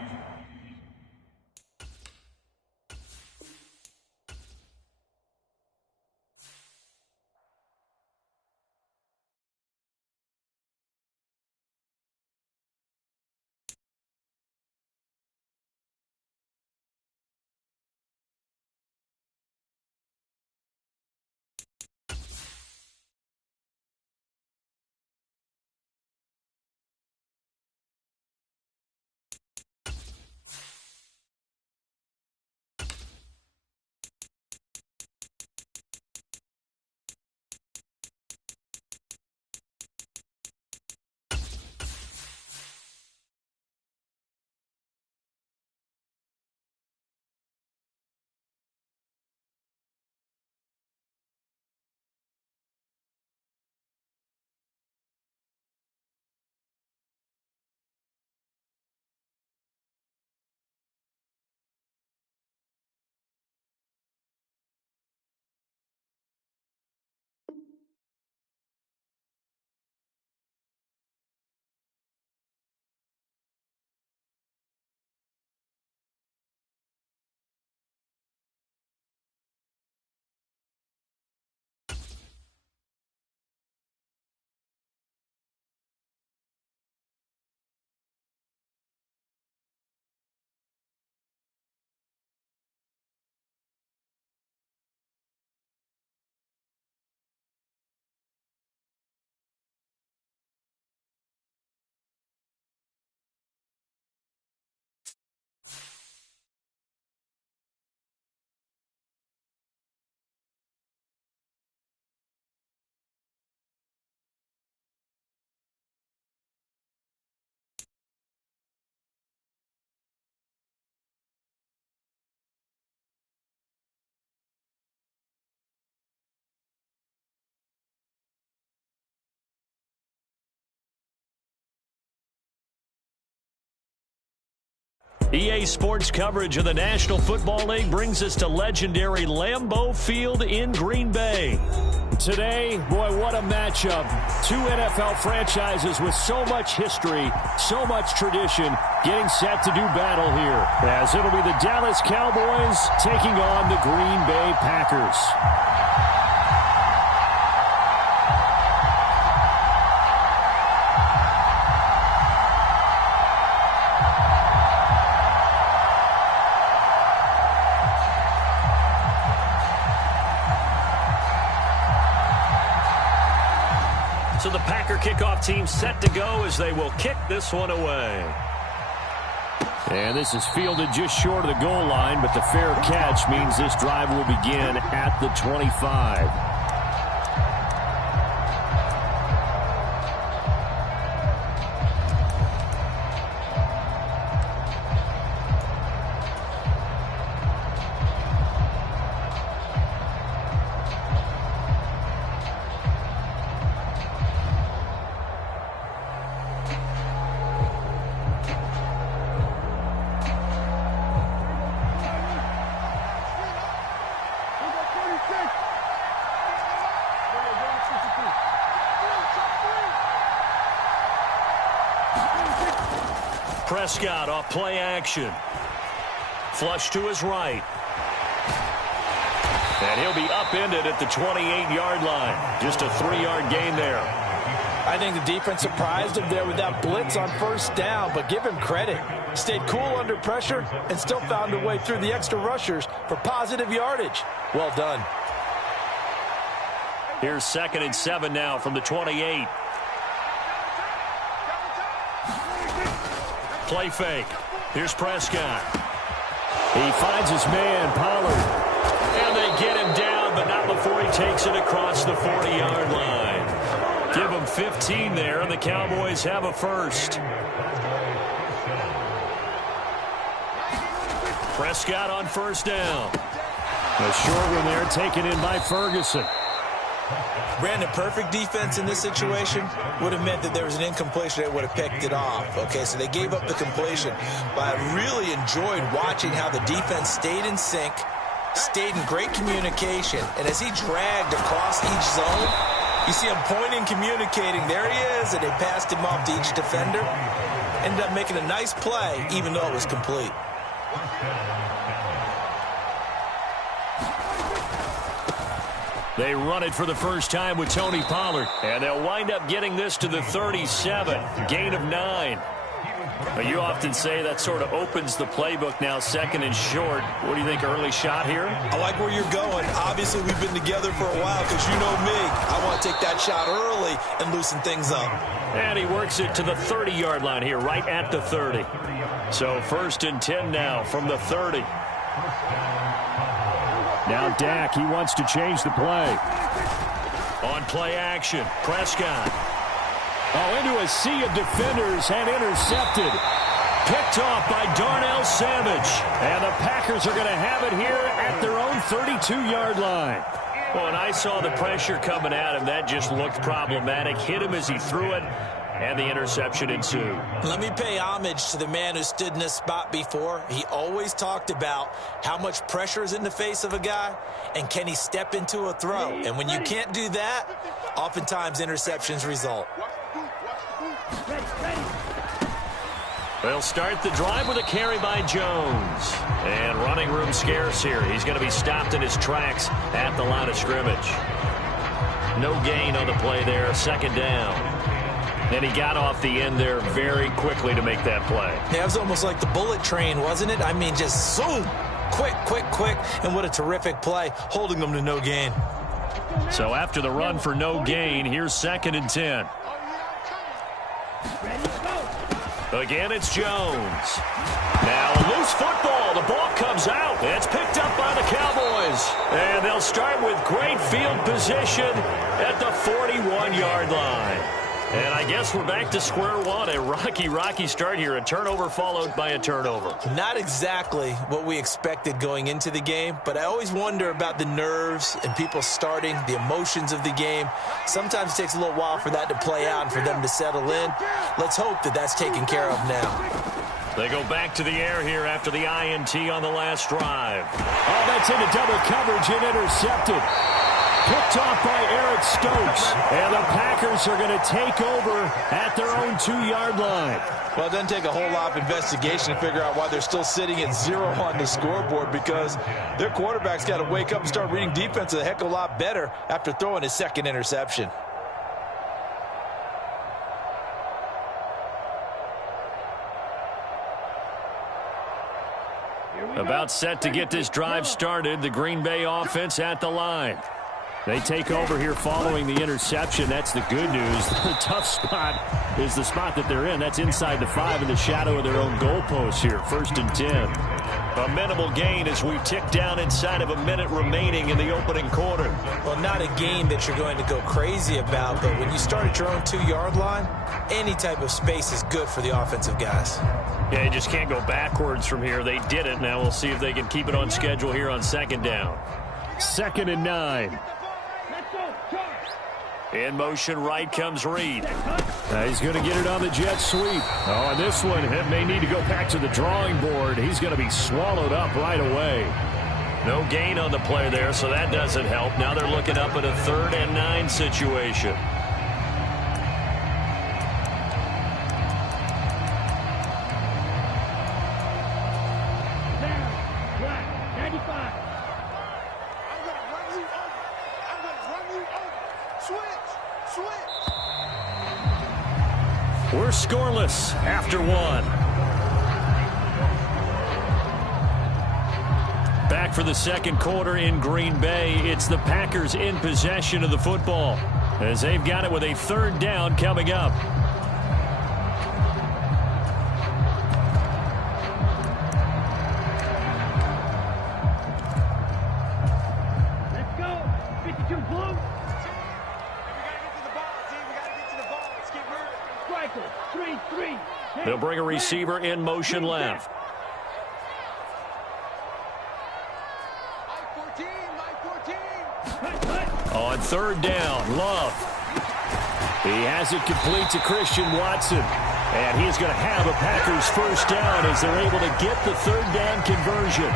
EA Sports coverage of the National Football League brings us to legendary Lambeau Field in Green Bay. Today, boy, what a matchup. Two NFL franchises with so much history, so much tradition, getting set to do battle here, as it'll be the Dallas Cowboys taking on the Green Bay Packers. So the Packer kickoff team set to go as they will kick this one away. And this is fielded just short of the goal line, but the fair catch means this drive will begin at the 25. Prescott off play action. Flush to his right. And he'll be upended at the 28-yard line. Just a 3-yard gain there. I think the defense surprised him there with that blitz on first down, but give him credit. Stayed cool under pressure and still found a way through the extra rushers for positive yardage. Well done. Here's 2nd and 7 now from the 28. Play fake. Here's Prescott. He finds his man, Pollard. And they get him down, but not before he takes it across the 40-yard line. Give him 15 there, and the Cowboys have a first. Prescott on first down. A short one there taken in by Ferguson. Brandon, perfect defense in this situation would have meant that there was an incompletion that would have picked it off. Okay, so they gave up the completion. But I really enjoyed watching how the defense stayed in sync, stayed in great communication. And as he dragged across each zone, you see him pointing, communicating. There he is, and they passed him off to each defender. Ended up making a nice play, even though it was complete. They run it for the first time with Tony Pollard. And they'll wind up getting this to the 37. Gain of 9. You often say that sort of opens the playbook now, 2nd and short. What do you think, early shot here? I like where you're going. Obviously, we've been together for a while because you know me. I want to take that shot early and loosen things up. And he works it to the 30-yard line here, right at the 30. So 1st and 10 now from the 30. Now Dak, he wants to change the play. On play action, Prescott. Oh, into a sea of defenders and intercepted. Picked off by Darnell Savage. And the Packers are going to have it here at their own 32-yard line. Well, and I saw the pressure coming at him. That just looked problematic. Hit him as he threw it. And the interception ensued. Let me pay homage to the man who stood in this spot before. He always talked about how much pressure is in the face of a guy and can he step into a throw. And when you can't do that, oftentimes interceptions result. They'll start the drive with a carry by Jones. And running room scarce here. He's going to be stopped in his tracks at the line of scrimmage. No gain on the play there. 2nd down. And he got off the end there very quickly to make that play. Yeah, it was almost like the bullet train, wasn't it? I mean, just zoom. Quick, quick, quick. And what a terrific play, holding them to no gain. So after the run for no gain, here's 2nd and 10. Again, it's Jones. Now a loose football. The ball comes out. It's picked up by the Cowboys. And they'll start with great field position at the 41-yard line. And I guess we're back to square one. A rocky start here. A turnover followed by a turnover. Not exactly what we expected going into the game, but I always wonder about the nerves and people starting, the emotions of the game. Sometimes it takes a little while for that to play out and for them to settle in. Let's hope that that's taken care of now. They go back to the air here after the INT on the last drive. Oh, that's into double coverage and intercepted. Picked off by Eric Stokes. And the Packers are going to take over at their own 2-yard line. Well, it doesn't take a whole lot of investigation to figure out why they're still sitting at 0 on the scoreboard, because their quarterback's got to wake up and start reading defense a heck of a lot better after throwing his 2nd interception. About set to get this drive started. The Green Bay offense at the line. They take over here following the interception. That's the good news. The tough spot is the spot that they're in. That's inside the 5 in the shadow of their own goalpost here. 1st and 10. A minimal gain as we tick down inside of a minute remaining in the opening quarter. Well, not a game that you're going to go crazy about, but when you start at your own 2-yard line, any type of space is good for the offensive guys. Yeah, you just can't go backwards from here. They did it. Now we'll see if they can keep it on schedule here on 2nd down. 2nd and 9. In motion right comes Reed. He's going to get it on the jet sweep. Oh, and this one may need to go back to the drawing board. He's going to be swallowed up right away. No gain on the play there, so that doesn't help. Now they're looking up at a 3rd and 9 situation. scoreless after one. Back for the second quarter in Green Bay. It's the Packers in possession of the football as they've got it with a third down coming up. Let's go. 52 blue. We gotta get to the ball, team. We gotta get to the ball. Let's keep moving. Striker, 3-3. They'll bring a receiver in motion left. On third down, Love. He has it complete to Christian Watson. And he's going to have a Packers first down as they're able to get the third down conversion.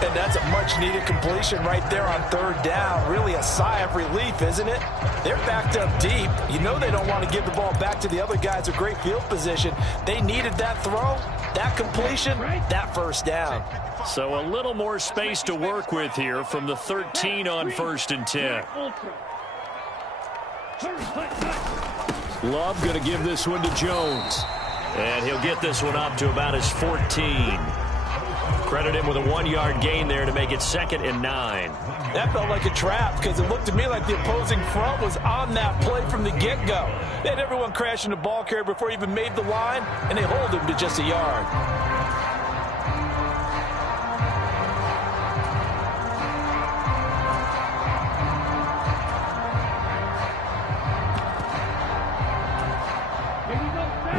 And that's a much-needed completion right there on third down. Really a sigh of relief, isn't it? They're backed up deep. You know they don't want to give the ball back to the other guys with great field position. They needed that throw, that completion, that first down. So a little more space to work with here from the 13 on 1st and 10. Love going to give this one to Jones. And he'll get this one up to about his 14. Credit him with a 1-yard gain there to make it 2nd and 9. That felt like a trap because it looked to me like the opposing front was on that play from the get-go. They had everyone crashing the ball carrier before he even made the line, and they hold him to just a yard.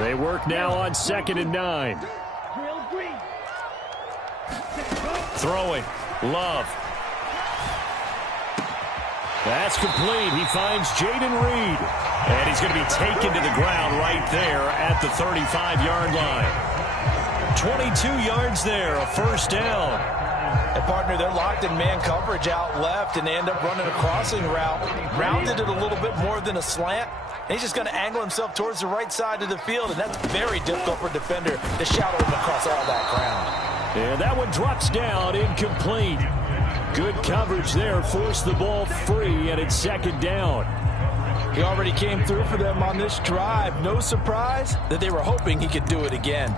They work now on 2nd and 9. Throwing. Love. That's complete. He finds Jaden Reed. And he's going to be taken to the ground right there at the 35-yard line. 22 yards there, a first down. And partner, they're locked in man coverage out left, and they end up running a crossing route. Rounded it a little bit more than a slant. And he's just going to angle himself towards the right side of the field, and that's very difficult for a defender to shadow him across all that ground. And that one drops down, incomplete. Good coverage there, forced the ball free, and it's 2nd down. He already came through for them on this drive. No surprise that they were hoping he could do it again.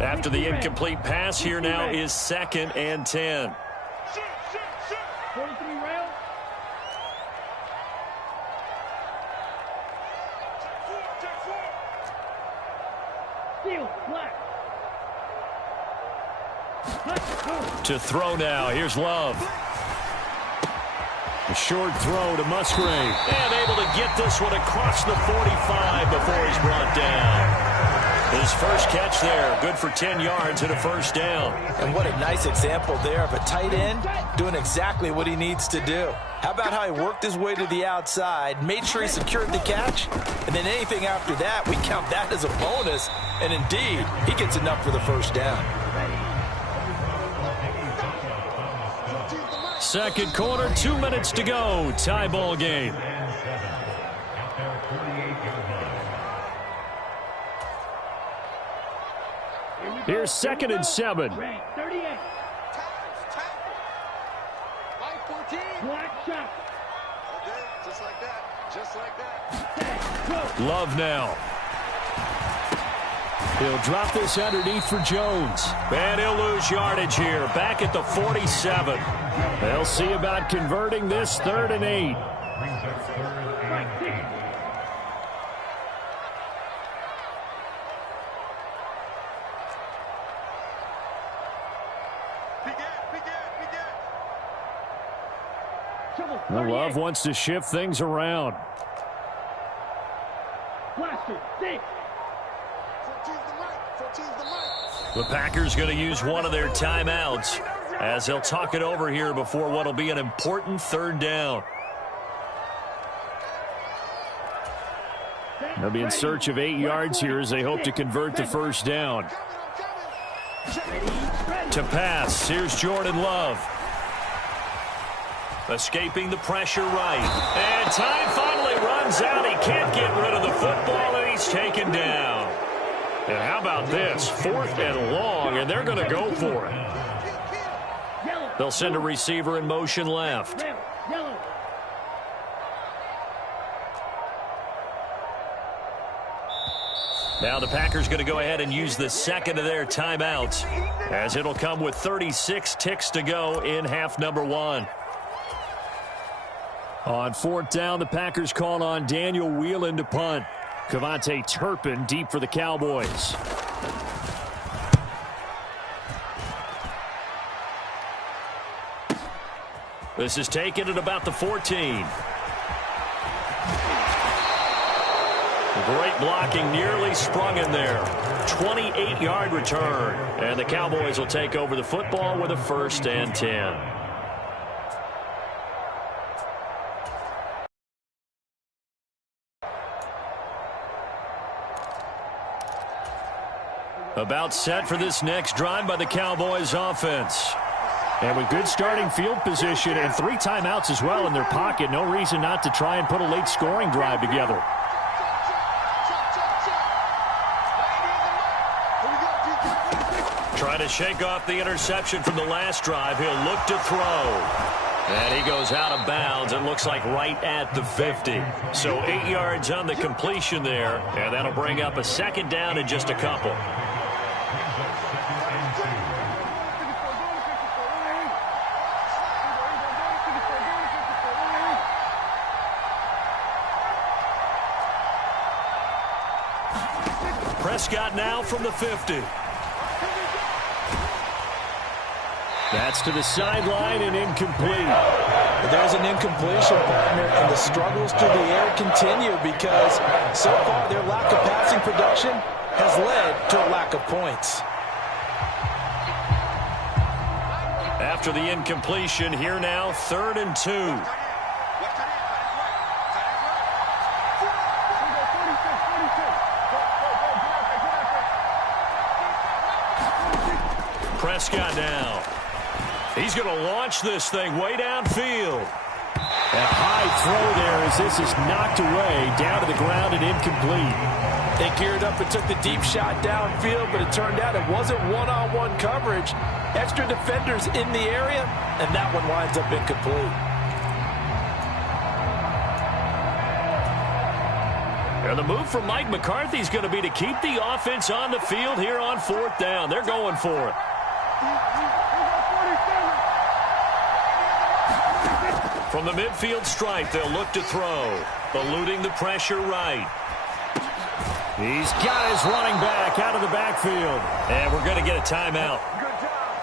After the incomplete pass, here now is 2nd and 10. 43 rail. Steal, black. To throw now, here's Love. A short throw to Musgrave. And able to get this one across the 45 before he's brought down. His first catch there, good for 10 yards and a first down. And what a nice example there of a tight end doing exactly what he needs to do. How about how he worked his way to the outside, made sure he secured the catch, and then anything after that, we count that as a bonus. And indeed, he gets enough for the first down. Second quarter, 2 minutes to go. Tie ball game. Here's 2nd and 7. 38. Black shot. Okay, just like that. Just like that. Love now. He'll drop this underneath for Jones. And he'll lose yardage here. Back at the 47. They'll see about converting this 3rd and 8. Love wants to shift things around. The Packers going to use one of their timeouts as they'll talk it over here before what will be an important 3rd down. They'll be in search of 8 yards here as they hope to convert the first down. To pass, here's Jordan Love. Escaping the pressure right. And time finally runs out. He can't get rid of the football, and he's taken down. And how about this? 4th and long, and they're going to go for it. They'll send a receiver in motion left. Now the Packers going to go ahead and use the second of their timeouts, as it'll come with 36 ticks to go in half number one. On fourth down, the Packers call on Daniel Whelan to punt. Kevontae Turpin deep for the Cowboys. This is taken at about the 14. Great blocking, nearly sprung in there. 28-yard return. And the Cowboys will take over the football with a 1st and 10. About set for this next drive by the Cowboys offense. And with good starting field position and 3 timeouts as well in their pocket, no reason not to try and put a late scoring drive together. Trying to shake off the interception from the last drive. He'll look to throw. And he goes out of bounds. It looks like right at the 50. So 8 yards on the completion there. And that'll bring up a 2nd down in just a couple. Prescott now from the 50. That's to the sideline and incomplete. There's an incompletion, partner, and the struggles through the air continue because so far their lack of passing production has led to a lack of points. After the incompletion, here now, 3rd and 2. Prescott now. He's going to launch this thing way downfield. A high throw there as this is knocked away, down to the ground and incomplete. They geared up and took the deep shot downfield, but it turned out it wasn't one-on-one coverage. Extra defenders in the area, and that one winds up incomplete. And the move from Mike McCarthy is going to be to keep the offense on the field here on 4th down. They're going for it. From the midfield stripe, they'll look to throw. Eluding the pressure right. He's got his running back out of the backfield. And we're going to get a timeout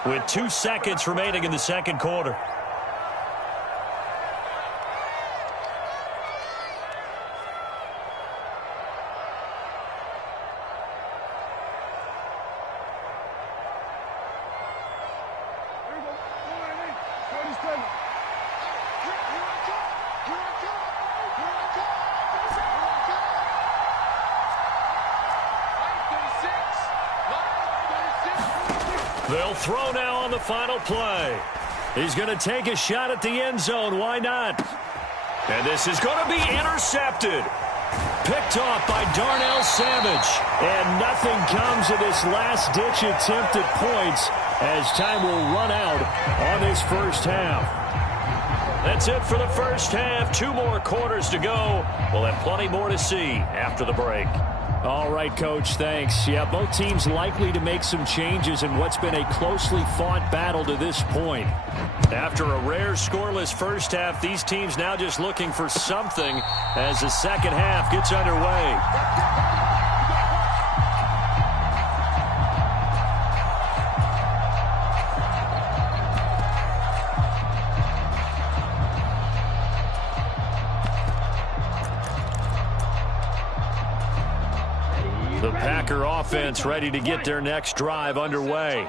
with 2 seconds remaining in the 2nd quarter. They'll throw now on the final play. He's going to take a shot at the end zone. Why not? And this is going to be intercepted. Picked off by Darnell Savage. And nothing comes of this last-ditch attempt at points as time will run out on this first half. That's it for the first half. 2 more quarters to go. We'll have plenty more to see after the break. All right, Coach, thanks. Yeah, both teams likely to make some changes in what's been a closely fought battle to this point. After a rare scoreless first half, these teams now just looking for something as the second half gets underway. The Packer offense ready to get their next drive underway.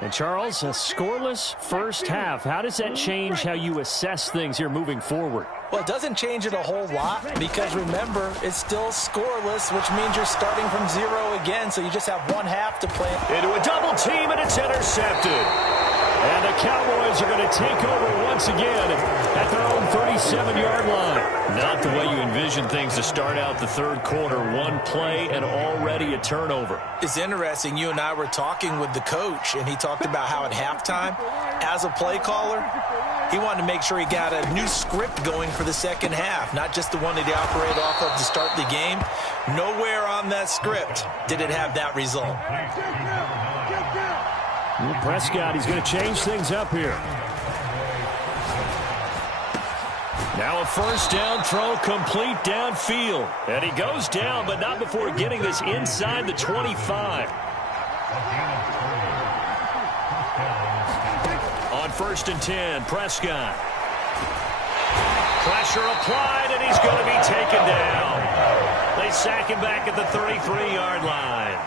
And, Charles, a scoreless first half. How does that change how you assess things here moving forward? Well, it doesn't change it a whole lot because, remember, it's still scoreless, which means you're starting from 0 again, so you just have 1 half to play. Into a double team, and it's intercepted. And the Cowboys are going to take over once again at their own 37-yard line. Not the way you envision things to start out the 3rd quarter. 1 play and already a turnover. It's interesting. You and I were talking with the coach, and he talked about how at halftime, as a play caller, He wanted to make sure he got a new script going for the second half, not just the one that he operated off of to start the game. Nowhere on that script did it have that result. Well, Prescott, he's going to change things up here. Now a first down throw, complete downfield. And he goes down, but not before getting this inside the 25. On 1st and 10, Prescott. Pressure applied, and he's going to be taken down. They sack him back at the 33-yard line.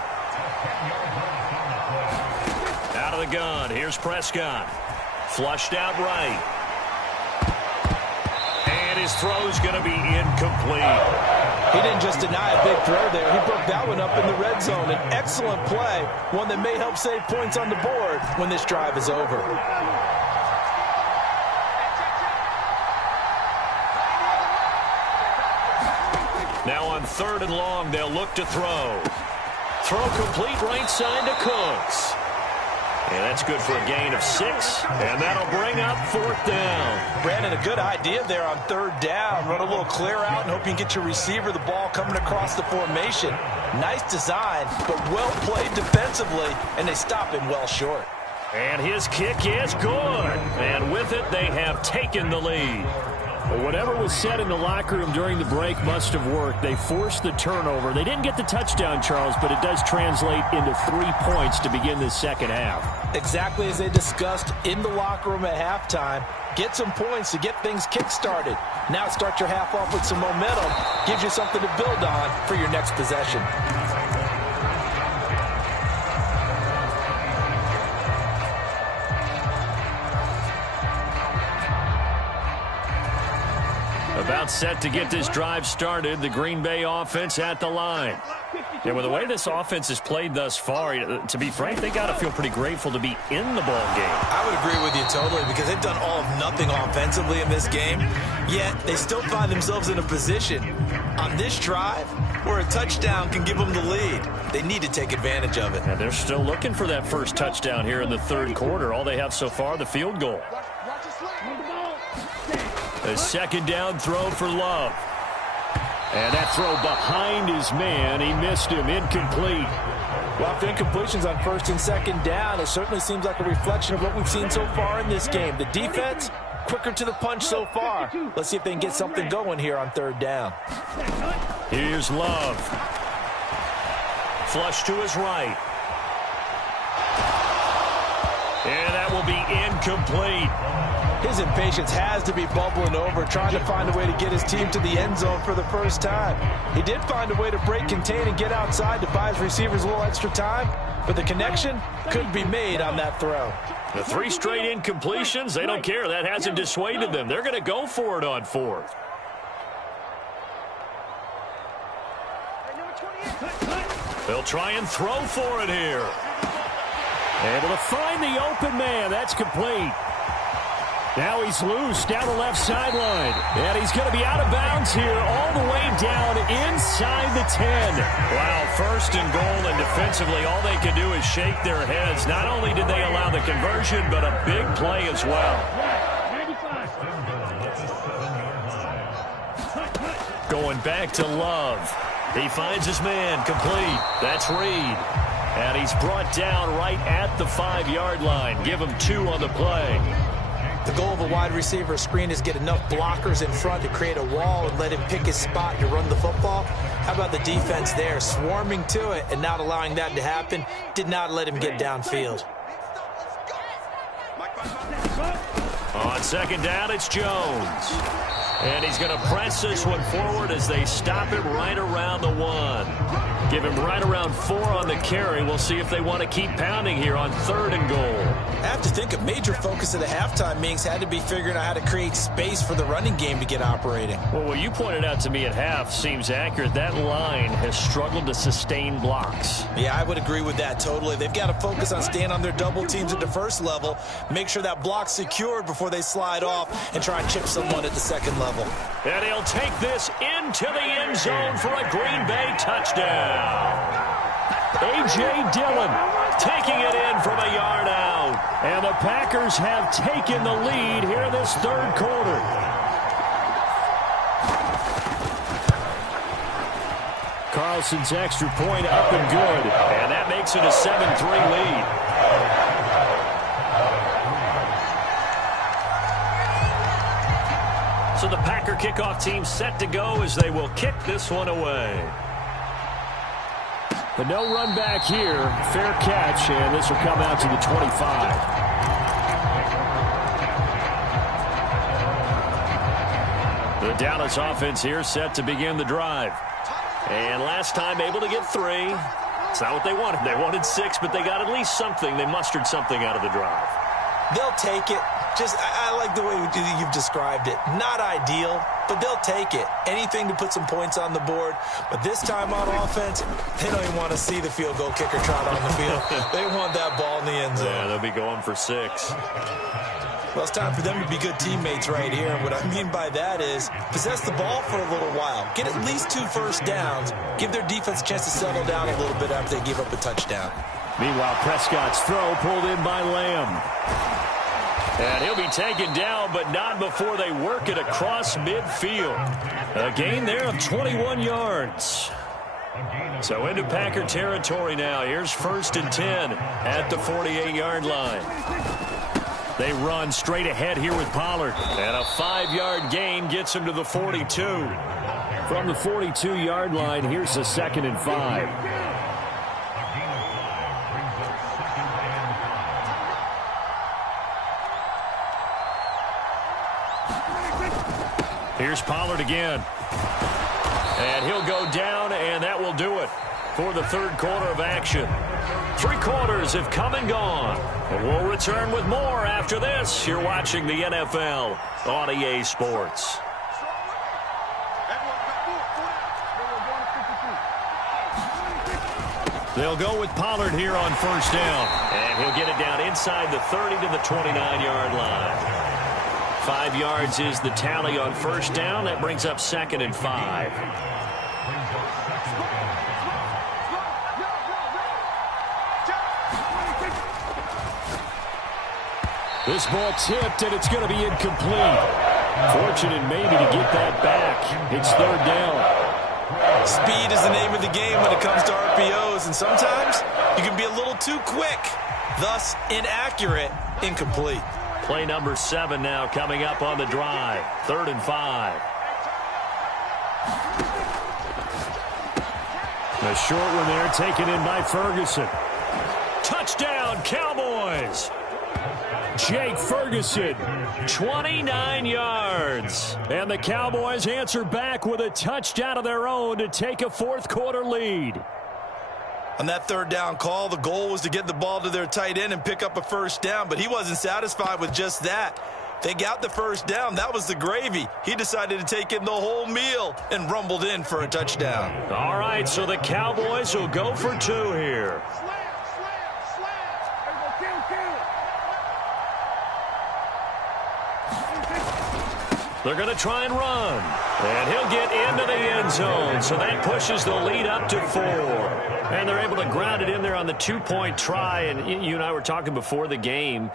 Out of the gun, here's Prescott. Flushed out right. And his throw's going to be incomplete. He didn't just deny a big throw there. He broke that one up in the red zone. An excellent play, one that may help save points on the board when this drive is over. Now on 3rd and long, they'll look to throw. Throw complete right side to Cooks. And that's good for a gain of 6, and that'll bring up 4th down. Brandon, a good idea there on 3rd down. Run a little clear out and hope you can get your receiver the ball coming across the formation. Nice design, but well played defensively, and they stop him well short. And his kick is good. And with it, they have taken the lead. But whatever was said in the locker room during the break must have worked. They forced the turnover. They didn't get the touchdown, Charles, but it does translate into 3 points to begin this second half. Exactly as they discussed in the locker room at halftime. Get some points to get things kick-started. Now start your half off with some momentum. Gives you something to build on for your next possession. About set to get this drive started, the Green Bay offense at the line. And with the way this offense has played thus far, to be frank, they got to feel pretty grateful to be in the ball game. I would agree with you totally because they've done all of nothing offensively in this game, yet they still find themselves in a position on this drive where a touchdown can give them the lead. They need to take advantage of it. And they're still looking for that first touchdown here in the 3rd quarter. All they have so far, the field goal. A 2nd down throw for Love. And that throw behind his man. He missed him. Incomplete. Well, after incompletions on 1st and 2nd down, it certainly seems like a reflection of what we've seen so far in this game. The defense, quicker to the punch so far. Let's see if they can get something going here on 3rd down. Here's Love. Flush to his right. And that will be incomplete. His impatience has to be bubbling over, trying to find a way to get his team to the end zone for the first time. He did find a way to break, contain, and get outside to buy his receivers a little extra time, but the connection couldn't be made on that throw. The 3 straight incompletions, they don't care. That hasn't dissuaded them. They're going to go for it on 4th. They'll try and throw for it here. Able to find the open man. That's complete. Now he's loose down the left sideline. And he's going to be out of bounds here all the way down inside the 10. Wow, 1st and goal, and defensively all they can do is shake their heads. Not only did they allow the conversion, but a big play as well. Going back to Love. He finds his man complete. That's Reed. And he's brought down right at the 5-yard line. Give him 2 on the play. The goal of a wide receiver screen is get enough blockers in front to create a wall and let him pick his spot to run the football. How about the defense there, swarming to it and not allowing that to happen? Did not let him get downfield. On 2nd down, it's Jones. And he's going to press this one forward as they stop him right around the 1. Give him right around 4 on the carry. We'll see if they want to keep pounding here on 3rd and goal. I have to think a major focus of the halftime meetings had to be figuring out how to create space for the running game to get operating. Well, what you pointed out to me at half seems accurate. That line has struggled to sustain blocks. Yeah, I would agree with that totally. They've got to focus on staying on their double teams at the 1st level, make sure that block's secured before they slide off and try and chip someone at the 2nd level. And he'll take this into the end zone for a Green Bay touchdown. A.J. Dillon taking it in from a yard out. And the Packers have taken the lead here in this third quarter. Carlson's extra point up and good. And that makes it a 7-3 lead. So the Packer kickoff team set to go as they will kick this one away. But no run back here. Fair catch, and this will come out to the 25. The Dallas offense here set to begin the drive. And last time able to get 3. It's not what they wanted. They wanted 6, but they got at least something. They mustered something out of the drive. They'll take it. I like the way you've described it. Not ideal, but they'll take it. Anything to put some points on the board. But this time on offense, they don't even want to see the field goal kicker trot on the field. They want that ball in the end zone. Yeah, they'll be going for 6. Well, it's time for them to be good teammates right here. And what I mean by that is possess the ball for a little while. Get at least 2 first downs. Give their defense a chance to settle down a little bit after they give up a touchdown. Meanwhile, Prescott's throw pulled in by Lamb. And he'll be taken down, but not before they work it across midfield. A gain there of 21 yards. So into Packer territory now. Here's 1st and 10 at the 48-yard line. They run straight ahead here with Pollard. And a 5-yard gain gets him to the 42. From the 42-yard line, here's a 2nd and 5. Here's Pollard again. And he'll go down, and that will do it for the third quarter of action. 3 quarters have come and gone. And we'll return with more after this. You're watching the NFL on EA Sports. They'll go with Pollard here on 1st down. And he'll get it down inside the 30 to the 29-yard line. 5 yards is the tally on 1st down. That brings up 2nd and 5. This ball tipped, and it's going to be incomplete. Fortunate maybe to get that back. It's 3rd down. Speed is the name of the game when it comes to RPOs, and sometimes you can be a little too quick, thus inaccurate, incomplete. Play number 7 now coming up on the drive. 3rd and 5. The short one there taken in by Ferguson. Touchdown, Cowboys! Jake Ferguson, 29 yards. And the Cowboys answer back with a touchdown of their own to take a 4th quarter lead. On that 3rd down call, the goal was to get the ball to their tight end and pick up a 1st down, but he wasn't satisfied with just that. They got the 1st down. That was the gravy. He decided to take in the whole meal and rumbled in for a touchdown. All right, so the Cowboys will go for 2 here. They're going to try and run. And he'll get into the end zone. So that pushes the lead up to 4. And they're able to ground it in there on the 2-point try. And you and I were talking before the game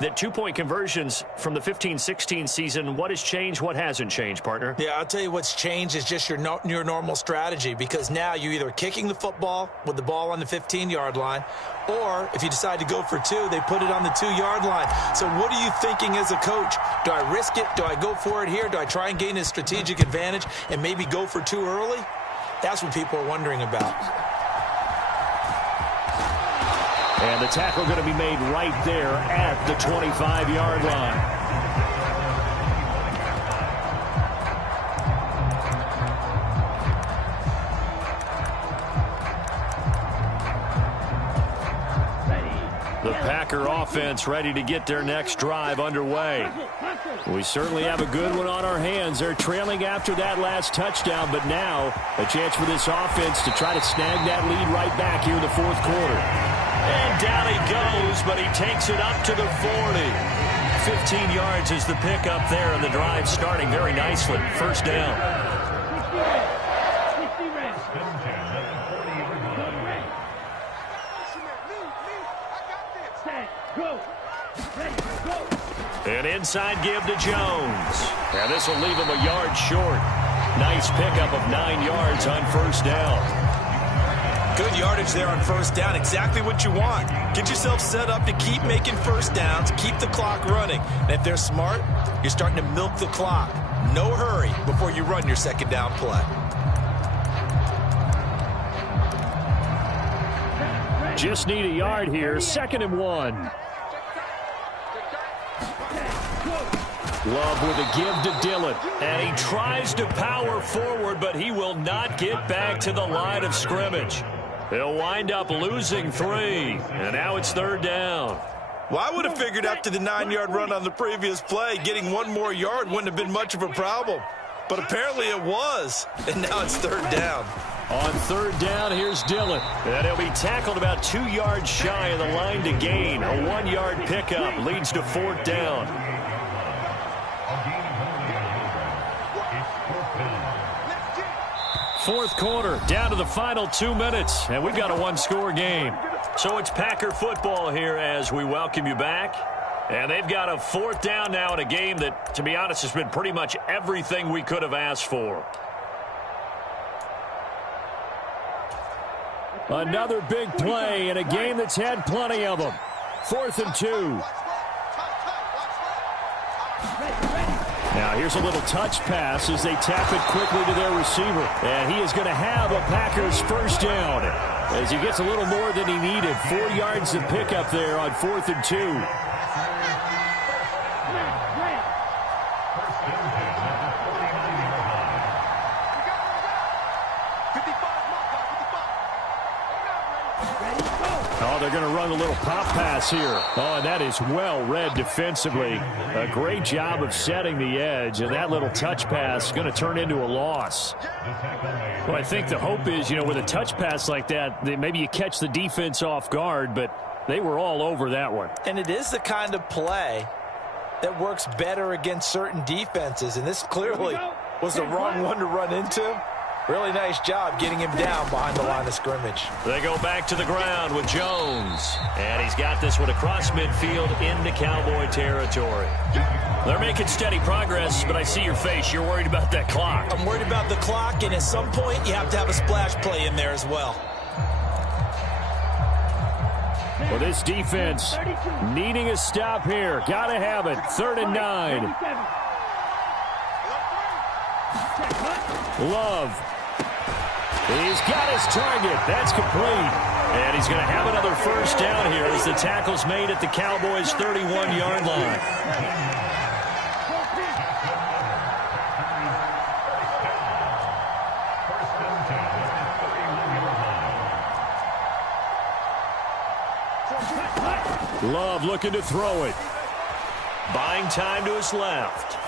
that 2-point conversions from the 15-16 season, what has changed, what hasn't changed, partner? Yeah, I'll tell you what's changed is just your normal strategy, because now you're either kicking the football with the ball on the 15-yard line, or if you decide to go for 2, they put it on the 2-yard line. So what are you thinking as a coach? Do I risk it? Do I go for it here? Do I try and gain a strategic advantage and maybe go for 2 early? That's what people are wondering about. And the tackle going to be made right there at the 25-yard line. The Packer offense ready to get their next drive underway. We certainly have a good one on our hands. They're trailing after that last touchdown, but now a chance for this offense to try to snag that lead right back here in the 4th quarter. And down he goes, but he takes it up to the 40. 15 yards is the pickup there, and the drive starting very nicely. 1st down. An inside give to Jones. And this will leave him a yard short. Nice pickup of 9 yards on first down. Good yardage there on first down. Exactly what you want. Get yourself set up to keep making first downs, keep the clock running. And if they're smart, you're starting to milk the clock. No hurry before you run your second down play. Just need a yard here. 2nd and 1. Love with a give to Dillon. And he tries to power forward, but he will not get back to the line of scrimmage. He'll wind up losing 3. And now it's 3rd down. Well, I would have figured after the 9-yard run on the previous play, getting 1 more yard wouldn't have been much of a problem. But apparently it was. And now it's 3rd down. On 3rd down, here's Dillon. And he'll be tackled about 2 yards shy of the line to gain. A 1-yard pickup leads to 4th down. Fourth quarter, down to the final 2 minutes, and we've got a 1-score game. So it's Packer football here as we welcome you back. And they've got a 4th down now in a game that, to be honest, has been pretty much everything we could have asked for. Another big play in a game that's had plenty of them. 4th and 2. Now here's a little touch pass as they tap it quickly to their receiver. And he is going to have a Packers first down as he gets a little more than he needed. 4 yards to pick up there on 4th and 2. They're going to run a little pop pass here. Oh, and that is well read defensively. A great job of setting the edge, and that little touch pass is going to turn into a loss. Well, I think the hope is, with a touch pass like that, maybe you catch the defense off guard, but they were all over that one. And it is the kind of play that works better against certain defenses, and this clearly was the wrong one to run into. Really nice job getting him down behind the line of scrimmage. They go back to the ground with Jones. And he's got this one across midfield into Cowboy territory. They're making steady progress, but I see your face. You're worried about that clock. I'm worried about the clock, and at some point you have to have a splash play in there as well. Well, this defense needing a stop here. Got to have it. 3rd and 9. Love. He's got his target. That's complete. And he's going to have another first down here as the tackle's made at the Cowboys' 31-yard line. Love looking to throw it. Buying time to his left.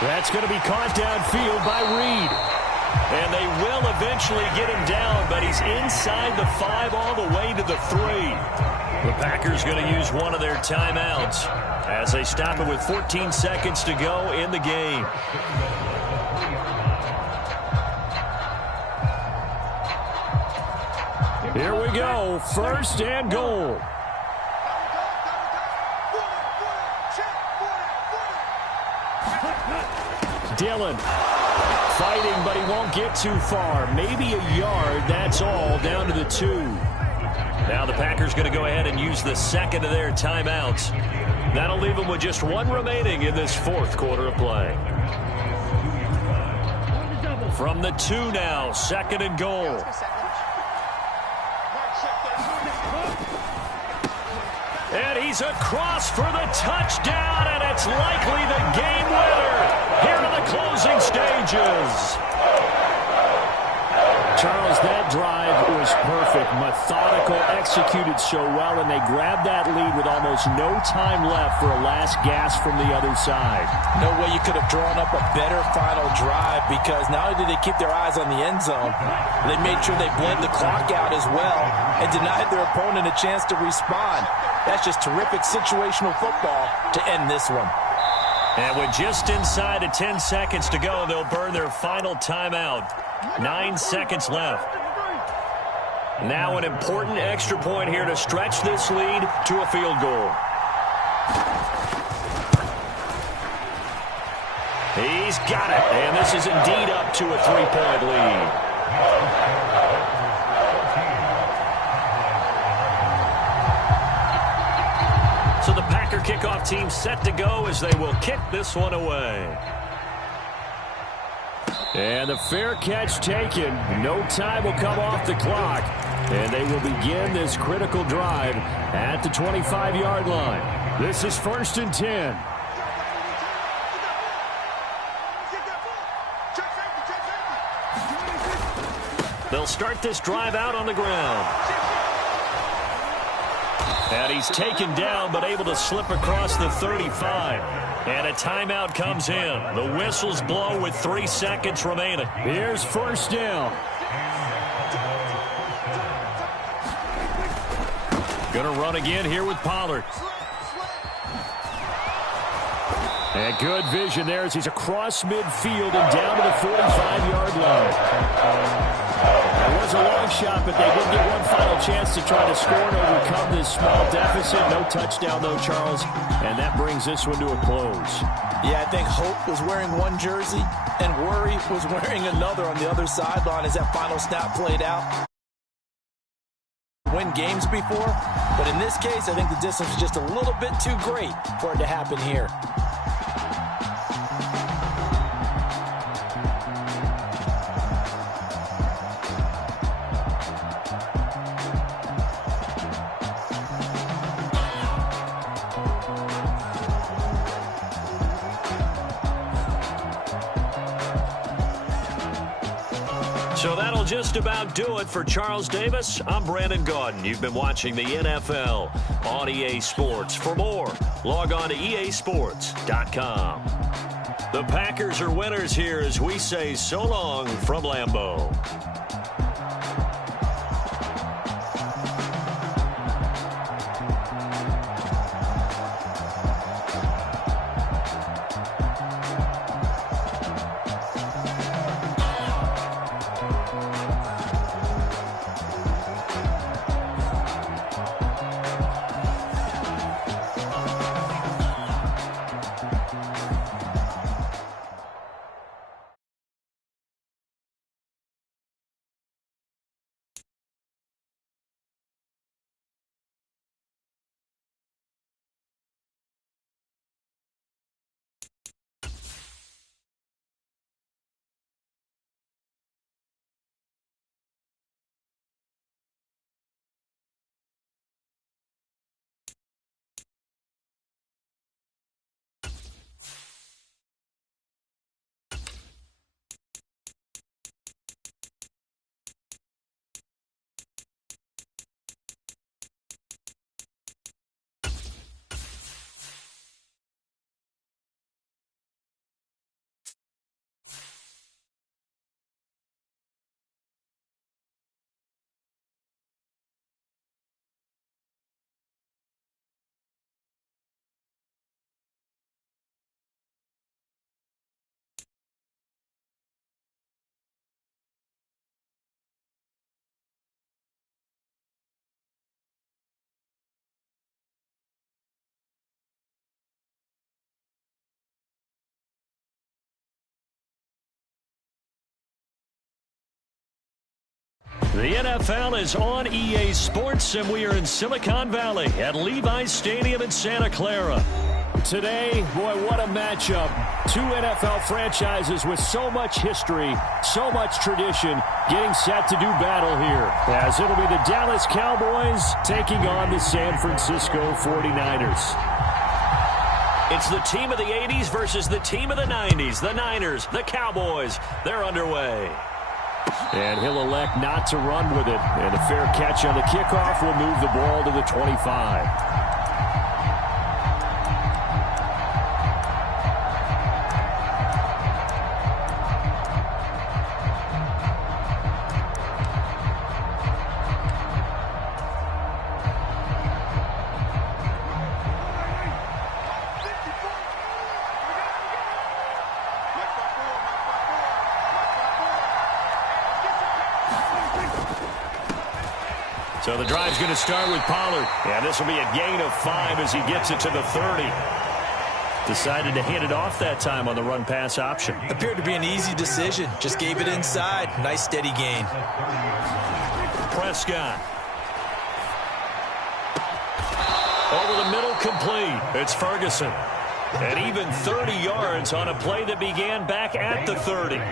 That's going to be caught downfield by Reed. And they will eventually get him down, but he's inside the 5 all the way to the 3. The Packers going to use one of their timeouts as they stop it with 14 seconds to go in the game. Here we go, 1st and goal. Dillon fighting, but he won't get too far. Maybe a yard, that's all, down to the 2. Now the Packers going to go ahead and use the second of their timeouts. That'll leave them with just 1 remaining in this 4th quarter of play. From the 2 now, 2nd and goal. And he's across for the touchdown, and it's likely the game winner here in the closing stages. Charles, that drive was perfect, methodical, executed so well, and they grabbed that lead with almost no time left for a last gasp from the other side. No way you could have drawn up a better final drive, because not only did they keep their eyes on the end zone, they made sure they bled the clock out as well and denied their opponent a chance to respond. That's just terrific situational football to end this one. And with just inside of 10 seconds to go, they'll burn their final timeout. 9 seconds left. Now an important extra point here to stretch this lead to a field goal. He's got it, and this is indeed up to a 3-point lead. So the Packer kickoff team set to go as they will kick this one away. And the fair catch taken. No time will come off the clock. And they will begin this critical drive at the 25-yard line. This is 1st and 10. They'll start this drive out on the ground. And he's taken down but able to slip across the 35. And a timeout comes in. The whistles blow with 3 seconds remaining. Here's 1st down. Going to run again here with Pollard. And good vision there as he's across midfield and down to the 45-yard line. It was a long shot, but they did get one final chance to try to score and overcome this small deficit. No touchdown, though, Charles. And that brings this one to a close. Yeah, I think Hope was wearing one jersey and Worry was wearing another on the other sideline as that final snap played out. Win games before, but in this case, I think the distance was just a little bit too great for it to happen here. So that'll just about do it for Charles Davis. I'm Brandon Gaudin. You've been watching the NFL on EA Sports. For more, log on to easports.com. The Packers are winners here as we say so long from Lambeau. The NFL is on EA Sports, and we are in Silicon Valley at Levi's Stadium in Santa Clara. Today, boy, what a matchup. Two NFL franchises with so much history, so much tradition, getting set to do battle here. As it'll be the Dallas Cowboys taking on the San Francisco 49ers. It's the team of the 80s versus the team of the 90s. The Niners, the Cowboys, they're underway. And he'll elect not to run with it. And a fair catch on the kickoff will move the ball to the 25. So the drive's going to start with Pollard. And this will be a gain of 5 as he gets it to the 30. Decided to hand it off that time on the run-pass option. Appeared to be an easy decision. Just gave it inside. Nice steady gain. Prescott. Over the middle, complete. It's Ferguson. And even 30 yards on a play that began back at the 30.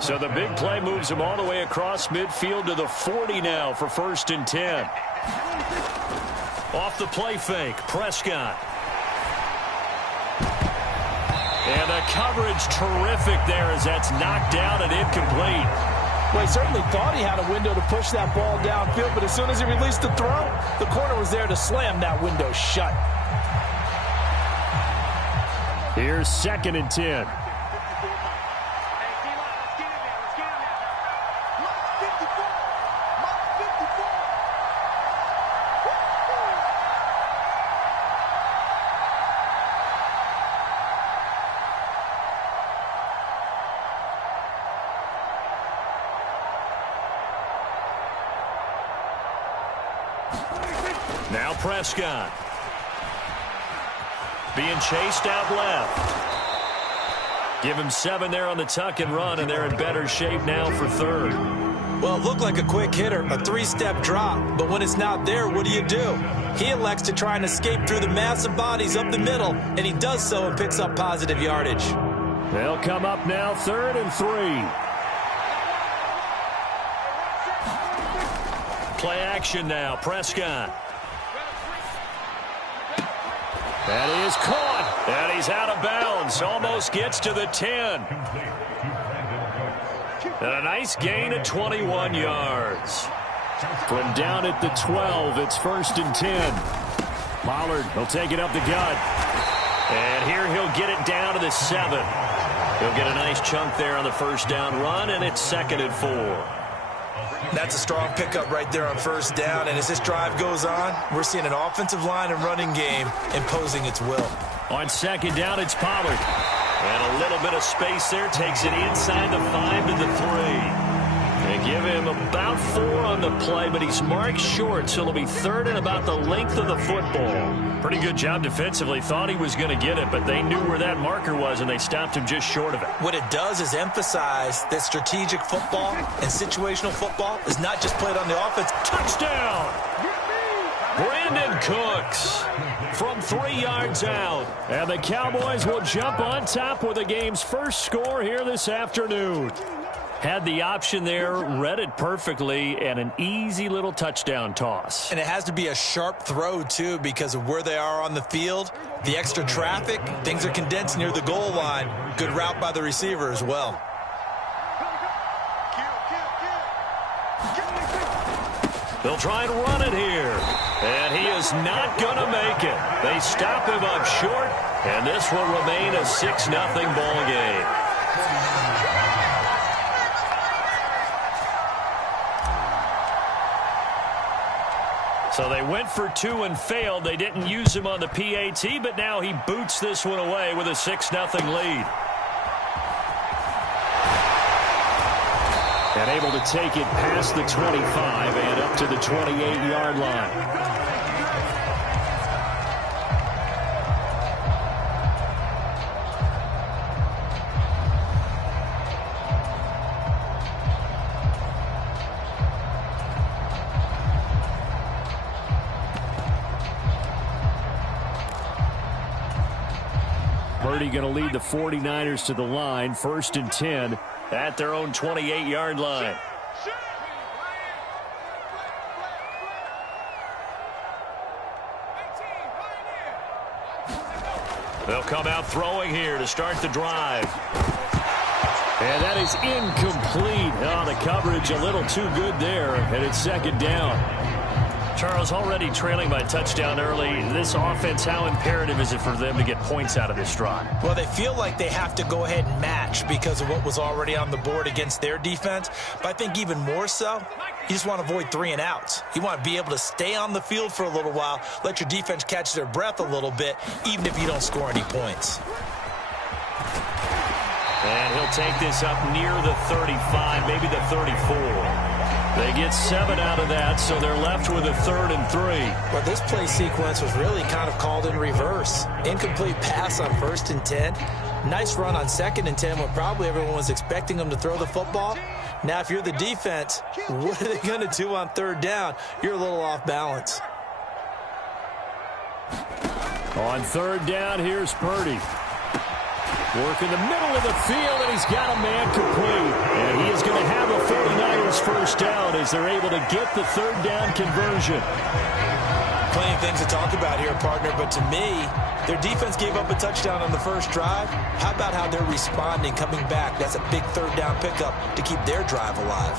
So the big play moves him all the way across midfield to the 40 now for 1st and 10. Off the play fake, Prescott. And the coverage terrific there as that's knocked down and incomplete. Well, he certainly thought he had a window to push that ball downfield, but as soon as he released the throw, the corner was there to slam that window shut. Here's 2nd and 10. Now Prescott. Being chased out left. Give him 7 there on the tuck and run, and they're in better shape now for 3rd. Well, it looked like a quick hitter, a 3-step drop. But when it's not there, what do? He elects to try and escape through the massive bodies up the middle, and he does so and picks up positive yardage. They'll come up now 3rd and 3. Play action now, Prescott. That is caught, and he's out of bounds. Almost gets to the 10. And a nice gain of 21 yards. From down at the 12, it's 1st and 10. Pollard will take it up the gut. And here he'll get it down to the 7. He'll get a nice chunk there on the 1st down run, and it's 2nd and 4. That's a strong pickup right there on 1st down, and as this drive goes on, we're seeing an offensive line and running game imposing its will. On 2nd down, it's Pollard. And a little bit of space there, takes it inside the 5 to the 3. They give him about 4 on the play, but he's marked short, so it'll be 3rd and about the length of the football. Pretty good job defensively. Thought he was going to get it, but they knew where that marker was, and they stopped him just short of it. What it does is emphasize that strategic football and situational football is not just played on the offense. Touchdown! Brandon Cooks from 3 yards out. And the Cowboys will jump on top with the game's first score here this afternoon. Had the option there, read it perfectly, and an easy little touchdown toss. And it has to be a sharp throw, too, because of where they are on the field. The extra traffic, things are condensed near the goal line. Good route by the receiver as well. They'll try and run it here. And he is not going to make it. They stop him up short, and this will remain a 6-0 ball game. So they went for 2 and failed. They didn't use him on the PAT, but now he boots this one away with a 6-0 lead. And able to take it past the 25 and up to the 28-yard line. Purdy going to lead the 49ers to the line, 1st and 10 at their own 28-yard line. They'll come out throwing here to start the drive. And that is incomplete. Oh, the coverage a little too good there, and it's 2nd down. Charles, already trailing by a touchdown early. This offense, how imperative is it for them to get points out of this drive? Well, they feel like they have to go ahead and match because of what was already on the board against their defense. But I think even more so, you just want to avoid 3 and outs. You want to be able to stay on the field for a little while, let your defense catch their breath a little bit, even if you don't score any points. And he'll take this up near the 35, maybe the 34. They get 7 out of that, so they're left with a 3rd and 3. Well, this play sequence was really kind of called in reverse. Incomplete pass on 1st and 10. Nice run on 2nd and 10 when probably everyone was expecting them to throw the football. Now, if you're the defense, what are they going to do on 3rd down? You're a little off balance. On 3rd down, here's Purdy. Work in the middle of the field, and he's got a man complete. And he is going to have a 49ers first down as they're able to get the 3rd down conversion. Plenty of things to talk about here, partner, but to me, their defense gave up a touchdown on the first drive. How about how they're responding, coming back? That's a big 3rd down pickup to keep their drive alive.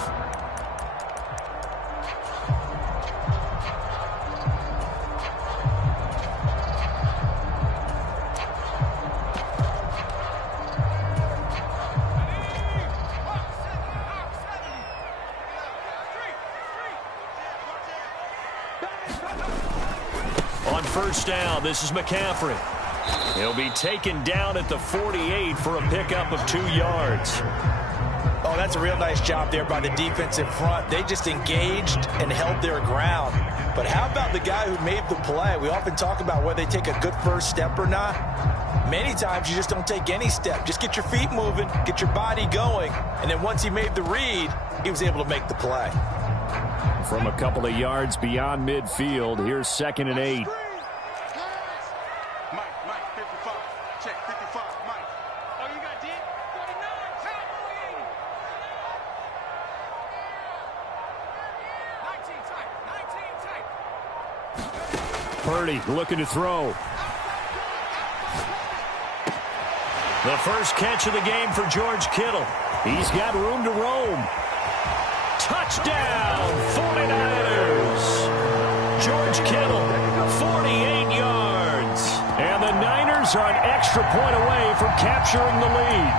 On 1st down, this is McCaffrey. He'll be taken down at the 48 for a pickup of 2 yards. Oh, that's a real nice job there by the defensive front. They just engaged and held their ground. But how about the guy who made the play? We often talk about whether they take a good first step or not. Many times you just don't take any step. Just get your feet moving, get your body going, and then once he made the read, he was able to make the play. From a couple of yards beyond midfield, here's 2nd and 8. Mike, 55. Check, 55, Mike. Oh, you got D? 49, Cowboy 80. 19 tight. Purdy looking to throw. The first catch of the game for George Kittle. He's got room to roam. Touchdown, 49ers. George Kittle, 48 yards. And the Niners are an extra point away from capturing the lead.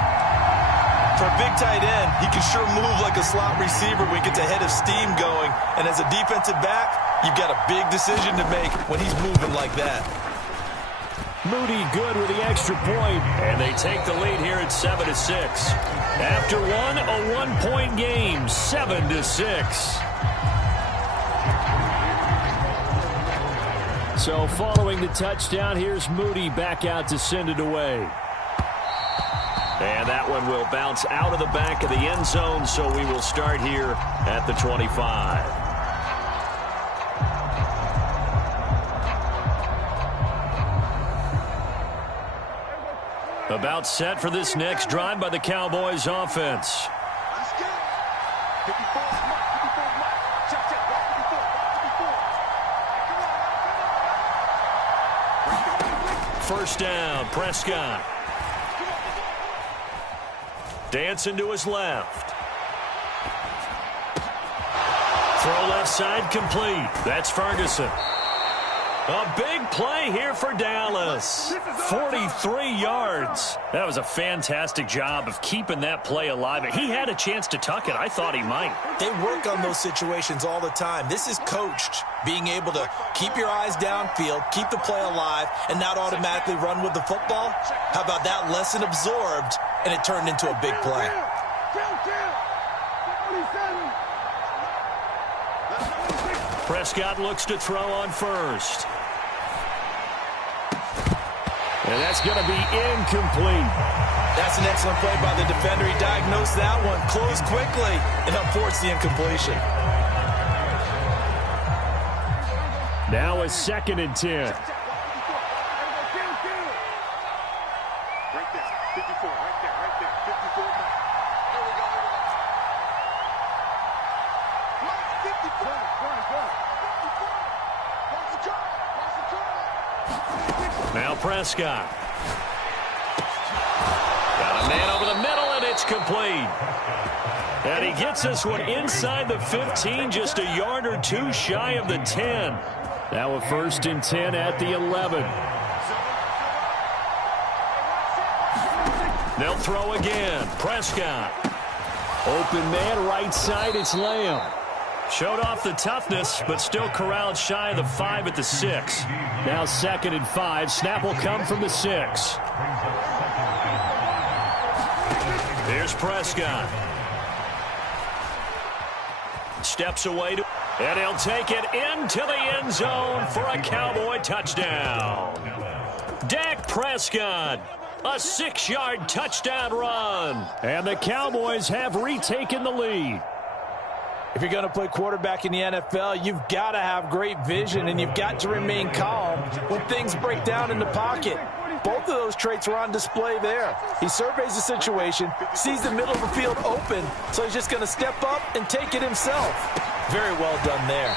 For a big tight end, he can sure move like a slot receiver when he gets a head of steam going. And as a defensive back, you've got a big decision to make when he's moving like that. Moody good with the extra point, and they take the lead here at 7-6. After one, a 1-point game, 7-6. So following the touchdown, here's Moody back out to send it away. And that one will bounce out of the back of the end zone, so we will start here at the 25. About set for this next drive by the Cowboys offense. First down, Prescott. Dancing to his left. Throw left side complete. That's Ferguson. A big play here for Dallas. 43 yards. That was a fantastic job of keeping that play alive. He had a chance to tuck it. I thought he might. They work on those situations all the time. This is coached, being able to keep your eyes downfield, keep the play alive, and not automatically run with the football. How about that lesson absorbed, and it turned into a big play. Prescott looks to throw on first. And that's going to be incomplete. That's an excellent play by the defender. He diagnosed that one, closed quickly, and helped force the incompletion. Now a 2nd and 10. Right there, 54, right there, 54. There we go. Mike, 54. Now Prescott. Got a man over the middle, and it's complete. And he gets this one inside the 15, just a yard or two shy of the 10. Now a 1st and 10 at the 11. They'll throw again. Prescott. Open man right side, it's Lamb. Showed off the toughness, but still corralled shy of the 5 at the 6. Now 2nd and 5. Snap will come from the 6. Here's Prescott. Steps away, and he'll take it into the end zone for a Cowboy touchdown. Dak Prescott, a 6-yard touchdown run. And the Cowboys have retaken the lead. If you're going to play quarterback in the NFL, you've got to have great vision, and you've got to remain calm when things break down in the pocket. Both of those traits are on display there. He surveys the situation, sees the middle of the field open, so he's just going to step up and take it himself. Very well done there.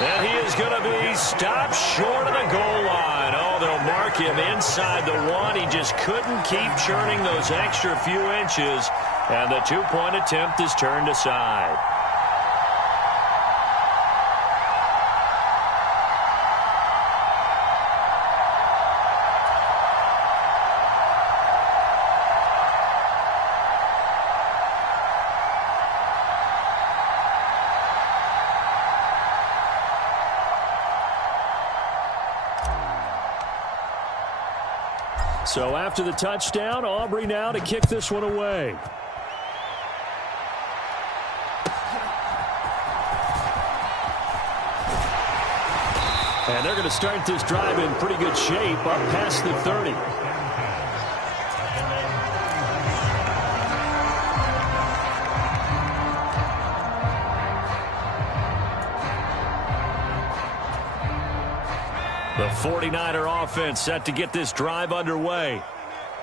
And he is going to be stopped short of the goal line. Oh, they'll mark him inside the 1. He just couldn't keep churning those extra few inches, and the 2-point attempt is turned aside. So after the touchdown, Aubrey now to kick this one away. And they're going to start this drive in pretty good shape up past the 30. The 49er offense set to get this drive underway.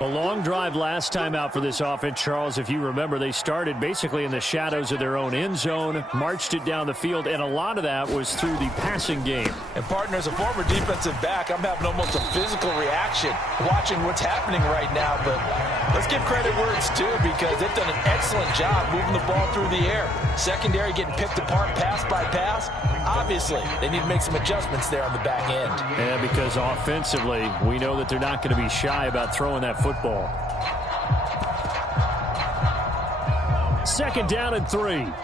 A long drive last time out for this offense, Charles. If you remember, they started basically in the shadows of their own end zone, marched it down the field, and a lot of that was through the passing game. And, partner, as a former defensive back, I'm having almost a physical reaction watching what's happening right now. But let's give credit where it's due, because they've done an excellent job moving the ball through the air. Secondary getting picked apart pass by pass. Obviously, they need to make some adjustments there on the back end. Yeah, because offensively, we know that they're not going to be shy about throwing that football. 2nd down and 3. Check 99.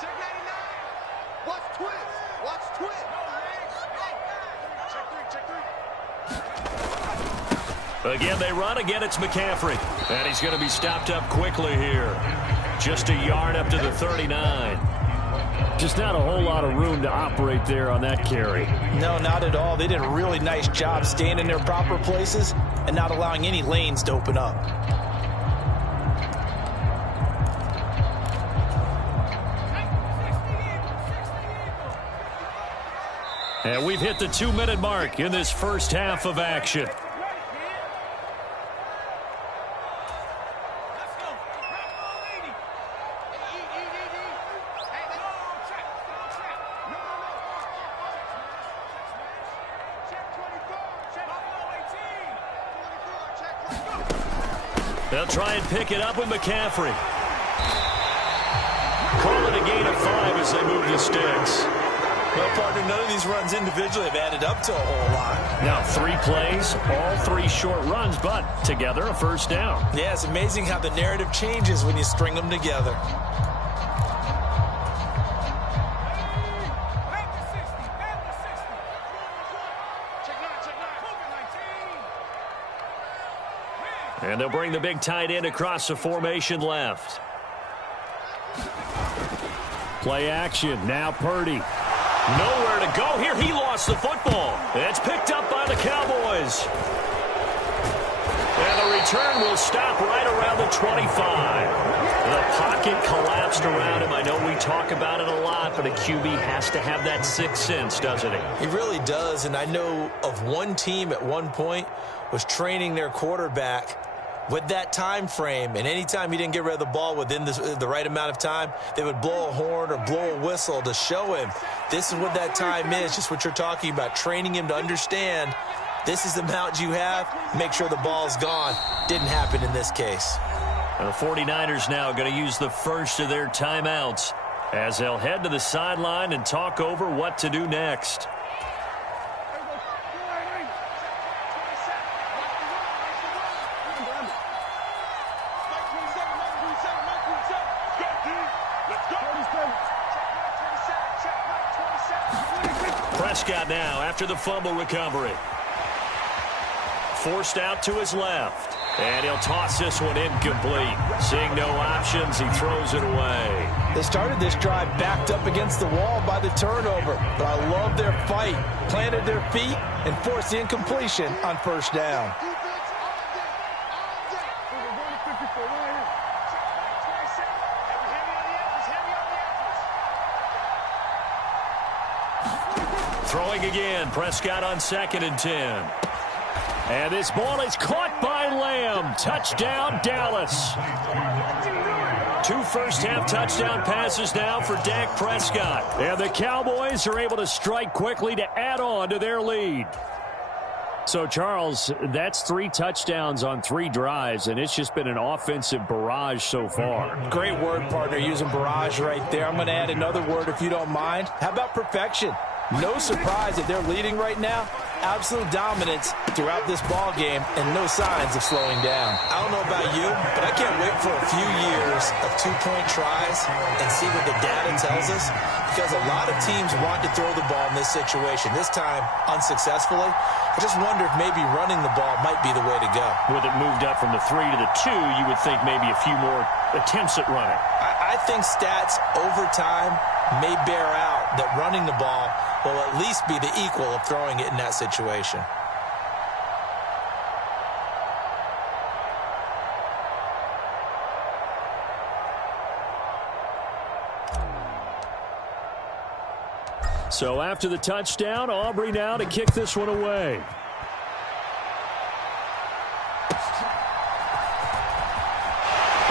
Check 99. Watch twist. Watch twist. Check 3. Again, they run. Again, it's McCaffrey. And he's going to be stopped up quickly here. Just a yard up to the 39. Just not a whole lot of room to operate there on that carry. No, not at all. They did a really nice job staying in their proper places and not allowing any lanes to open up. And we've hit the 2-minute mark in this first half of action. They'll try and pick it up with McCaffrey. Call it a gain of 5 as they move the sticks. Well, partner, none of these runs individually have added up to a whole lot. Now 3 plays, all 3 short runs, but together a first down. Yeah, it's amazing how the narrative changes when you string them together. And they'll bring the big tight end across the formation left. Play action. Now Purdy. Nowhere to go here. He lost the football. It's picked up by the Cowboys. And the return will stop right around the 25. The pocket collapsed around him. I know we talk about it a lot, but a QB has to have that sixth sense, doesn't he? He really does, and I know of one team at one point was training their quarterback with that time frame, and anytime he didn't get rid of the ball within the right amount of time, they would blow a horn or blow a whistle to show him this is what that time is, just what you're talking about, training him to understand this is the amount you have, make sure the ball's gone. Didn't happen in this case. And the 49ers now going to use the first of their timeouts as they'll head to the sideline and talk over what to do next. Prescott now after the fumble recovery. Forced out to his left. And he'll toss this one incomplete. Seeing no options, he throws it away. They started this drive backed up against the wall by the turnover, but I love their fight. Planted their feet and forced the incompletion on first down. Throwing again, Prescott on 2nd and 10. And this ball is caught by Lamb. Touchdown, Dallas. 2 first-half touchdown passes now for Dak Prescott. And the Cowboys are able to strike quickly to add on to their lead. So, Charles, that's 3 touchdowns on 3 drives, and it's just been an offensive barrage so far. Great word, partner, using barrage right there. I'm going to add another word if you don't mind. How about perfection? No surprise that they're leading right now. Absolute dominance throughout this ball game and no signs of slowing down. I don't know about you, but I can't wait for a few years of 2-point tries and see what the data tells us, because a lot of teams want to throw the ball in this situation, this time unsuccessfully. I just wonder if maybe running the ball might be the way to go. With it moved up from the 3 to the 2, you would think maybe a few more attempts at running. I think stats over time may bear out that running the ball will at least be the equal of throwing it in that situation. So after the touchdown, Aubrey now to kick this one away.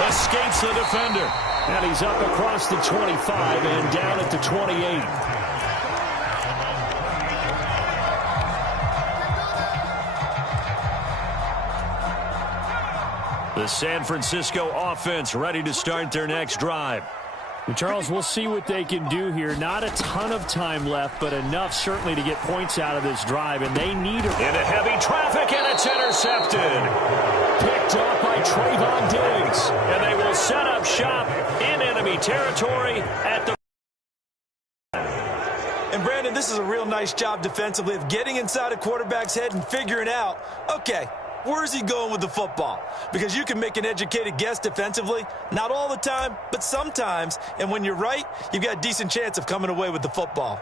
Escapes the defender. And he's up across the 25 and down at the 28. The San Francisco offense ready to start their next drive. Charles, we'll see what they can do here. Not a ton of time left, but enough certainly to get points out of this drive, and they need it. Into heavy traffic, and it's intercepted. Picked off by Trayvon Diggs, and they will set up shop in enemy territory at the... And, Brandon, this is a real nice job defensively of getting inside a quarterback's head and figuring out, okay, where's he going with the football? Because you can make an educated guess defensively, not all the time, but sometimes. And when you're right, you've got a decent chance of coming away with the football.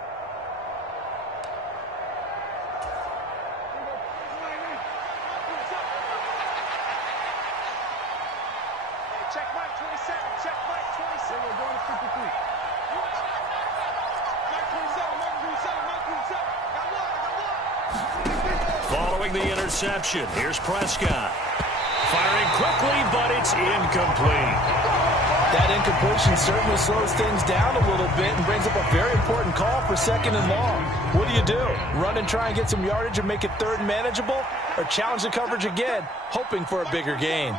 Check Mike 27. Check Mike 27. We're going to 53. Mike 27. Mike 27. Mike 27. Got one. Following the interception, here's Prescott. Firing quickly, but it's incomplete. That incompletion certainly slows things down a little bit and brings up a very important call for 2nd and long. What do? Run and try and get some yardage and make it 3rd and manageable? Or challenge the coverage again, hoping for a bigger gain?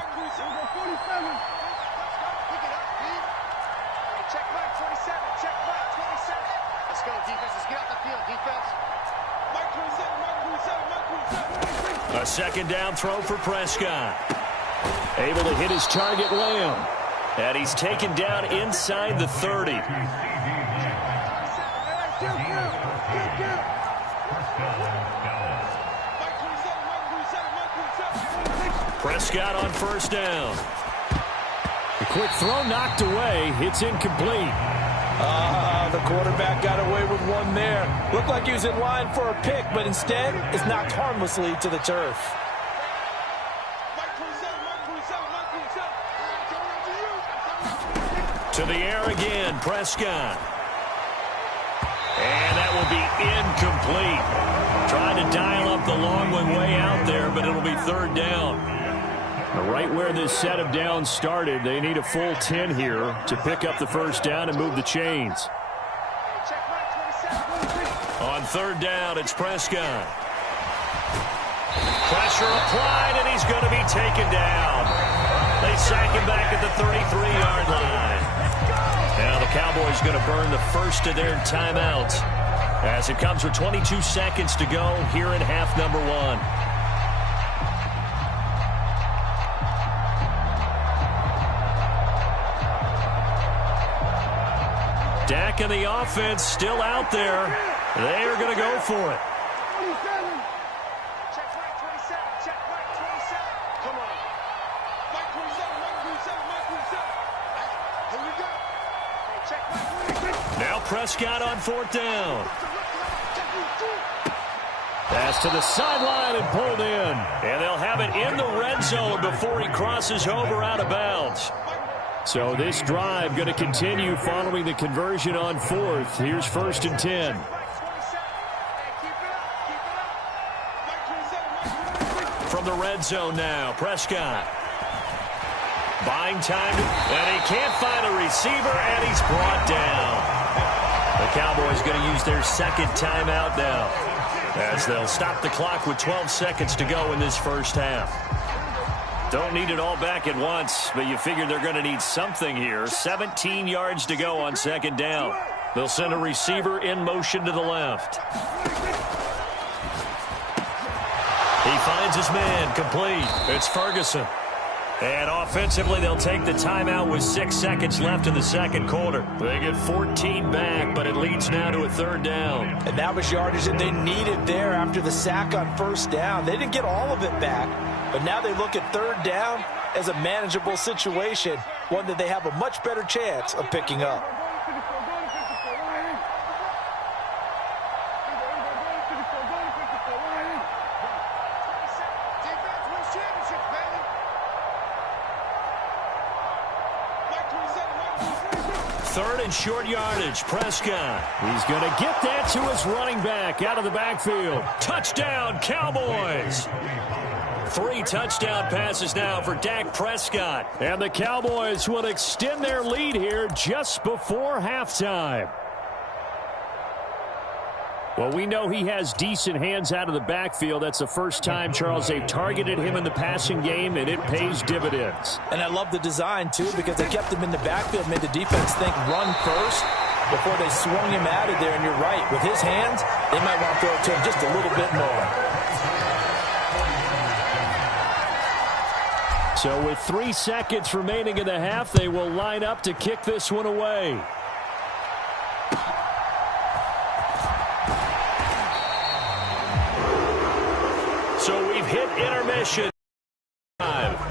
Check Mike 27. Check Mike 27. Let's go, defense. Let's get off the field, defense. Mike 27. Mike 27. Mike 27. A 2nd down throw for Prescott. Able to hit his target, Lamb. And he's taken down inside the 30. Prescott on 1st down. A quick throw knocked away. It's incomplete. The quarterback got away with one there. Looked like he was in line for a pick, but instead is knocked harmlessly to the turf. To the air again, Prescott. And that will be incomplete. Trying to dial up the long one way out there, but it'll be 3rd down. Right where this set of downs started, they need a full 10 here to pick up the 1st down and move the chains. On 3rd down, it's Prescott. Pressure applied, and he's going to be taken down. They sack him back at the 33-yard line. Now the Cowboys going to burn the first of their timeouts as it comes with 22 seconds to go here in half number 1. Dak and the offense still out there. They are going to go for it. Check Mike 27. Check Mike 27. Come on. Now Prescott on 4th down. Pass to the sideline and pulled in. And they'll have it in the red zone before he crosses over out of bounds. So this drive going to continue following the conversion on 4th. Here's 1st and 10. From the red zone now, Prescott. Buying time, and he can't find a receiver, and he's brought down. The Cowboys going to use their second timeout now, as they'll stop the clock with 12 seconds to go in this first half. Don't need it all back at once, but you figure they're going to need something here. 17 yards to go on 2nd down. They'll send a receiver in motion to the left. He finds his man, complete. It's Ferguson. And offensively, they'll take the timeout with 6 seconds left in the second quarter. They get 14 back, but it leads now to a 3rd down. And that was yardage that they needed there after the sack on 1st down. They didn't get all of it back, but now they look at 3rd down as a manageable situation, one that they have a much better chance of picking up. Third and short yardage, Prescott. He's going to get that to his running back out of the backfield. Touchdown, Cowboys. 3 touchdown passes now for Dak Prescott. And the Cowboys will extend their lead here just before halftime. Well, we know he has decent hands out of the backfield. That's the first time, Charles, they've targeted him in the passing game, and it pays dividends. And I love the design, too, because they kept him in the backfield, made the defense think run first before they swung him out of there. And you're right, with his hands, they might want to throw it to him just a little bit more. So with 3 seconds remaining in the half, they will line up to kick this one away. So we've hit intermission.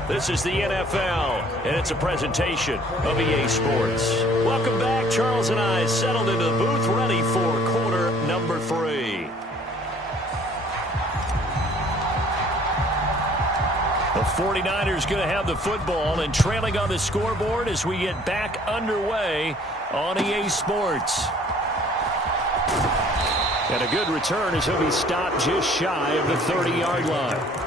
This is the NFL, and it's a presentation of EA Sports. Welcome back. Charles and I settled into the booth, ready for quarter number 3. The 49ers going to have the football and trailing on the scoreboard as we get back underway on EA Sports. And a good return as he'll be stopped just shy of the 30-yard line.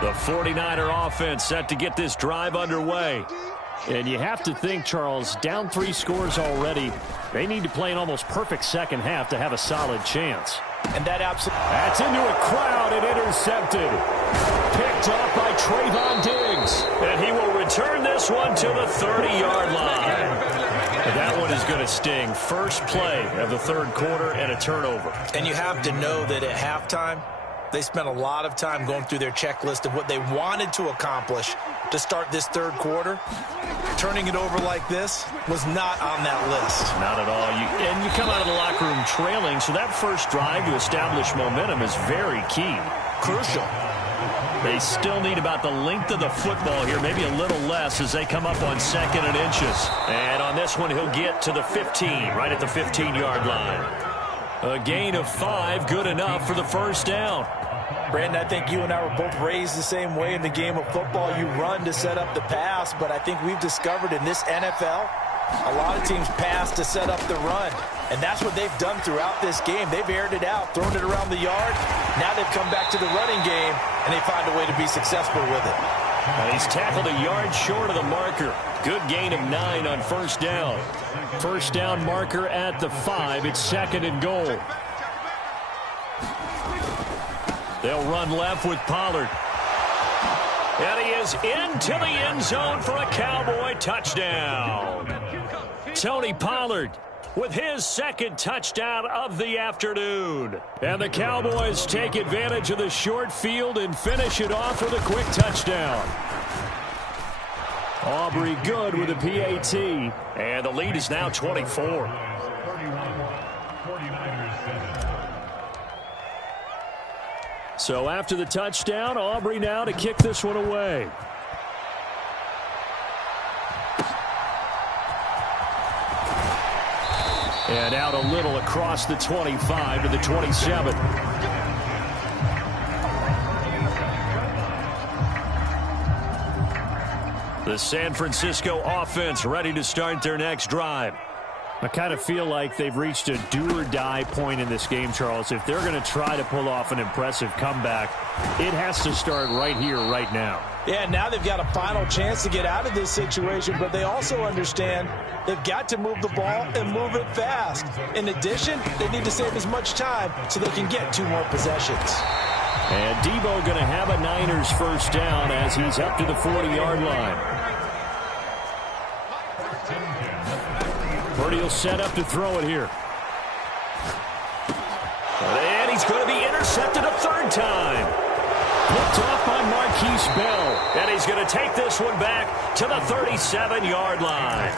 The 49er offense set to get this drive underway. And you have to think, Charles, down 3 scores already. They need to play an almost perfect second half to have a solid chance. And that's into a crowd and intercepted. Picked off by Trayvon Diggs. And he will return this one to the 30-yard line. And that one is going to sting. First play of the 3rd quarter and a turnover. And you have to know that at halftime, they spent a lot of time going through their checklist of what they wanted to accomplish to start this 3rd quarter. Turning it over like this was not on that list. Not at all. And you come out of the locker room trailing, so that first drive to establish momentum is very key. Crucial. They still need about the length of the football here, maybe a little less as they come up on 2nd and inches. And on this one, he'll get to the 15, right at the 15-yard line. A gain of 5, good enough for the first down. Brandon, I think you and I were both raised the same way in the game of football. You run to set up the pass, but I think we've discovered in this NFL, a lot of teams pass to set up the run. And that's what they've done throughout this game. They've aired it out, thrown it around the yard. Now they've come back to the running game, and they find a way to be successful with it. And he's tackled a yard short of the marker. Good gain of 9 on first down. First down marker at the 5. It's 2nd and goal. They'll run left with Pollard. And he is into the end zone for a Cowboy touchdown. Tony Pollard with his 2nd touchdown of the afternoon. And the Cowboys take advantage of the short field and finish it off with a quick touchdown. Aubrey good with a PAT. And the lead is now 24. So after the touchdown, Aubrey now to kick this one away. And out a little across the 25 to the 27. The San Francisco offense ready to start their next drive. I kind of feel like they've reached a do-or-die point in this game, Charles. If they're going to try to pull off an impressive comeback, it has to start right here, right now. Yeah, now they've got a final chance to get out of this situation, but they also understand they've got to move the ball and move it fast. In addition, they need to save as much time so they can get 2 more possessions. And Debo going to have a Niners first down as he's up to the 40-yard line. Purdy will set up to throw it here. And he's going to be intercepted a third time. Picked off by Marquise Bell. And he's going to take this one back to the 37-yard line.